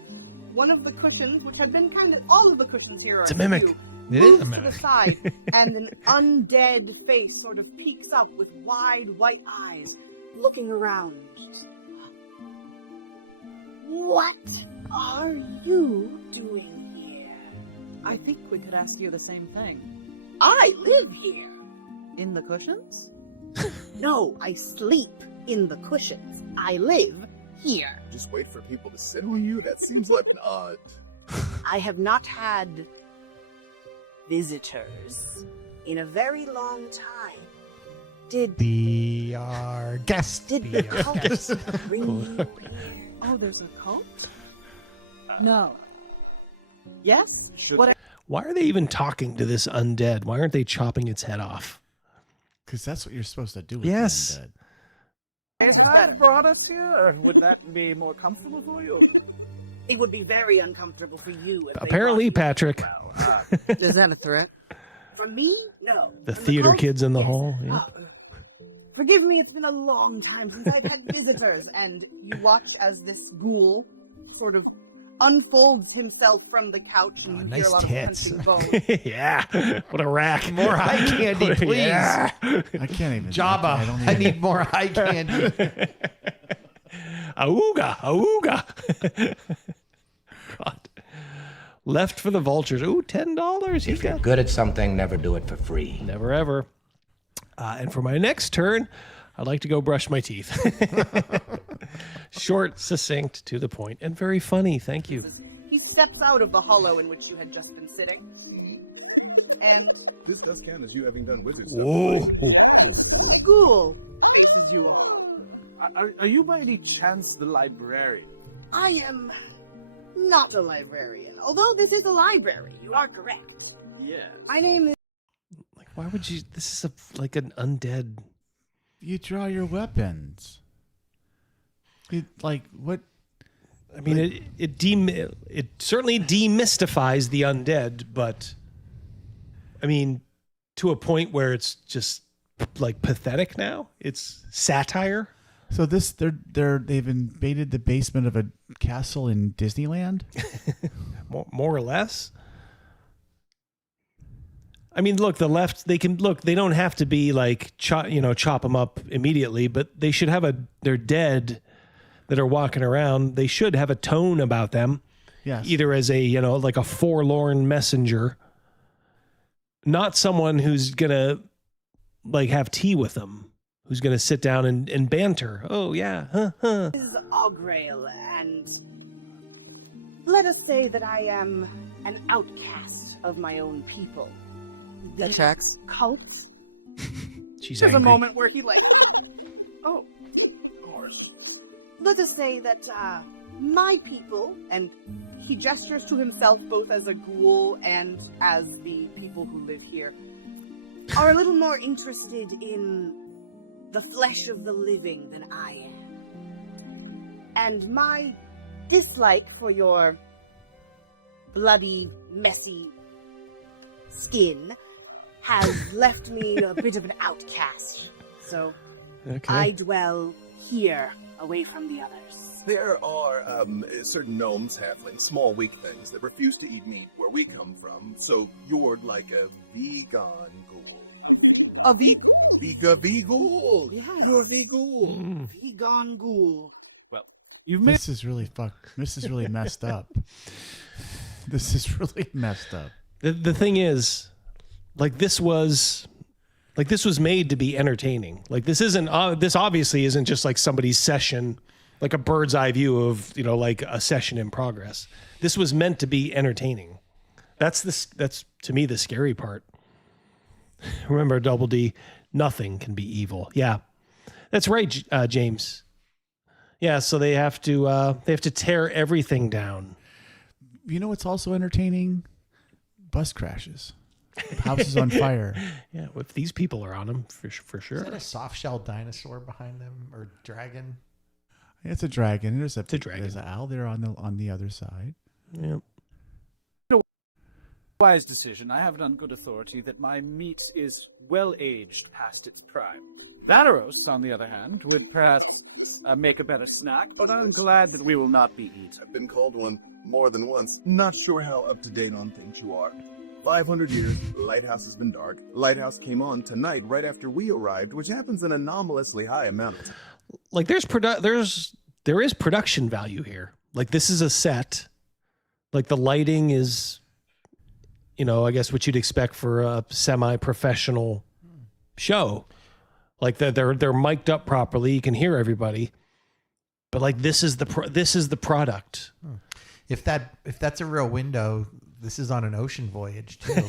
One of the cushions, which had been kind of all of the cushions here, It's a mimic. It is a moves to mimic. the side, and an undead face sort of peeks up with wide white eyes, looking around. What are you doing here? I think we could ask you the same thing. I live here. In the cushions? No, I sleep in the cushions. I live here. Just wait for people to sit on you? That seems like an odd. I have not had visitors in a very long time. Did Be our guest. Did Be the our cult guest. bring you here? Oh, there's a cult? No. Yes? Why are they even talking to this undead? Why aren't they chopping its head off? Because that's what you're supposed to do with Yes. the undead. Is that brought us here, or would that be more comfortable for you? It would be very uncomfortable for you. If Apparently, Patrick. Is that a threat? For me? No. The From theater cult? kids in the hall. Yeah. Forgive me, it's been a long time since I've had visitors. And you watch as this ghoul sort of unfolds himself from the couch, and you hear nice a lot tits. of crunching bones. Yeah. What a rack. More eye candy, please. Yeah. I can't even. Jabba, I don't I even- need more eye candy. Auga, auga. God. Left for the vultures. Ooh, $10. If you're good at something, never do it for free. Never ever. And for my next turn, I'd like to go brush my teeth. Short, succinct, to the point, and very funny. Thank you. He steps out of the hollow in which you had just been sitting. And This does count as you having done wizard stuff. Whoa. ghoul, This is you. Are you by any chance the librarian? I am not a librarian. Although this is a library, you are correct. Yeah. My name is... Like, why would you? This is like an undead. You draw your weapons. What? I mean, it certainly demystifies the undead, but I mean, to a point where it's just like pathetic now. It's satire. So they've invaded the basement of a castle in Disneyland. more or less. I mean, look, the left, they don't have to be like, chop them up immediately, but they should have they're dead that are walking around. They should have a tone about them. Yes. Either as like a forlorn messenger, not someone who's going to like have tea with them, who's going to sit down and banter. Oh yeah. This is Augrail, and let us say that I am an outcast of my own people. That checks. Cult. She's There's angry. a moment where he oh, of course. Let us say that my people, and he gestures to himself both as a ghoul and as the people who live here, are a little more interested in the flesh of the living than I am. And my dislike for your bloody, messy skin has left me a bit of an outcast. So Okay. I dwell here, away from the others. There are certain gnomes, halflings, small weak things that refuse to eat meat where we come from, so you're like a vegan ghoul. A Vegan-ghoul! Yeah, you're a vegan. Vegan ghoul. Well, This is really This is really messed up. This is really messed up. The thing is, like this was made to be entertaining. Like this obviously isn't just like somebody's session like a bird's eye view of, you know, like a session in progress. This was meant to be entertaining. That's to me the scary part. Remember, Double D, nothing can be evil. Yeah, that's right, James. Yeah, so they have to tear everything down. You know what's also entertaining? Bus crashes, houses on fire. Yeah, if these people are on them, for sure. Is that a soft-shelled dinosaur behind them or dragon? It's a dragon. It's a dragon. There's an owl there on the other side. Yep. Wise decision. I have it on good authority that my meat is well aged past its prime. Valeros, on the other hand, would perhaps make a better snack, but I'm glad that we will not be eaten. I've been called one more than once. Not sure how up to date on things you are. 500 years, Lighthouse has been dark. Lighthouse came on tonight right after we arrived, which happens an anomalously high amount of time. Like there is production value here. Like this is a set. Like the lighting is, you know, I guess what you'd expect for a semi-professional show. Like they're mic'd up properly. You can hear everybody. But like this is the product. If that's a real window, this is on an ocean voyage too.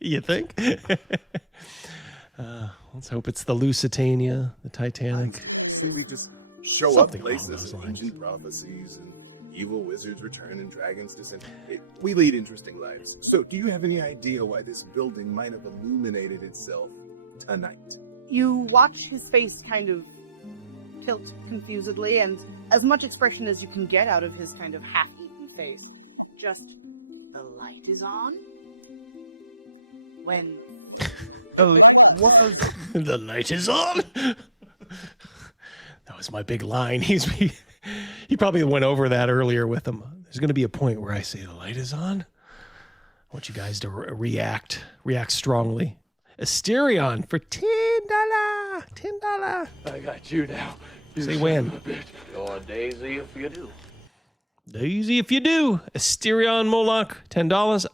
You think? Let's hope it's the Lusitania, the Titanic. See, we just show Something up places along and those ancient prophecies and evil wizards return and dragons descend. We lead interesting lives. So do you have any idea why this building might have illuminated itself tonight? You watch his face kind of tilt confusedly, and as much expression as you can get out of his kind of half-eaten face. Just, the light is on? When... The light is on. That was my big line. He probably went over that earlier with him. There's going to be a point where I say the light is on. I want you guys to react strongly. Asterion for $10. I got you now. Say when. You're Daisy if you do. Daisy if you do. Asterion Moloch, $10.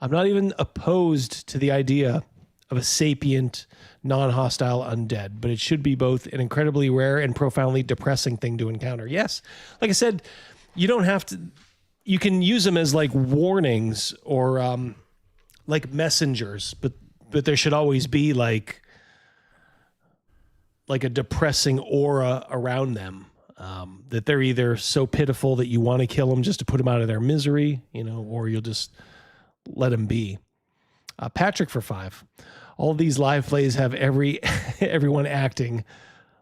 I'm not even opposed to the idea of a sapient, non-hostile undead, but it should be both an incredibly rare and profoundly depressing thing to encounter. Yes, like I said, you don't have to. You can use them as like warnings or like messengers, but there should always be like a depressing aura around them. That they're either so pitiful that you want to kill them just to put them out of their misery, you know, or you'll just let them be. Patrick for $5. All these live plays have everyone acting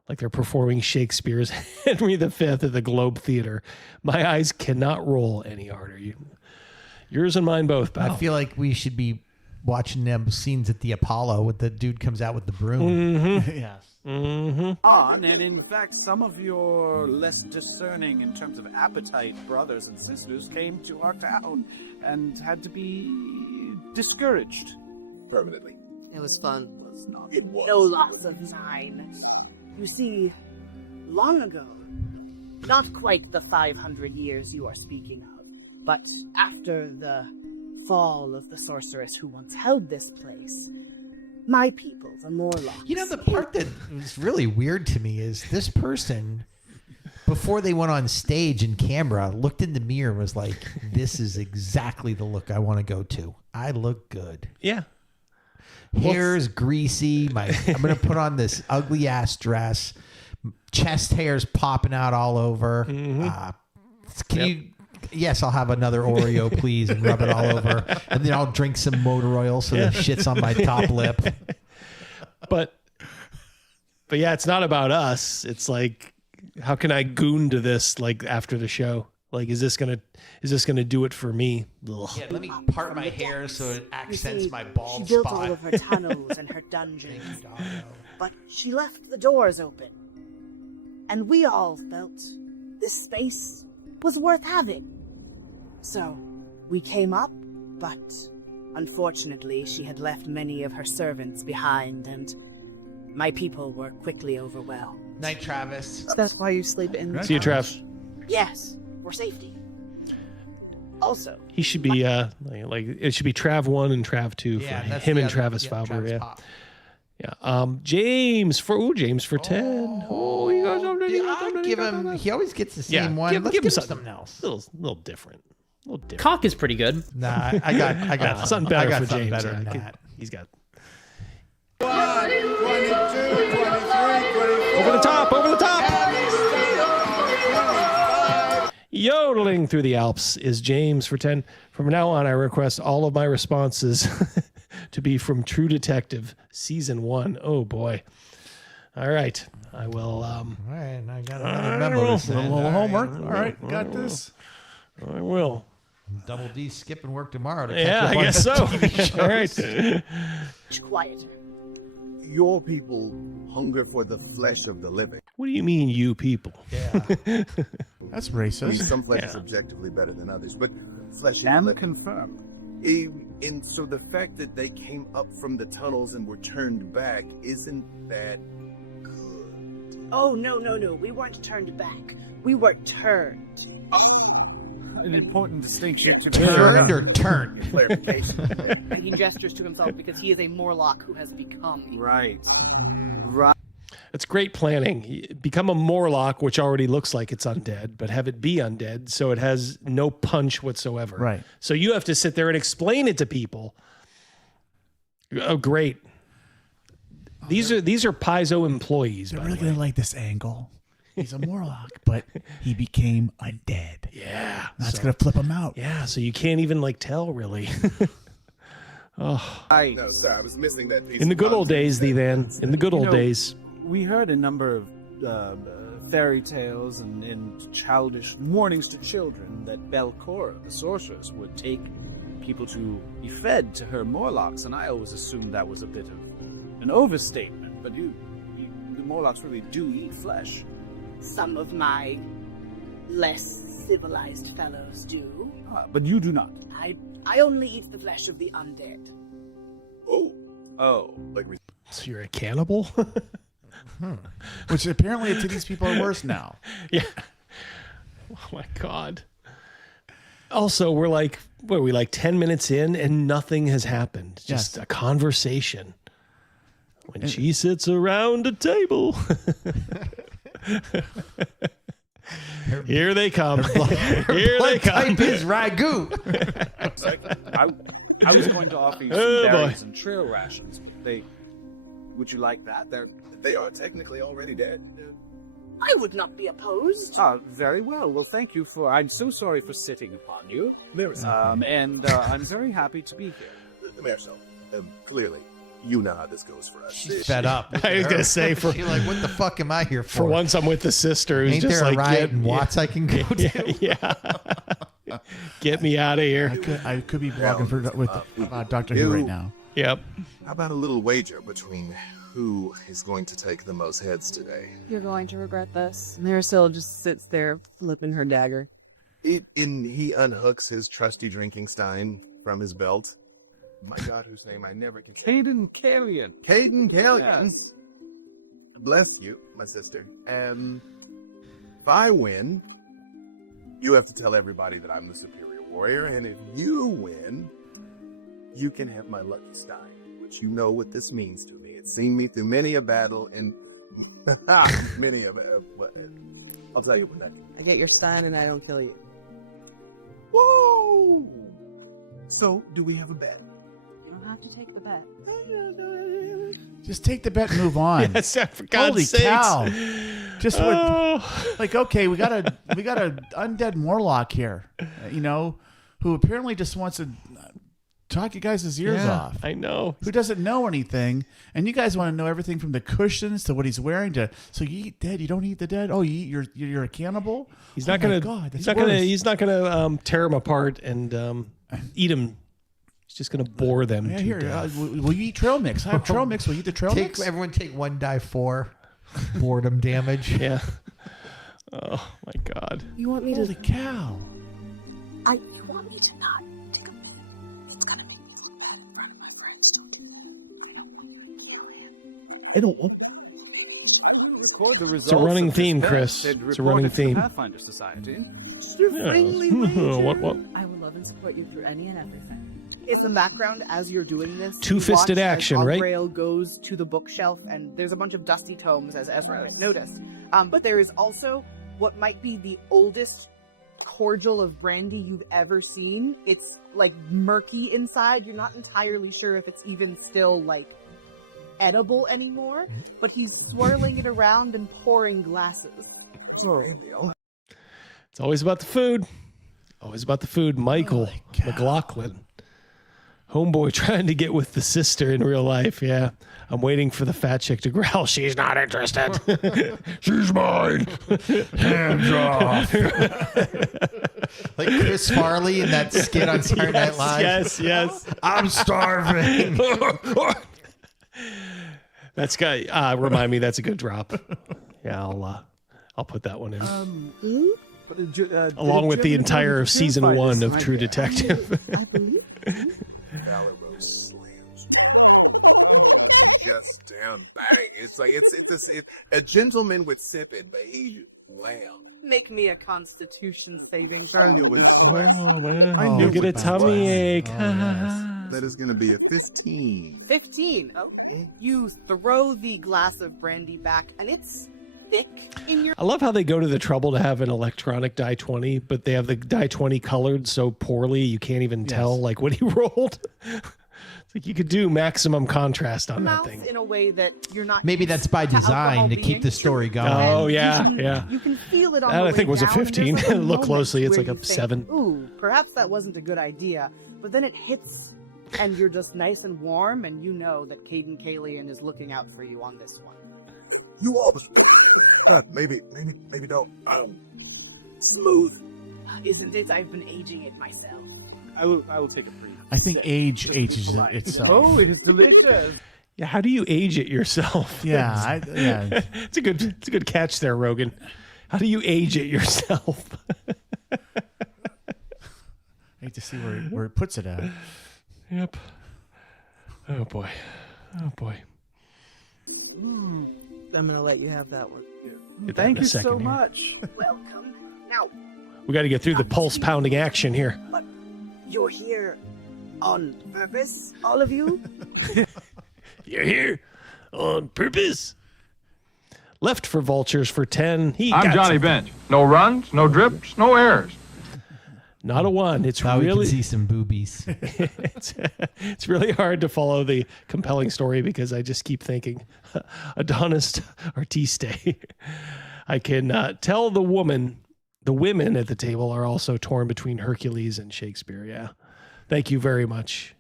like they're performing Shakespeare's Henry V at the Globe Theater. My eyes cannot roll any harder. Yours and mine both, pal. I feel like we should be watching them scenes at the Apollo with the dude comes out with the broom. Mm-hmm. Yes. Mm-hmm. On, and in fact, some of your less discerning in terms of appetite brothers and sisters came to our town and had to be discouraged. Permanently. It was fun. It was. No loss of mine. You see, long ago, not quite the 500 years you are speaking of, but after the fall of the sorceress who once held this place, my people, the Morlocks... You know, the part that was really weird to me is this person, before they went on stage in camera, looked in the mirror and was like, this is exactly the look I want to go to. I look good. Yeah. Hair's greasy. I'm going to put on this ugly ass dress. Chest hair's popping out all over. Can you... Yes, I'll have another Oreo, please, and rub it all over. And then I'll drink some motor oil so the shit's on my top lip. But yeah, it's not about us. It's like, how can I goon to this like after the show? Like, is this gonna do it for me? Ugh. Yeah, let me part my hair so it accents my bald She built spot. all of her tunnels and her dungeons, but she left the doors open. And we all felt this space was worth having. So, we came up, but unfortunately she had left many of her servants behind, and my people were quickly overwhelmed. Night, Travis. That's why you sleep in. See you, Trav. Yes, for safety. Also, He should be like it should be Trav 1 and Trav 2 for him and Travis Fowler. Travis Yeah. Pop. Yeah. James for 10. Oh, you guys are I'll give him. He always gets the same one. Let's give him something else. Little different. A little different. Cock is pretty good. Nah, I got something better for something James. better than that. He's got 22, 23, 24. over the top. Yodeling through the Alps is James for 10. From now on, I request all of my responses to be from True Detective Season 1. Oh boy. All right. I will. All right, I got another memo. A little homework. All right, got this. I will. Double D skipping work tomorrow to catch Yeah, up I on guess so. TV shows. All right. Quieter. Your people hunger for the flesh of the living. What do you mean, you people? Yeah. That's I mean, racist. some flesh is objectively better than others, but flesh is And living. confirmed. And so the fact that they came up from the tunnels and were turned back, isn't that good? Oh, no. We weren't turned back. We were turned. An important distinction to Turned or turned? Clarification. And he gestures to himself because he is a Morlock who has become. Right. It's great planning. Become a Morlock, which already looks like it's undead, but have it be undead so it has no punch whatsoever. Right. So you have to sit there and explain it to people. Oh, great. These are Paizo employees. They're by really the way. gonna like this angle. He's a Morlock, but he became undead. Yeah. That's gonna flip him out. Yeah, so you can't even tell really. Oh. No, sorry, I was missing that piece. In the of good old content. days, then. In the good old days. We heard a number of fairy tales and childish warnings to children that Belcora, the sorceress, would take people to be fed to her Morlocks, and I always assumed that was a bit of an overstatement. But the Morlocks really do eat flesh. Some of my less civilized fellows do. But you do not. I only eat the flesh of the undead. Oh, like so you're a cannibal? Which apparently to these people are worse now. Yeah. Oh my God. Also, we're like, 10 minutes in and nothing has happened. Just a conversation. When she sits around a table. Here they come. Here they come. Type is ragu. I was going to offer you some berries and trail rations. Would you like that? They are technically already dead. I would not be opposed. Very well. Well, thank you I'm so sorry for sitting upon you. And I'm very happy to be here. Marcel, clearly, you know how this goes for us. She's fed up. I was going to say, She's like, what the fuck am I here for? For once, I'm with the sister who's Ain't just there a like, riot in Watts I can go to? Yeah. Get me out of here. I could be blogging with Doctor Who right now. Yep. How about a little wager between who is going to take the most heads today? You're going to regret this. Maricel just sits there flipping her dagger. He unhooks his trusty drinking stein from his belt. My God, whose name I never can. Caden Callion. Caden Callion. Yes. Bless you, my sister. If I win, you have to tell everybody that I'm the superior warrior, and if you win, you can have my lucky stein, which you know what this means to me. It's seen me through many a battle and many a I'll tell you what that. I get your stein and I don't kill you. Woo! So, do we have a bet? You don't have to take the bet. Just take the bet and move on. Yes, for God's Holy sakes. cow! Just okay, we got a undead Morlock here, who apparently just wants to talk you guys' ears off. I know. Who doesn't know anything, and you guys want to know everything from the cushions to what he's wearing to. So you eat dead, you don't eat the dead. Oh, you're a cannibal. He's not gonna. He's not gonna tear them apart and eat them. He's just gonna bore them. Yeah, to here. death. Will you eat trail mix? I have trail mix. Will you eat the trail mix? Everyone take 1 die 4 boredom damage. Yeah. Oh my God. You want me Holy cow! You want me to not take a... It's gonna make me look bad in front of my friends. Don't do that. I don't want to kill him. I don't want. I will record the results. It's a running of this theme, test Chris. and It's a report running it to the theme. Pathfinder Society. Yeah. What? I will love and support you through any and everything. It's in the background as you're doing this. Two-fisted action, right? Grail goes to the bookshelf, and there's a bunch of dusty tomes, as Ezra noticed. But there is also what might be the oldest cordial of brandy you've ever seen. It's like murky inside. You're not entirely sure if it's even still like edible anymore, but he's swirling it around and pouring glasses. Sorry, It's always about the food. Always about the food. Michael McLaughlin. Homeboy trying to get with the sister in real life. Yeah. I'm waiting for the fat chick to growl. She's not interested. She's mine. Hands off. Like Chris Farley in that skit on Saturday Night Live. Yes. I'm starving. That's guy. Remind me. That's a good drop. Yeah, I'll put that one in. Along with the entire season 1 of True Detective. Valorous slams. Just down bang. It's like it's a gentleman would sip it, but he lamb. Make me a Constitution saving throw. I knew it. Oh man! I knew you get a tummy ache. That is going to be a 15. 15. Okay. You throw the glass of brandy back, and it's thick in your. I love how they go to the trouble to have an electronic die 20, but they have the die 20 colored so poorly you can't even tell like what he rolled. It's like you could do maximum contrast on that thing. In a way that you're not. Maybe that's by design to keep the story going. Oh yeah, You can feel it on that the I think way was a down, 15. and there's, like, Look moments closely, it's where like a you think, 7. Ooh, perhaps that wasn't a good idea. But then it hits, and you're just nice and warm, and you know that Caden Kalian is looking out for you on this one. You always. Maybe don't. Smooth. Isn't it? I've been aging it myself. I will take a free. I think age ages it itself. Oh, it is delicious. Yeah, how do you age it yourself? Yeah, it's a good catch there, Rogan. How do you age it yourself? I hate to see where it puts it at. Yep. Oh boy. I'm gonna let you have that one. Get that Thank in a you so second here. much. Welcome. Now, We got to get through the pulse pounding action here. you're here on purpose, all of you? You're here on purpose. Left for vultures for 10. I'm Johnny Bench. No runs, no drips, no errors. Not a 1. It's Now we really can see some boobies. it's really hard to follow the compelling story because I just keep thinking Adonis Artiste. I can tell the women at the table are also torn between Hercules and Shakespeare. Yeah. Thank you very much,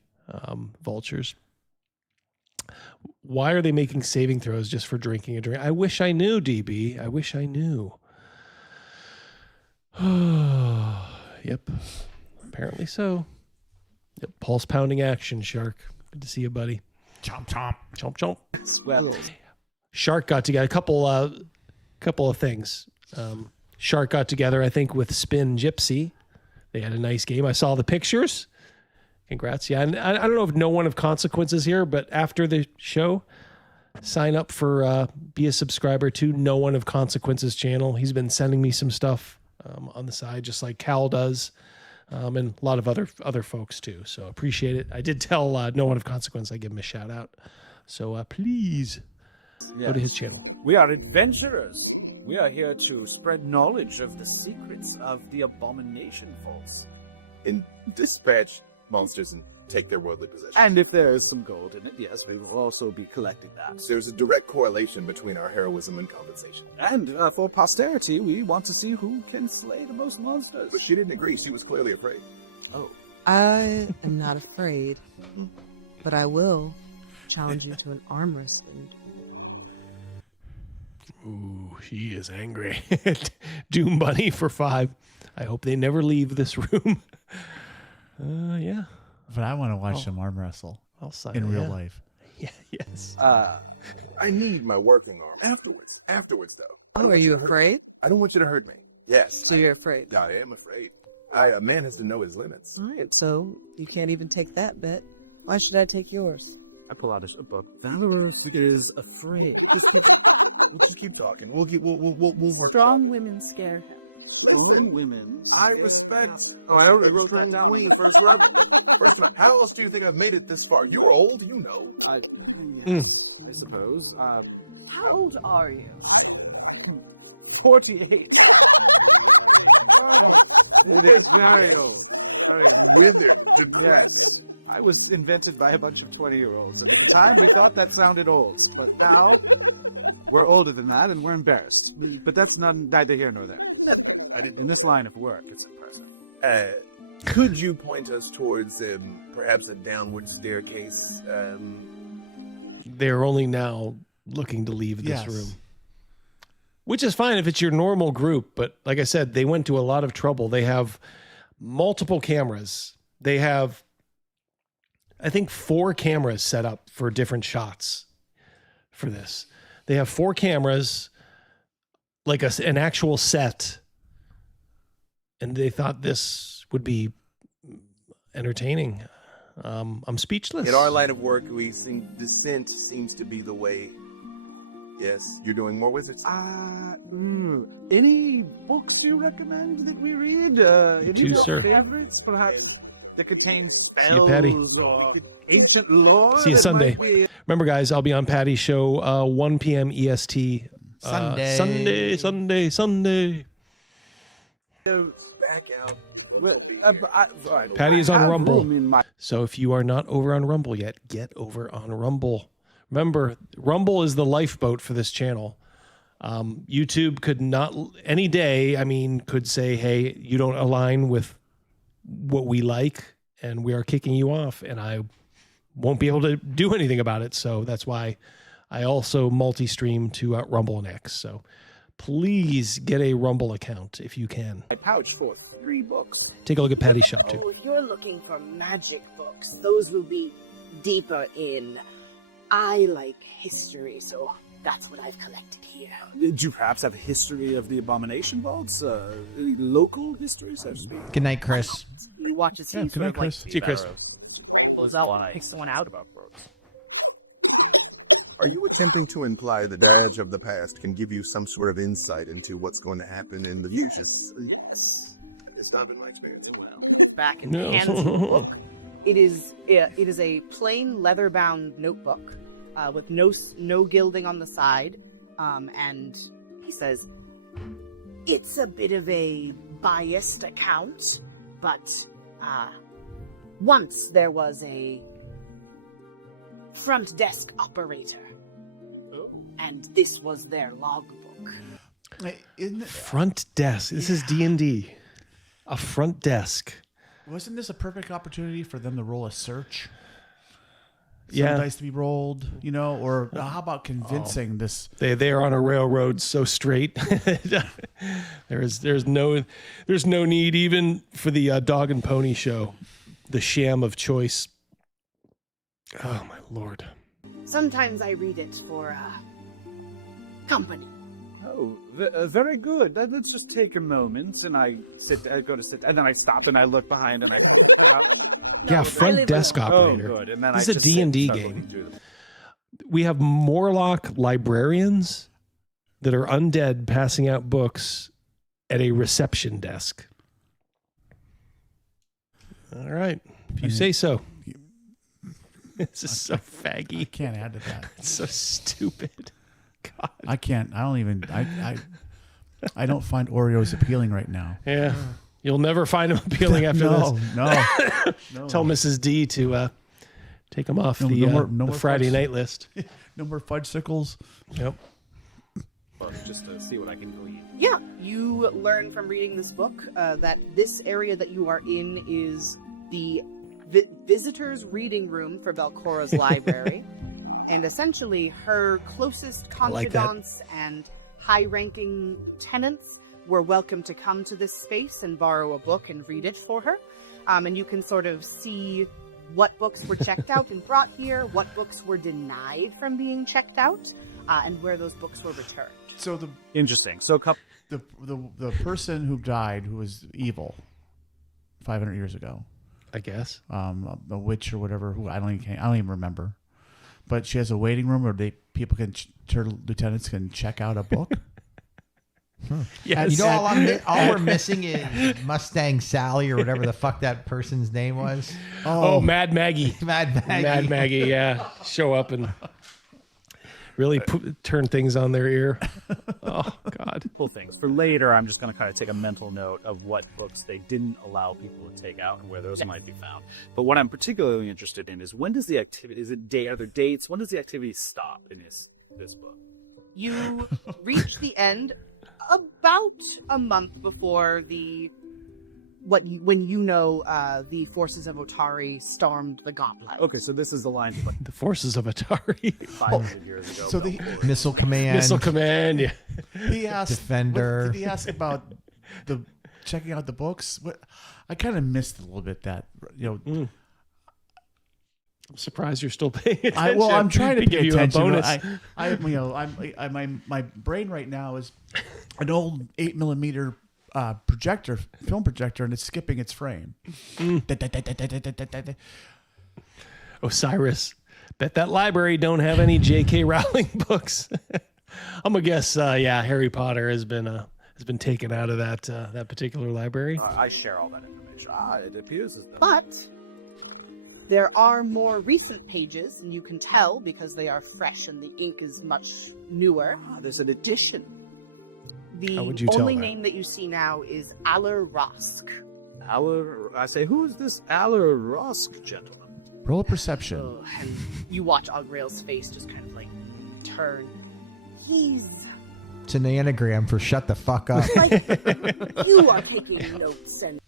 vultures. Why are they making saving throws just for drinking a drink? I wish I knew, DB. I wish I knew. Yep. Apparently so. Yep. Pulse pounding action, Shark. Good to see you, buddy. Chomp, chomp. Chomp, chomp. Swells. Shark got together. A couple of things. Shark got together, I think, with Spin Gypsy. They had a nice game. I saw the pictures. Congrats. Yeah. And I don't know if no one of consequences here, but after the show, sign up for be a subscriber to No One of Consequences channel. He's been sending me some stuff on the side, just like Cal does, and a lot of other folks too. So appreciate it. I did tell No One of Consequence I give him a shout out. So please go to his channel. We are adventurers. We are here to spread knowledge of the secrets of the abomination vaults. And dispatch monsters and take their worldly possessions. And if there is some gold in it, yes, we will also be collecting that. There's a direct correlation between our heroism and compensation. And for posterity, we want to see who can slay the most monsters. But she didn't agree. She was clearly afraid. Oh. I am not afraid, but I will challenge you to an arm wrestling. Ooh, she is angry. Doom Bunny for 5. I hope they never leave this room. Yeah. But I want to watch some arm wrestle in real life. Yeah, yes. I need my working arm afterwards. Afterwards, though. Oh, are you afraid? I don't want you to hurt me. Yes. So you're afraid? I am afraid. A man has to know his limits. All right, so you can't even take that bet. Why should I take yours? I pull out a book. Valorous is afraid. We'll just keep talking. We'll work. Strong women scare him. Children, women. I respect. Oh, I wrote right down when you first rubbed. First time. How else do you think I've made it this far? You're old, you know. I suppose. How old are you? 48. It is very old. I am withered, depressed. I was invented by a bunch of 20-year-olds, and at the time we thought that sounded old. But now, we're older than that, and we're embarrassed. But that's neither here nor there. In this line of work, it's impressive. Could you point us towards perhaps a downward staircase? They're only now looking to leave this Yes. room. Which is fine if it's your normal group, but like I said, they went to a lot of trouble. They have multiple cameras. They have, I think, 4 cameras set up for different shots for this. They have 4 cameras, like an actual set, and they thought this would be entertaining. I'm speechless. In our line of work, we think descent seems to be the way. Yes, you're doing more wizards. Any books you recommend that we read? You too, sir. Favorites that contain See you, Patty. spells or ancient lore? See you that Sunday. might be- Remember, guys, I'll be on Patty's show 1 p.m. EST. Sunday. Sunday. Back out. Patty is on I have Rumble. room in my- So if you are not over on Rumble yet, get over on Rumble. Remember, Rumble is the lifeboat for this channel. YouTube could not, any day, could say, hey, you don't align with what we like, and we are kicking you off, and I won't be able to do anything about it. So that's why I also multi-stream to Rumble and X. So please get a Rumble account if you can. My pouch for 3 books. Take a look at Patty's shop, too. Oh, if you're looking for magic books, those will be deeper in. I like history, so that's what I've collected here. Do you perhaps have a history of the Abomination Vaults? Local history, so to speak? Good night, Chris. You watch as he Yeah, good sort night, of like Chris. See you, Chris. pulls out, picks the one out. Are you attempting to imply the Dad of the past can give you some sort of insight into what's going to happen in the future? Yes. It's not been my experience. Well, Back in the hands of the book. It is a plain leather-bound notebook with no gilding on the side, and he says, it's a bit of a biased account, but once there was a front desk operator, and this was their logbook. Front desk. This is D&D. A front desk. Wasn't this a perfect opportunity for them to roll a search? Some Yeah. dice to be rolled, or how about convincing this? They are on a railroad so straight. there's no need even for the dog and pony show, the sham of choice. Oh my lord! Sometimes I read it for company. Oh, very good. Let's just take a moment, and I go to sit, and then I stop and I look behind, and I. Yeah, front desk operator. Oh, good. And then This I is a just sit and D&D start game. looking through them. We have Morlock librarians that are undead passing out books at a reception desk. All right, if you say so. This is so faggy. I can't add to that. It's so stupid. God. I can't. I don't even. I don't find Oreos appealing right now. Yeah. You'll never find them appealing after this. No. Tell Mrs. D to take them off No the more Friday fudge. night list. No more fudgesicles. Yep. Well, just to see what I can glean. Yeah, you learn from reading this book that this area that you are in is the visitors' reading room for Belcora's library, and essentially her closest like that. confidants and high-ranking tenants were welcome to come to this space and borrow a book and read it for her. And you can sort of see what books were checked out and brought here, what books were denied from being checked out, and where those books were returned. So Interesting. So the person who died, who was evil, 500 years ago, I guess, a witch or whatever. Who I don't even remember. But she has a waiting room where lieutenants can check out a book. Yes. You know, all we're missing is Mustang Sally or whatever the fuck that person's name was. Oh, Mad Maggie. Mad Maggie. Yeah. Show up and really turn things on their ear. Oh, God. Cool things. For later, I'm just going to kind of take a mental note of what books they didn't allow people to take out and where those might be found. But what I'm particularly interested in is when does the activity, are there dates? When does the activity stop in this book? You reach the end about a month before when the forces of Otari stormed the gauntlet. Okay, so this is the line. The forces of Atari. 500 years ago. So the Missile Command. Missile Command, yeah. He asked, Defender. Did he ask about the checking out the books? I kind of missed a little bit that, I'm surprised you're still paying attention. I'm trying to give pay you attention. a bonus. My brain right now is an old 8mm film projector, and it's skipping its frame. Osiris, bet that library don't have any J.K. Rowling books. I'm gonna guess, Harry Potter has been taken out of that particular library. I share all that information. It appears as though. But there are more recent pages, and you can tell because they are fresh and the ink is much newer. There's an addition. The How would you tell only that? name that you see now is Aller Rosk. I say, who is this Aller Rosk gentleman? Roll a perception. And you watch Augrail's face just kind of like turn. He's It's an anagram for shut the fuck up. You are taking notes and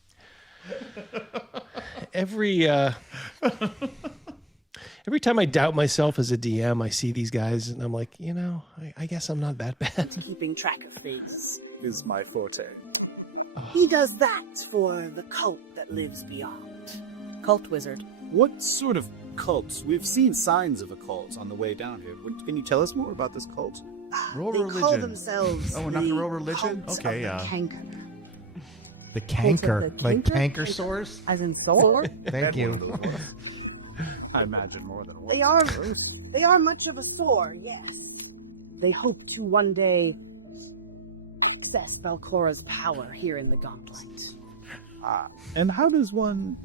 Every time I doubt myself as a DM, I see these guys and I'm like, I guess I'm not that bad. keeping track of things. Is my forte. He does that for the cult that lives beyond. Cult wizard. What sort of cult? We've seen signs of a cult on the way down here. Can you tell us more about this cult? Roll They religion. call themselves Oh, we're not gonna roll the religion? cult Okay, of the yeah. Canker. The canker. the Like canker? canker sores? As in sore? Thank you. I imagine more than one. They are much of a sore, yes. They hope to one day access Valcora's power here in the Gauntlet. And how does one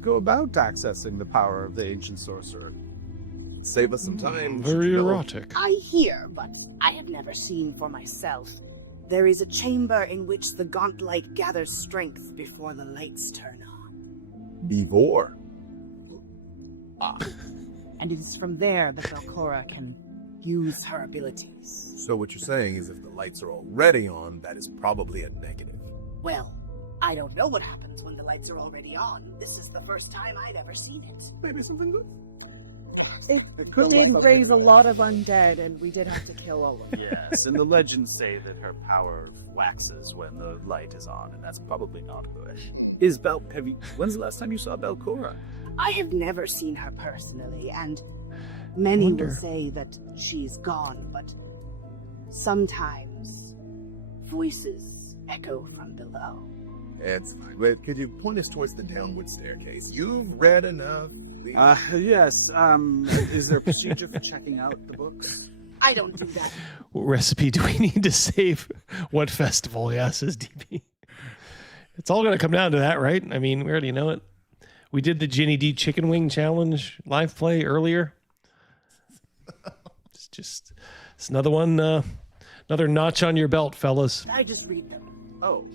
go about accessing the power of the ancient sorcerer? Save us some time. Very erotic. I hear, but I have never seen for myself. There is a chamber in which the Gauntlet gathers strength before the lights turn on. Before. And it is from there that Valcora can use her abilities. So what you're saying is if the lights are already on, that is probably a negative. Well, I don't know what happens when the lights are already on. This is the first time I'd ever seen it. Maybe something good. It did raise a lot of undead, and we did have to kill all of them. Yes, and the legends say that her power waxes when the light is on, and that's probably not good. When's the last time you saw Belcora? I have never seen her personally, and many will say that she's gone, but sometimes voices echo from below. That's fine. But could you point us towards the downward staircase? You've read enough. Yes. Is there a procedure for checking out the books? I don't do that. What recipe do we need to save what festival? Yeah, says DP. It's all going to come down to that, right? I mean, we already know it. We did the Ginny D Chicken Wing Challenge live play earlier. It's another one, another notch on your belt, fellas. I just read them. Oh.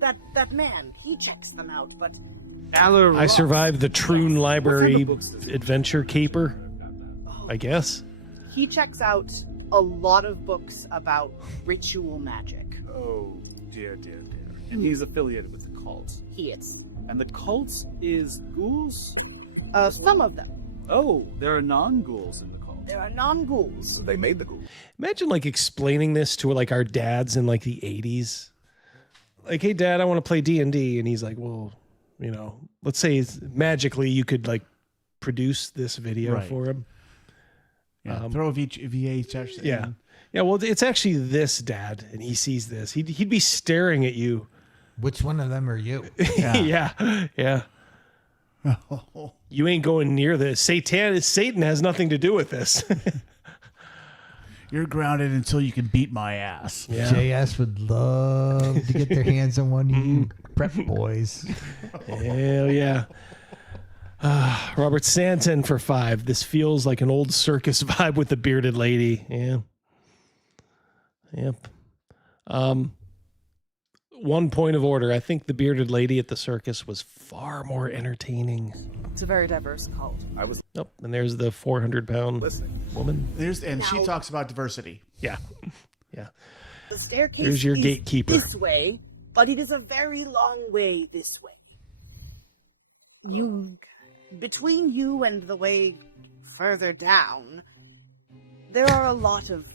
That man, he checks them out, but I survived the Troon Library Adventure Caper, I guess. He checks out a lot of books about ritual magic. Oh, dear. And he's affiliated with the cult. He is. And the cult is ghouls? Some of them. Oh, there are non-ghouls in the cult. there are non-ghouls. So they made the ghouls. Imagine like explaining this to like our dads in like the 80s. Like, hey, Dad, I want to play D&D. And he's like, well, you know, let's say magically you could like produce this video for him. Yeah, throw a VHS. Yeah. Yeah, well, it's actually this, Dad, and he sees this. He'd be staring at you. Which one of them are you? Yeah. You ain't going near this. Satan has nothing to do with this. You're grounded until you can beat my ass. Yeah. JS would love to get their hands on one of you prep boys. Hell yeah. Robert Santon for 5. This feels like an old circus vibe with the bearded lady. Yeah. Yep. 1 point of order. I think the bearded lady at the circus was far more entertaining. It's a very diverse cult. Nope. And there's the 400-pound woman. She talks about diversity. Yeah. Yeah. The staircase There's your is gatekeeper. this way, but it is a very long way this way. Between you and the way further down, there are a lot of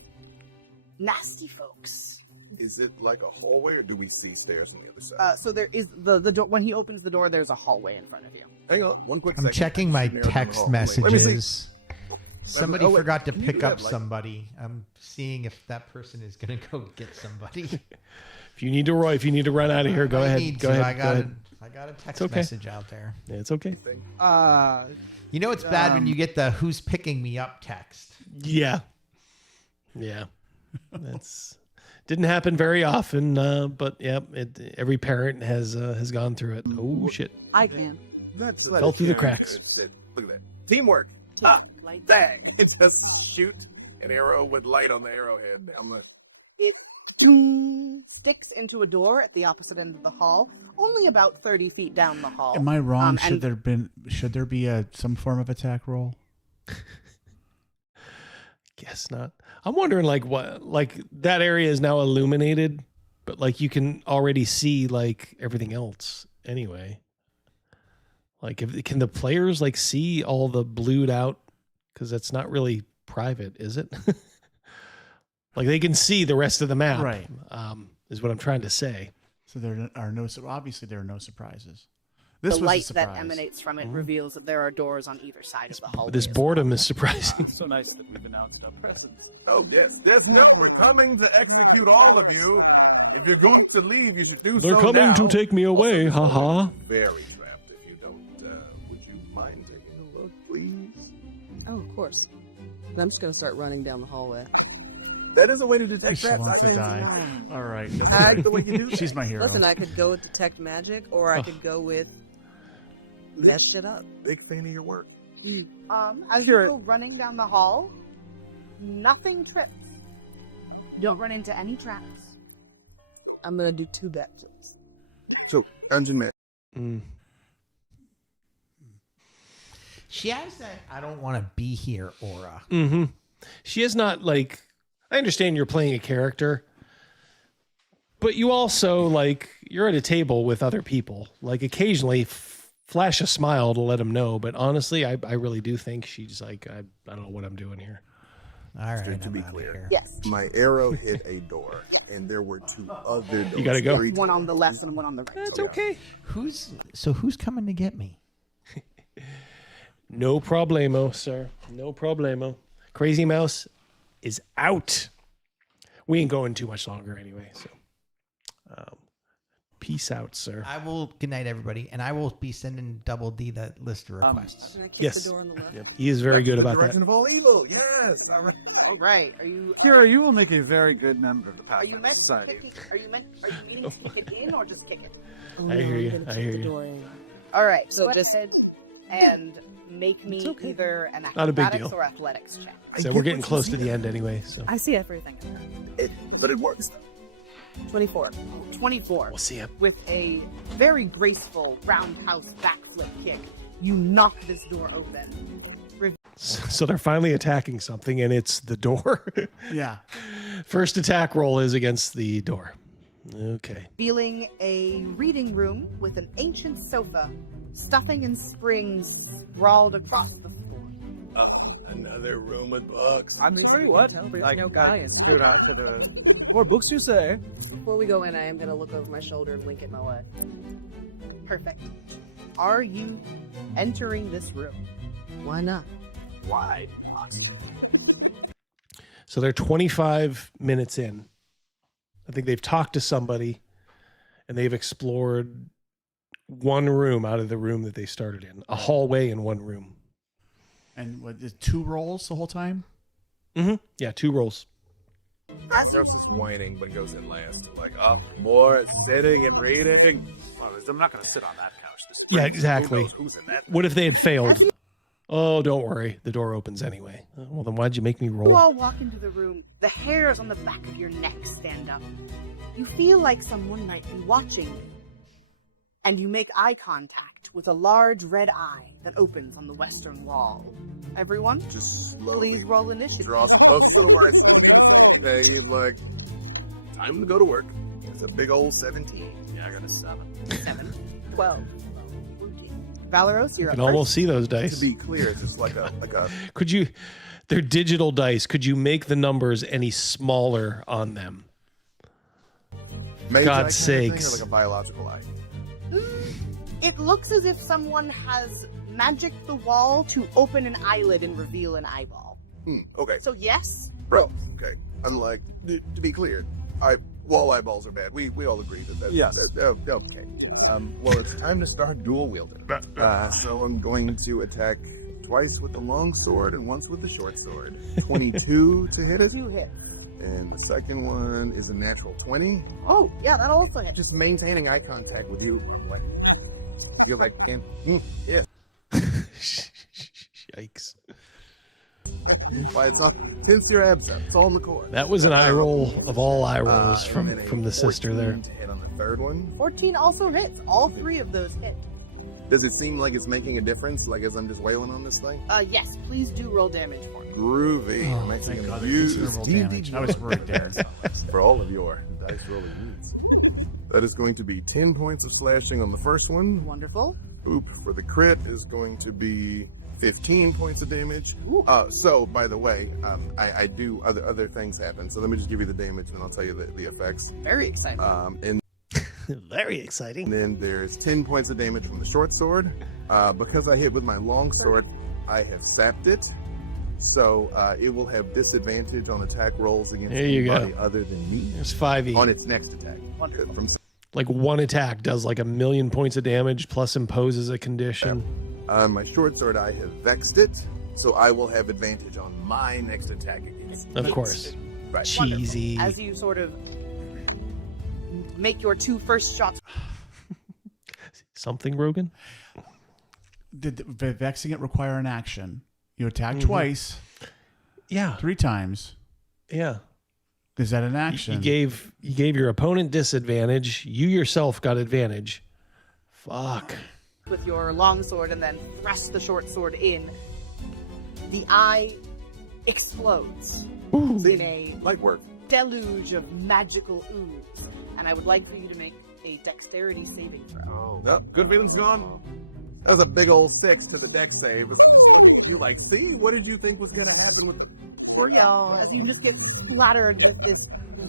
nasty folks. Is it like a hallway, or do we see stairs on the other side? So there is the door. When he opens the door, there's a hallway in front of you. Hang on, one quick I'm second. checking my Narrow down the text hallway. Let me see. messages. Somebody wait, forgot to can you do pick that, up like- somebody. I'm seeing if that person is going to go get somebody. If you need to run out of here, go ahead. Go ahead. I got a text okay. message out there. Yeah, it's okay. You know it's bad when you get the "who's picking me up" text. Yeah. Yeah. That's didn't happen very often, but yeah, every parent has gone through it. Oh shit. I can. Let's Fell through the cracks. Look at that. Teamwork. Dang. It's just shoot an arrow with light on the arrowhead. I'm gonna... Sticks into a door at the opposite end of the hall, only about 30 feet down the hall. Am I wrong? And Should there be some form of attack roll? Guess not. I'm wondering like that area is now illuminated, but like you can already see like everything else anyway. Like can the players like see all the blued out? Because that's not really private, is it? Like they can see the rest of the map, Right. Is what I'm trying to say. So there are obviously there are no surprises. the This was a light that surprise. emanates from it reveals that there are doors on either side of the hallway. This boredom is surprising. So nice that we've announced our presence. Oh, yes. We're coming to execute all of you. If you're going to leave, you should do so They're coming now. to take me away, haha. Very trapped. If you don't, would you mind taking a look, please? Oh, of course. I'm just going to start running down the hallway. That is a way to detect She traps. wants to I think. die. All right. That's Act great. the way you do that. She's my hero. Listen, I could go with detect magic, or I could go with mess shit up. Big fan of your work. As you're running down the hall, nothing trips. Don't run into any traps. I'm going to do 2 backflips. So, Dungeon Man. She has that "I don't want to be here" aura. Mm-hmm. She is not like, I understand you're playing a character, but you also like, you're at a table with other people. Like occasionally flash a smile to let them know. But honestly, I really do think she's like, I don't know what I'm doing here. All right. To be clear, Yes. my arrow hit a door, and there were 2 other doors. You gotta go. One on the left and one on the right. That's okay. Who's coming to get me? No problemo, sir. No problemo. Crazy Mouse is out. We ain't going too much longer anyway. So, peace out, sir. I will. Good night, everybody, and I will be sending Double D that list of requests. Yes. Yep. He is very good about that. Direction of all evil. Yes. All right. All right. Are you? Kira, you will make a very good member of the Are pack. you meant? Society. Are you meaning to kick it in or just kick it? I hear you. I hear you. All right. So So go this- ahead and make me either an Not a big acrobatics deal. or athletics check. So we're getting close to the end anyway. So I see everything. But it works. 24. 24. We'll see it. With a very graceful roundhouse backflip kick, you knock this door open. So they're finally attacking something, and it's the door. Yeah. First attack roll is against the door. Okay. Revealing a reading room with an ancient sofa, stuffing and springs sprawled across the floor. Another room with books. I mean, say what? Like, guys, shoot out to the more books you say. Before we go in, I am going to look over my shoulder and wink at my way. Perfect. Are you entering this room? Why not? Why? Awesome. So they're 25 minutes in. I think they've talked to somebody, and they've explored one room out of the room that they started in. A hallway in one room. And what, 2 rolls the whole time? Mm-hmm. Yeah, 2 rolls. Starts just whining, but goes in last. Like, up more sitting and reading. Well, I'm not going to sit on that couch. Yeah, exactly. Who knows who's in that? What if they had failed? Oh, don't worry. The door opens anyway. Well, then why'd you make me You roll? all walk into the room. The hairs on the back of your neck stand up. You feel like someone might be watching you. And you make eye contact with a large red eye that opens on the western wall. Everyone, just please roll initiative. Draw some close to the lights. They like, time to go to work. It's a big old 17. Yeah, I got a 7. 7, 12. Valeros, you're I up can almost first. see those dice. To be clear, it's just like a Could you? They're digital dice. Could you make the numbers any smaller on them? Magi God's kind of thing, sakes. or like a biological eye. It looks as if someone has magicked the wall to open an eyelid and reveal an eyeball. Okay. So yes? Bro, okay. I'm like, to be clear, wall eyeballs are bad. We all agree that Yeah. Okay. Well, it's time to start dual wielding. So I'm going to attack twice with the long sword and once with the short sword. 22 to hit it. 2 hit. And the second one is a natural 20. Oh, yeah, that also hit. Just maintaining eye contact with you. What? You're like, yeah. Yikes. Why it's up. Tense your abs up. It's all in the core. That was an eye roll of all eye rolls from the sister there. 14 to hit on the third one. 14 also hits. All 3 of those hit. Does it seem like it's making a difference, like as I'm just wailing on this thing? Yes, please do roll damage for me. Groovy. Oh, I might thank see God, use it's considerable D&D damage. I was worried there. for all of your dice rolling needs. That is going to be 10 points of slashing on the first one. Wonderful. Oop for the crit is going to be 15 points of damage. So, by the way, I do other things happen. So let me just give you the damage, and I'll tell you the effects. Very exciting. And very exciting. And then there's 10 points of damage from the short sword. Because I hit with my long sword, I have sapped it. So it will have disadvantage on attack rolls against There you anybody go. other than me. There's 5e. On its next attack. From Like one attack does like 1,000,000 points of damage plus imposes a condition. my short sword, I have vexed it. So I will have advantage on my next attack against Of it. course. Right. Cheesy. As you sort of make your 2 first shots. Something, Rogan? Did vexing it require an action? You attack twice. Yeah. 3 times. Yeah. Is that an action? You gave your opponent disadvantage. You yourself got advantage. Fuck. With your long sword and then thrust the short sword in. The eye explodes in a light work deluge of magical ooze. And I would like for you to make a dexterity saving throw. Oh, good feeling's gone. That was a big old 6 to the deck save. You're like, see, what did you think was going to happen with... For y'all, as you just get splattered with this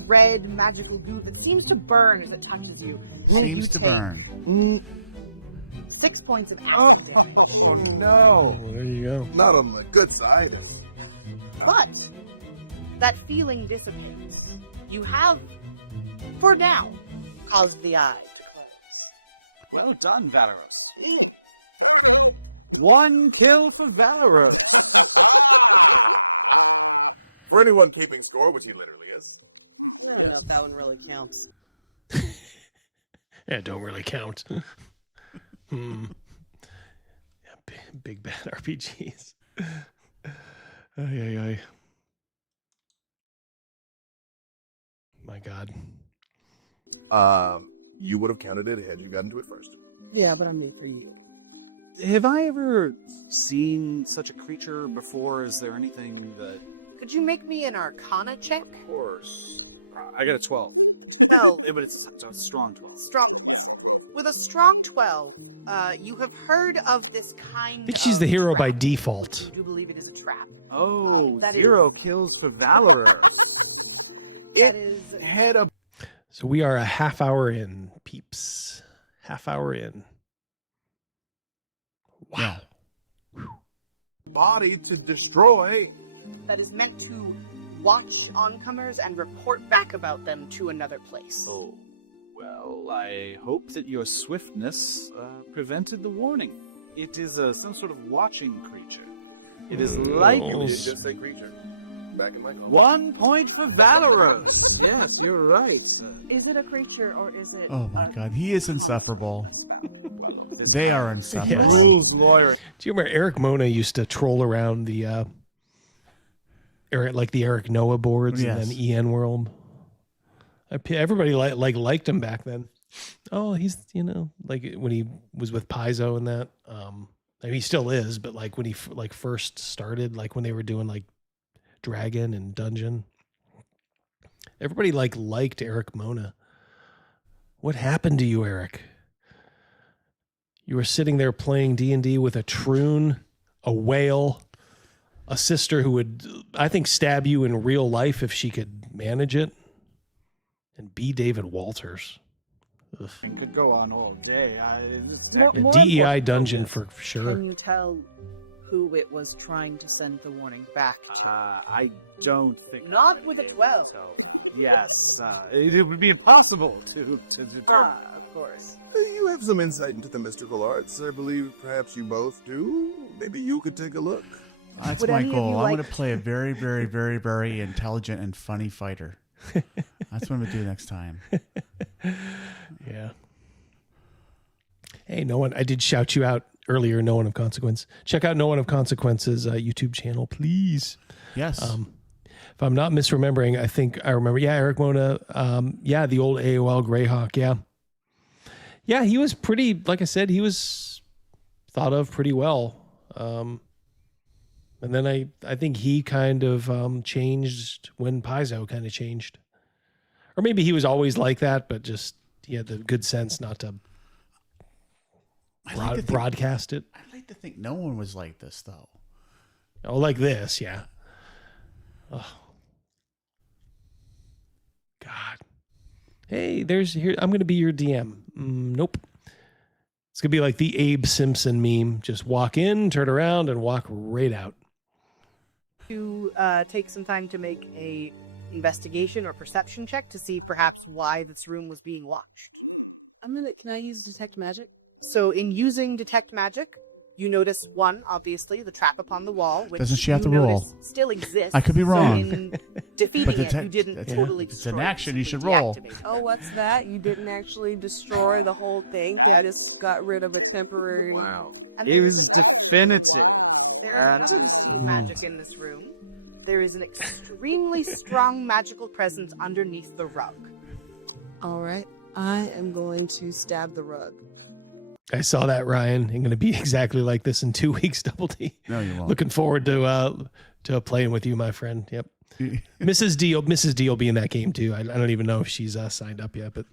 red magical goo that seems to burn as it touches you. Seems to burn. 6 points of acid damage. Oh, no. Well, there you go. Not on the good side. But that feeling dissipates. You have, for now, caused the eye to close. Well done, Valeros. 1 kill for Valeros. For anyone keeping score, which he literally is. I don't know if that one really counts. Yeah, don't really count. Yeah, big bad RPGs. Ay. My God. You would have counted it had you gotten to it first. Yeah, but I'm new for you. Have I ever seen such a creature before? Is there anything that... Could you make me an Arcana check? Of course. I got a 12. Spell. But it's a strong 12. With a strong 12, you have heard of this kind I think she's the hero by default. You do believe it is a trap. Oh, That is- hero kills for Valeros. It is Head up. So we are a half hour in, peeps. Half hour in. Wow. Body to destroy. that is meant to watch oncomers and report back about them to another place. Oh, well, I hope that your swiftness prevented the warning. It is some sort of watching creature. It is like... You did just say creature. back in my car. 1 point for Valoros. Yes, you're right. Is it a creature or is it? Oh my God, he is insufferable. They are insufferable. Yes. Rules lawyer. Do you remember Eric Mona used to troll around the the Eric Noah boards Yes. and then EN World? Everybody liked him back then. Oh, he's like when he was with Paizo and that. I mean, he still is, but like when he first started, like when they were doing like Dragon and Dungeon, everybody liked Eric Mona. What happened to you, Eric? You were sitting there playing D&D with a troon, a whale, a sister who would, I think, stab you in real life if she could manage it, and be David Walters. Ugh. It could go on all day. A DEI dungeon for sure. Can you tell who it was trying to send the warning back to? I don't think. Not with it. Well, So, yes, it would be impossible to of course. You have some insight into the mystical arts. I believe perhaps you both do. Maybe you could take a look. That's Would my any of goal. you I'm like- going to play a very, very, very, very intelligent and funny fighter. That's what I'm going to do next time. Yeah. Hey, no one. I did shout you out earlier. No One of Consequence. Check out No One of Consequence's YouTube channel, please. Yes. If I'm not misremembering, I think I remember. Yeah, Eric Mona. Yeah, the old AOL Greyhawk. Yeah. Yeah, he was pretty. Like I said, he was thought of pretty well. And then I think he kind of changed when Paizo kind of changed. Or maybe he was always like that, but just he had the good sense not to broadcast it. I'd like to think no one was like this, though. Oh, like this, yeah. Oh. God. Hey, I'm going to be your DM. Nope. It's going to be like the Abe Simpson meme. Just walk in, turn around, and walk right out. To take some time to make a investigation or perception check to see perhaps why this room was being watched. Can I use detect magic? So in using detect magic, you notice one, obviously, the trap upon the wall, which Doesn't she have you to roll? notice still exists. I could be So wrong. in defeating it, you didn't yeah, totally it's destroy an it, action. You should simply roll. deactivate it. Oh, what's that? You didn't actually destroy the whole thing. That just got rid of a temporary. Wow. And It was definitive. there doesn't seem magic in this room. There is an extremely strong magical presence underneath the rug. All right, I am going to stab the rug. I saw that, Ryan. I'm going to be exactly like this in 2 weeks, Double D. No, you won't. Looking forward to playing with you, my friend. Yep. Mrs. D will be in that game too. I don't even know if she's signed up yet, but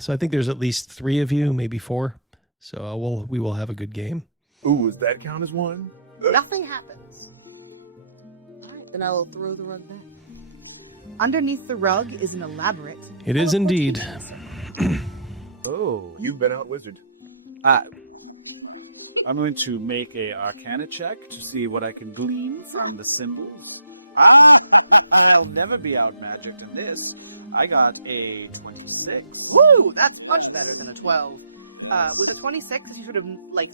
so I think there's at least 3 of you, maybe 4. So we will have a good game. Ooh, does that count as one? Nothing happens. All right, then I will throw the rug back. Underneath the rug is an elaborate. It is indeed. Oh. You've been out wizard. I'm going to make a Arcana check to see what I can glean from the symbols. I'll never be out magicked in this. I got a 26. Woo! That's much better than a 12. With a 26, you sort of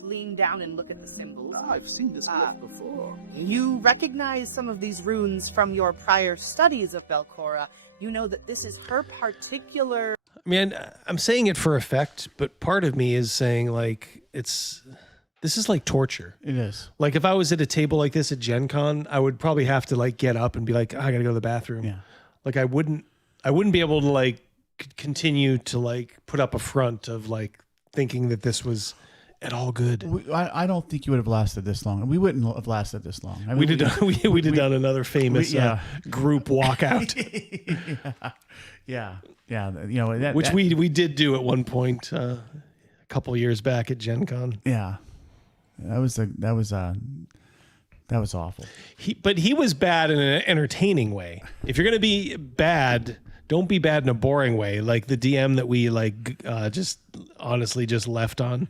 lean down and look at the symbol. I've seen this look before. You recognize some of these runes from your prior studies of Belcora. You know that this is her particular. I mean, I'm saying it for effect, but part of me is saying this is like torture. It is. Like if I was at a table like this at Gen Con, I would probably have to get up and be like, I got to go to the bathroom. Yeah. Like I wouldn't be able to continue to put up a front of thinking that this was at all good. I don't think you would have lasted this long. We wouldn't have lasted this long. I mean, we did done another famous group walkout. Yeah. You know, which we did do at one point a couple years back at Gen Con. Yeah. That was awful. He was bad in an entertaining way. If you're gonna be bad, don't be bad in a boring way. Like the DM that we just honestly just left on.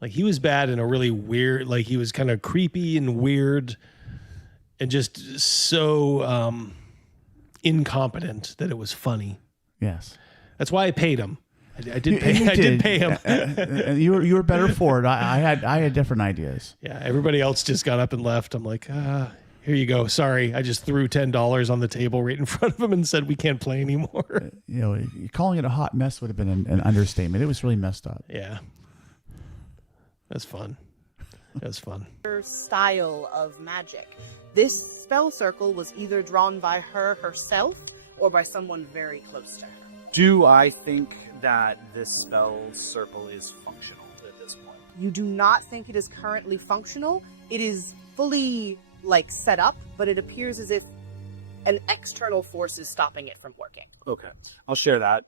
Like he was bad in a really weird. Like he was kind of creepy and weird, and just so incompetent that it was funny. Yes, that's why I paid him. I did pay him. You were better for it. I had different ideas. Yeah, everybody else just got up and left. I'm like, Here you go. Sorry, I just threw $10 on the table right in front of him and said we can't play anymore. You know, calling it a hot mess would have been an understatement. It was really messed up. Yeah. That's fun. That's fun. Her style of magic. This spell circle was either drawn by her herself or by someone very close to her. Do I think that this spell circle is functional at this point? You do not think it is currently functional. It is fully set up, but it appears as if an external force is stopping it from working. Okay, I'll share that.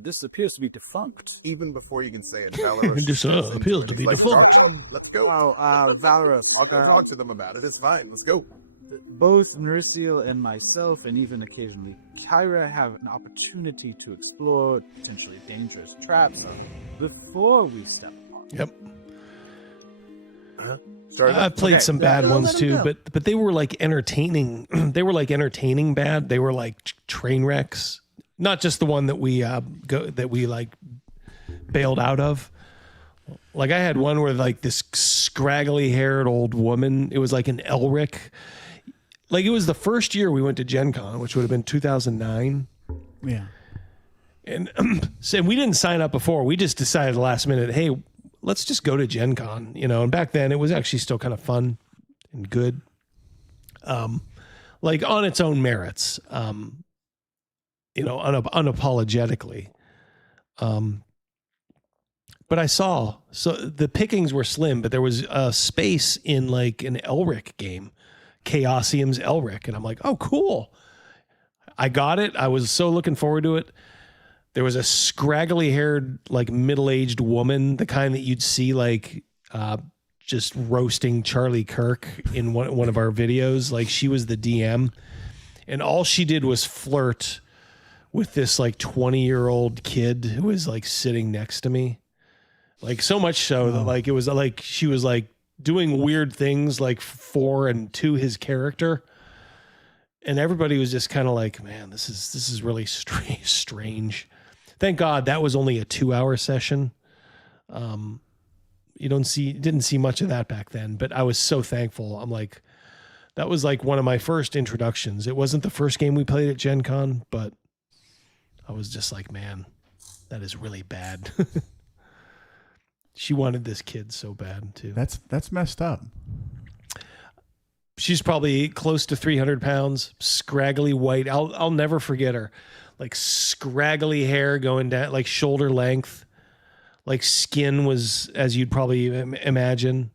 This appears to be defunct. Even before you can say it, Valorous This appears to be defunct. Let's go. Wow, Valorous, I'll talk to them about it. It's fine. Let's go. Both Nericiel and myself, and even occasionally Kyra, have an opportunity to explore potentially dangerous traps before we step upon them. Yep. I've played some bad ones too, but they were entertaining. They were entertaining bad. They were like train wrecks. Not just the one that we bailed out of. Like I had one where this scraggly haired old woman. It was like an Elric. Like it was the first year we went to Gen Con, which would have been 2009. Yeah. And so we didn't sign up before. We just decided last minute, hey, let's just go to Gen Con, and back then it was actually still kind of fun and good. On its own merits, unapologetically. But I saw, so the pickings were slim, but there was a space in an Elric game, Chaosium's Elric. And I'm like, oh, cool. I got it. I was so looking forward to it. There was a scraggly haired, middle-aged woman, the kind that you'd see just roasting Charlie Kirk in one of our videos. She was the DM. And all she did was flirt with this 20-year-old kid who was sitting next to me. So much so that it was she was doing weird things for and to his character. And everybody was just kind of man, this is really strange. Thank God that was only a 2-hour session. You didn't see much of that back then, but I was so thankful. I'm that was one of my first introductions. It wasn't the first game we played at Gen Con, but I was just man, that is really bad. She wanted this kid so bad too. That's messed up. She's probably close to 300 pounds, scraggly white. I'll never forget her. Scraggly hair going down, shoulder length. Skin was as you'd probably imagine.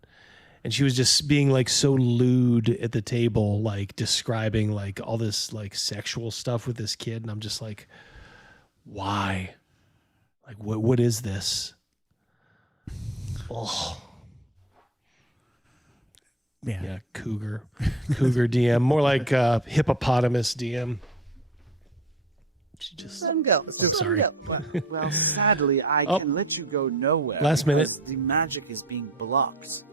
And she was just being so lewd at the table, describing all this sexual stuff with this kid. And I'm just why? What is this? Oh. Yeah, cougar DM, more like hippopotamus DM. She just let him go. sorry. Well, sadly, I can let you go nowhere. Last minute. The magic is being blocked.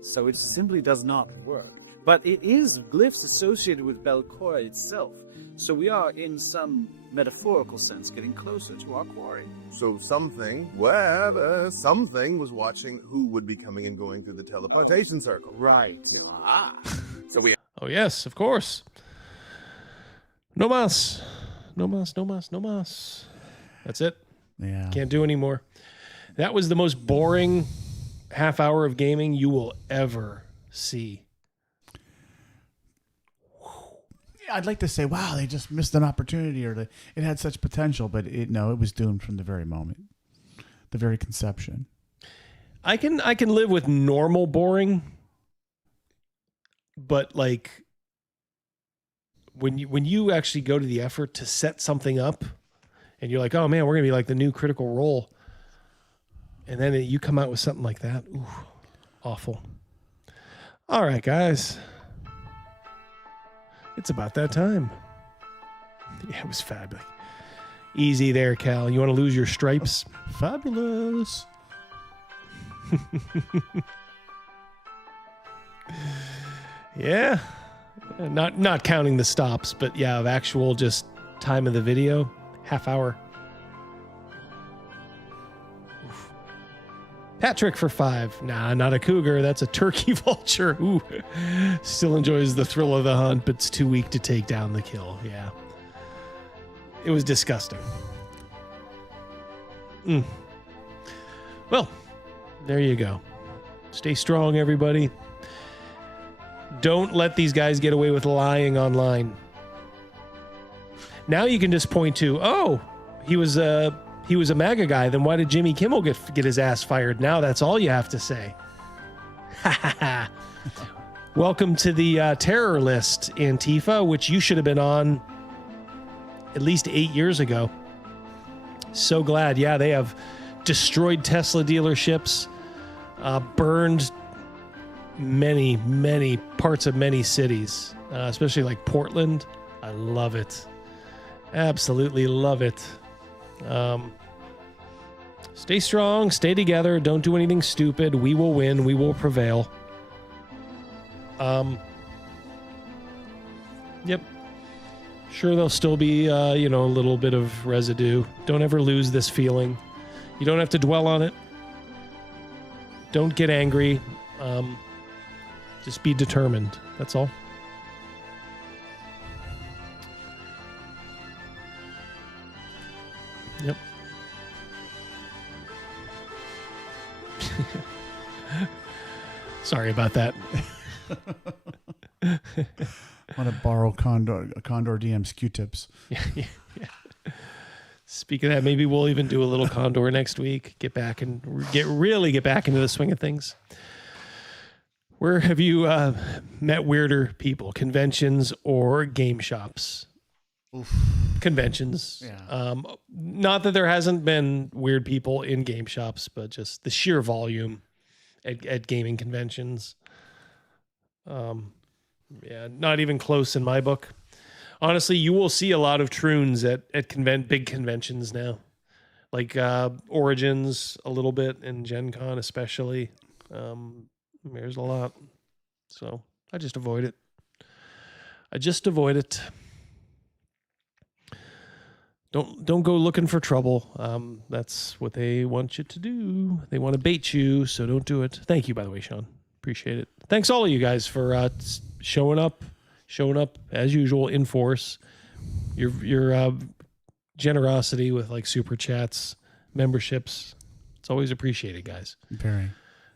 So it simply does not work. But it is glyphs associated with Belcora itself. So we are, in some metaphorical sense, getting closer to our quarry. So something was watching who would be coming and going through the teleportation circle. Right. So we... Oh, yes, of course. No mas. That's it. Yeah. Can't do anymore. That was the most boring half hour of gaming you will ever see. I'd like to say, wow, they just missed an opportunity, or it had such potential, but it was doomed from the very moment, the very conception. I can live with normal boring, but when you actually go to the effort to set something up, and you're oh man, we're gonna be the new Critical Role, and then you come out with something like that, ooh, awful. All right, guys. It's about that time. Yeah, it was fabulous. Easy there, Cal. You want to lose your stripes? Fabulous. Yeah. Not counting the stops, but yeah, of actual just time of the video, half hour. Oof. Patrick for 5. Nah, not a cougar. That's a turkey vulture. Ooh. Still enjoys the thrill of the hunt, but it's too weak to take down the kill. Yeah. It was disgusting. Well, there you go. Stay strong, everybody. Don't let these guys get away with lying online. Now you can just point to, oh, he was a MAGA guy. Then why did Jimmy Kimmel get his ass fired? Now that's all you have to say. Welcome to the terror list, Antifa, which you should have been on at least 8 years ago. So glad. Yeah, they have destroyed Tesla dealerships, burned many parts of many cities, especially like Portland. I love it. Absolutely love it. Stay strong, stay together, don't do anything stupid. We will win, we will prevail. Yep. Sure, there'll still be, a little bit of residue. Don't ever lose this feeling. You don't have to dwell on it. Don't get angry. Just be determined. That's all. Yep. Sorry about that. I want to borrow Condor DM's Q-tips. Yeah. Speaking of that, maybe we'll even do a little Condor next week. Get back into the swing of things. Where have you met weirder people? Conventions or game shops? Oof. Conventions. Yeah. Not that there hasn't been weird people in game shops, but just the sheer volume at gaming conventions. Yeah, not even close in my book. Honestly, you will see a lot of troons at big conventions now. Like Origins a little bit, and Gen Con especially. There's a lot. So I just avoid it. Don't go looking for trouble. That's what they want you to do. They want to bait you, so don't do it. Thank you, by the way, Sean. Appreciate it. Thanks all of you guys for showing up as usual in force. Your generosity with like super chats, memberships. It's always appreciated, guys. Very.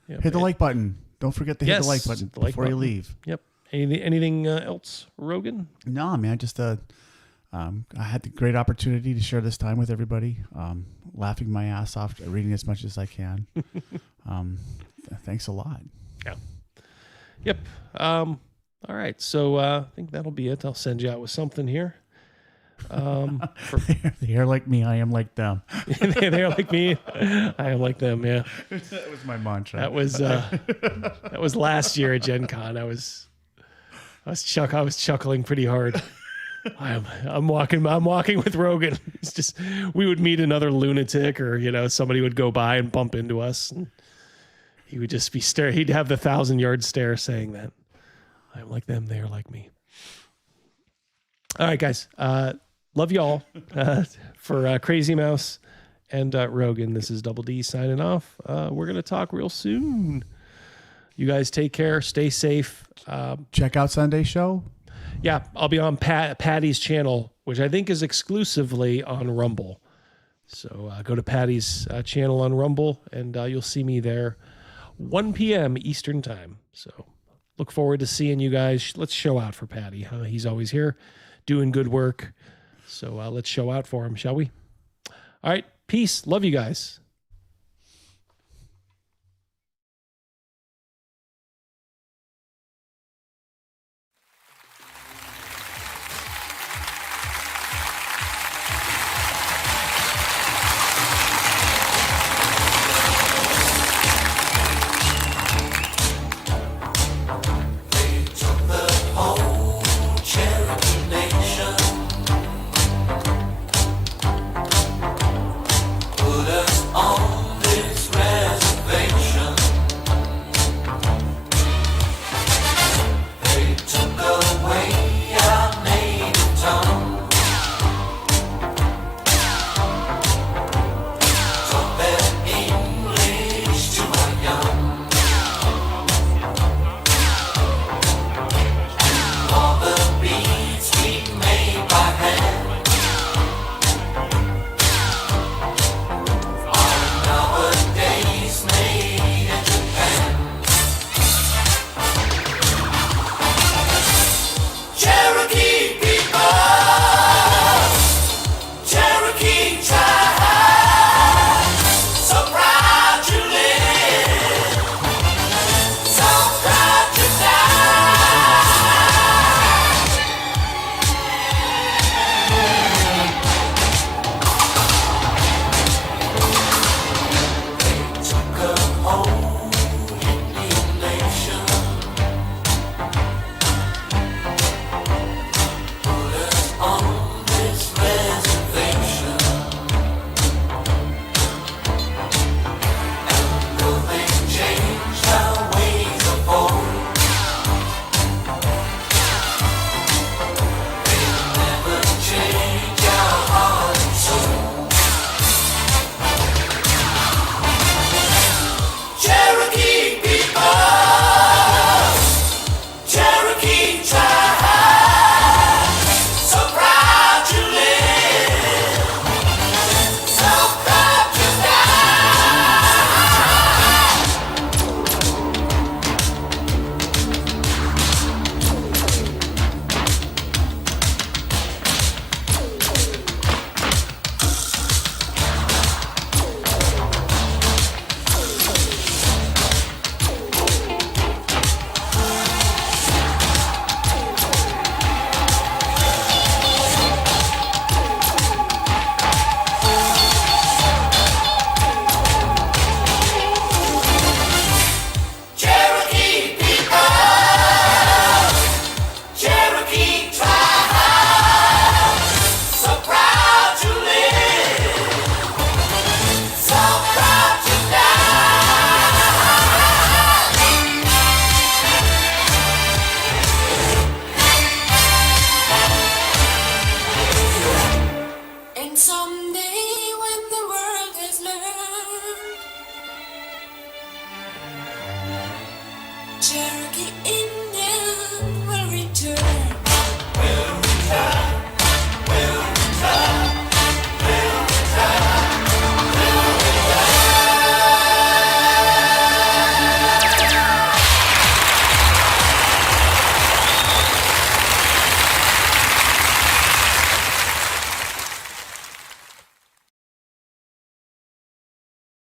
Yep. Hit the like button. Don't forget to hit the like button before you leave. Yep. Anything else, Rogan? No, man. Just I had the great opportunity to share this time with everybody. Laughing my ass off, reading as much as I can. Thanks a lot. Yeah. Yep. All right. So I think that'll be it. I'll send you out with something here. They're like me. I am like them. They're like me. I am like them. Yeah. That was my mantra. That was last year at Gen Con. I was chuckling pretty hard. I'm walking with Rogan. It's just, we would meet another lunatic, or somebody would go by and bump into us, and he would just be staring. He'd have the 1,000-yard stare saying that I'm like them, they are like me. All right, guys. Love y'all. For Crazy Mouse and Rogan, this is Double D signing off. We're gonna talk real soon. You guys take care. Stay safe. Check out Sunday's show. Yeah, I'll be on Patty's channel, which I think is exclusively on Rumble. So go to Patty's channel on Rumble, and you'll see me there 1 p.m. Eastern time. So look forward to seeing you guys. Let's show out for Patty. He's always here doing good work. So let's show out for him, shall we? All right. Peace. Love you guys.